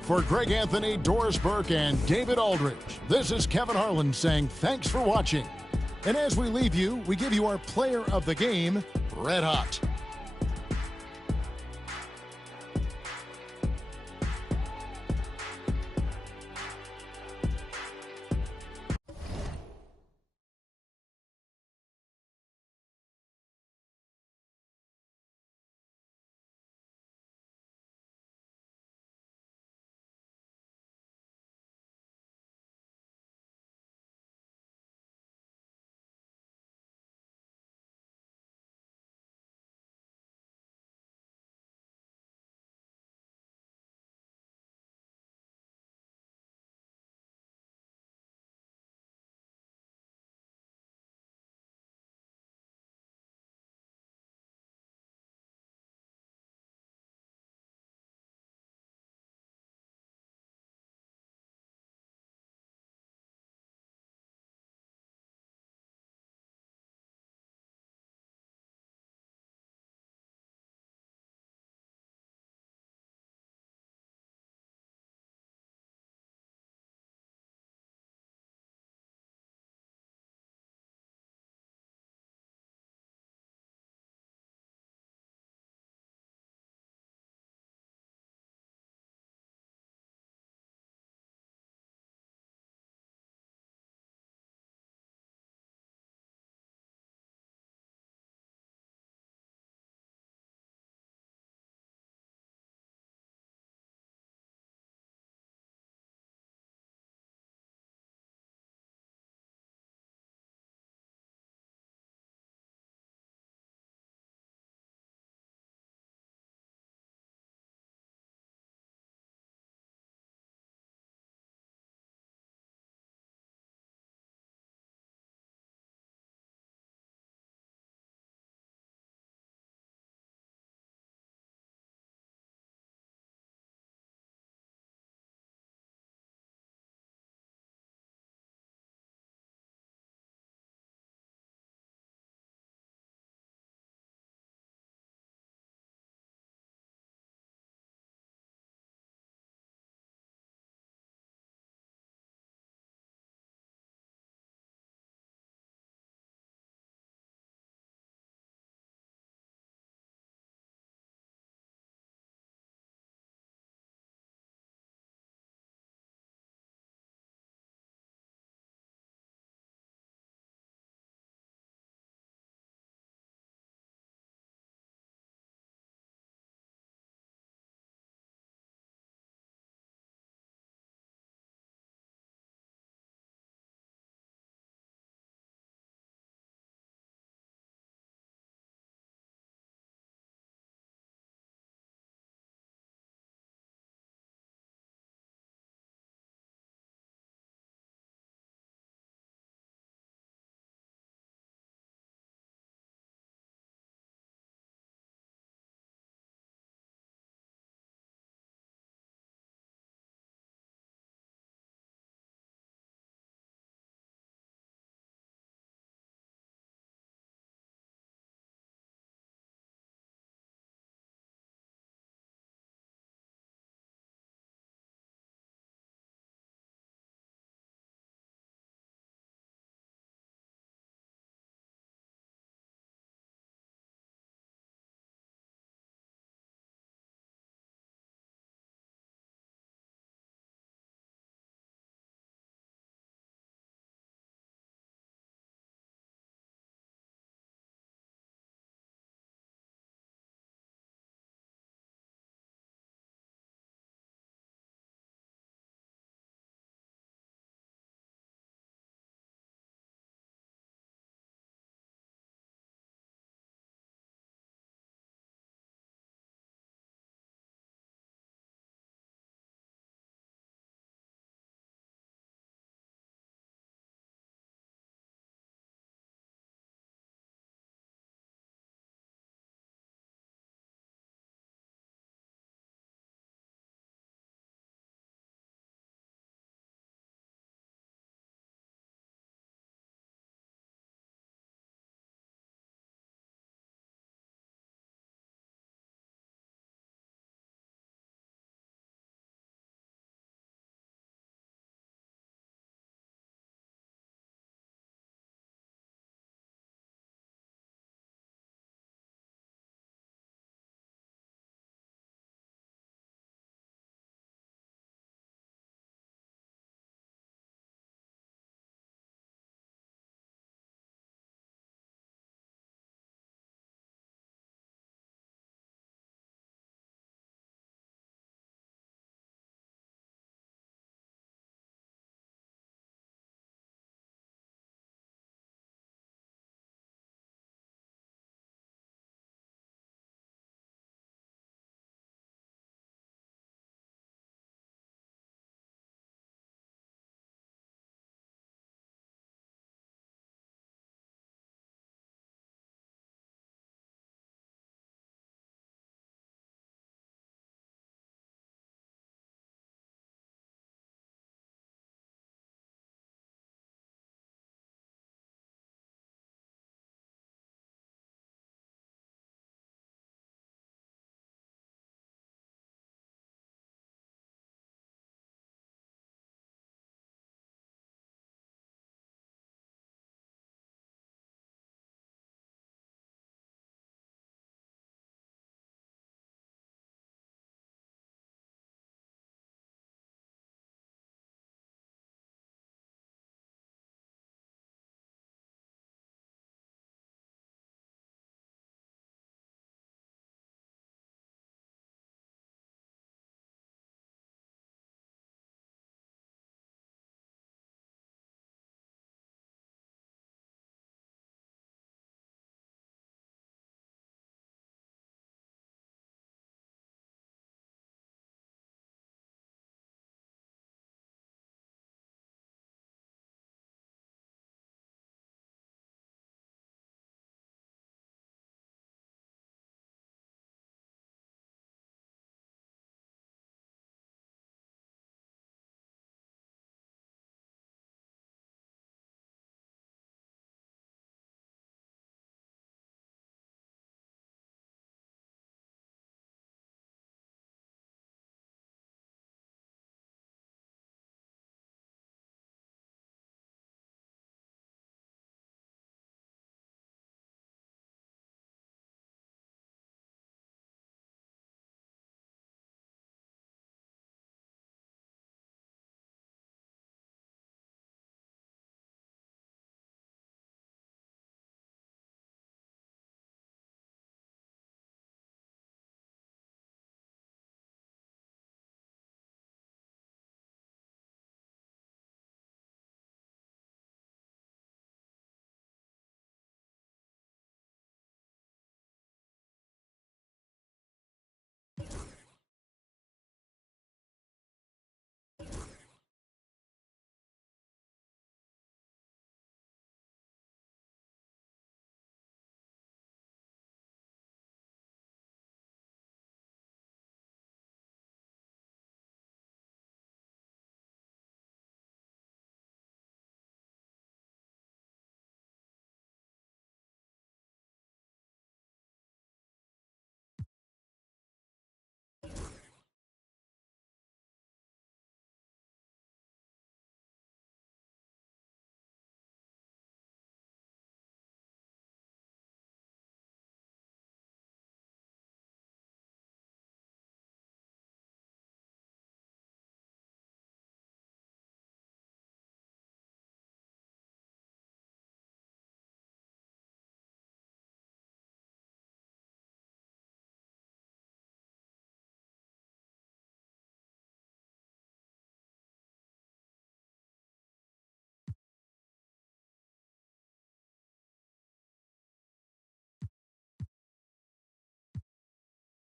For Greg Anthony, Doris Burke, and David Aldridge, this is Kevin Harlan saying thanks for watching. And as we leave you, we give you our player of the game, Red Hot.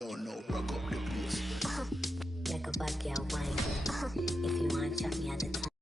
Oh no, rock up the place. Like a bad girl wine. If you want to chat me at the time.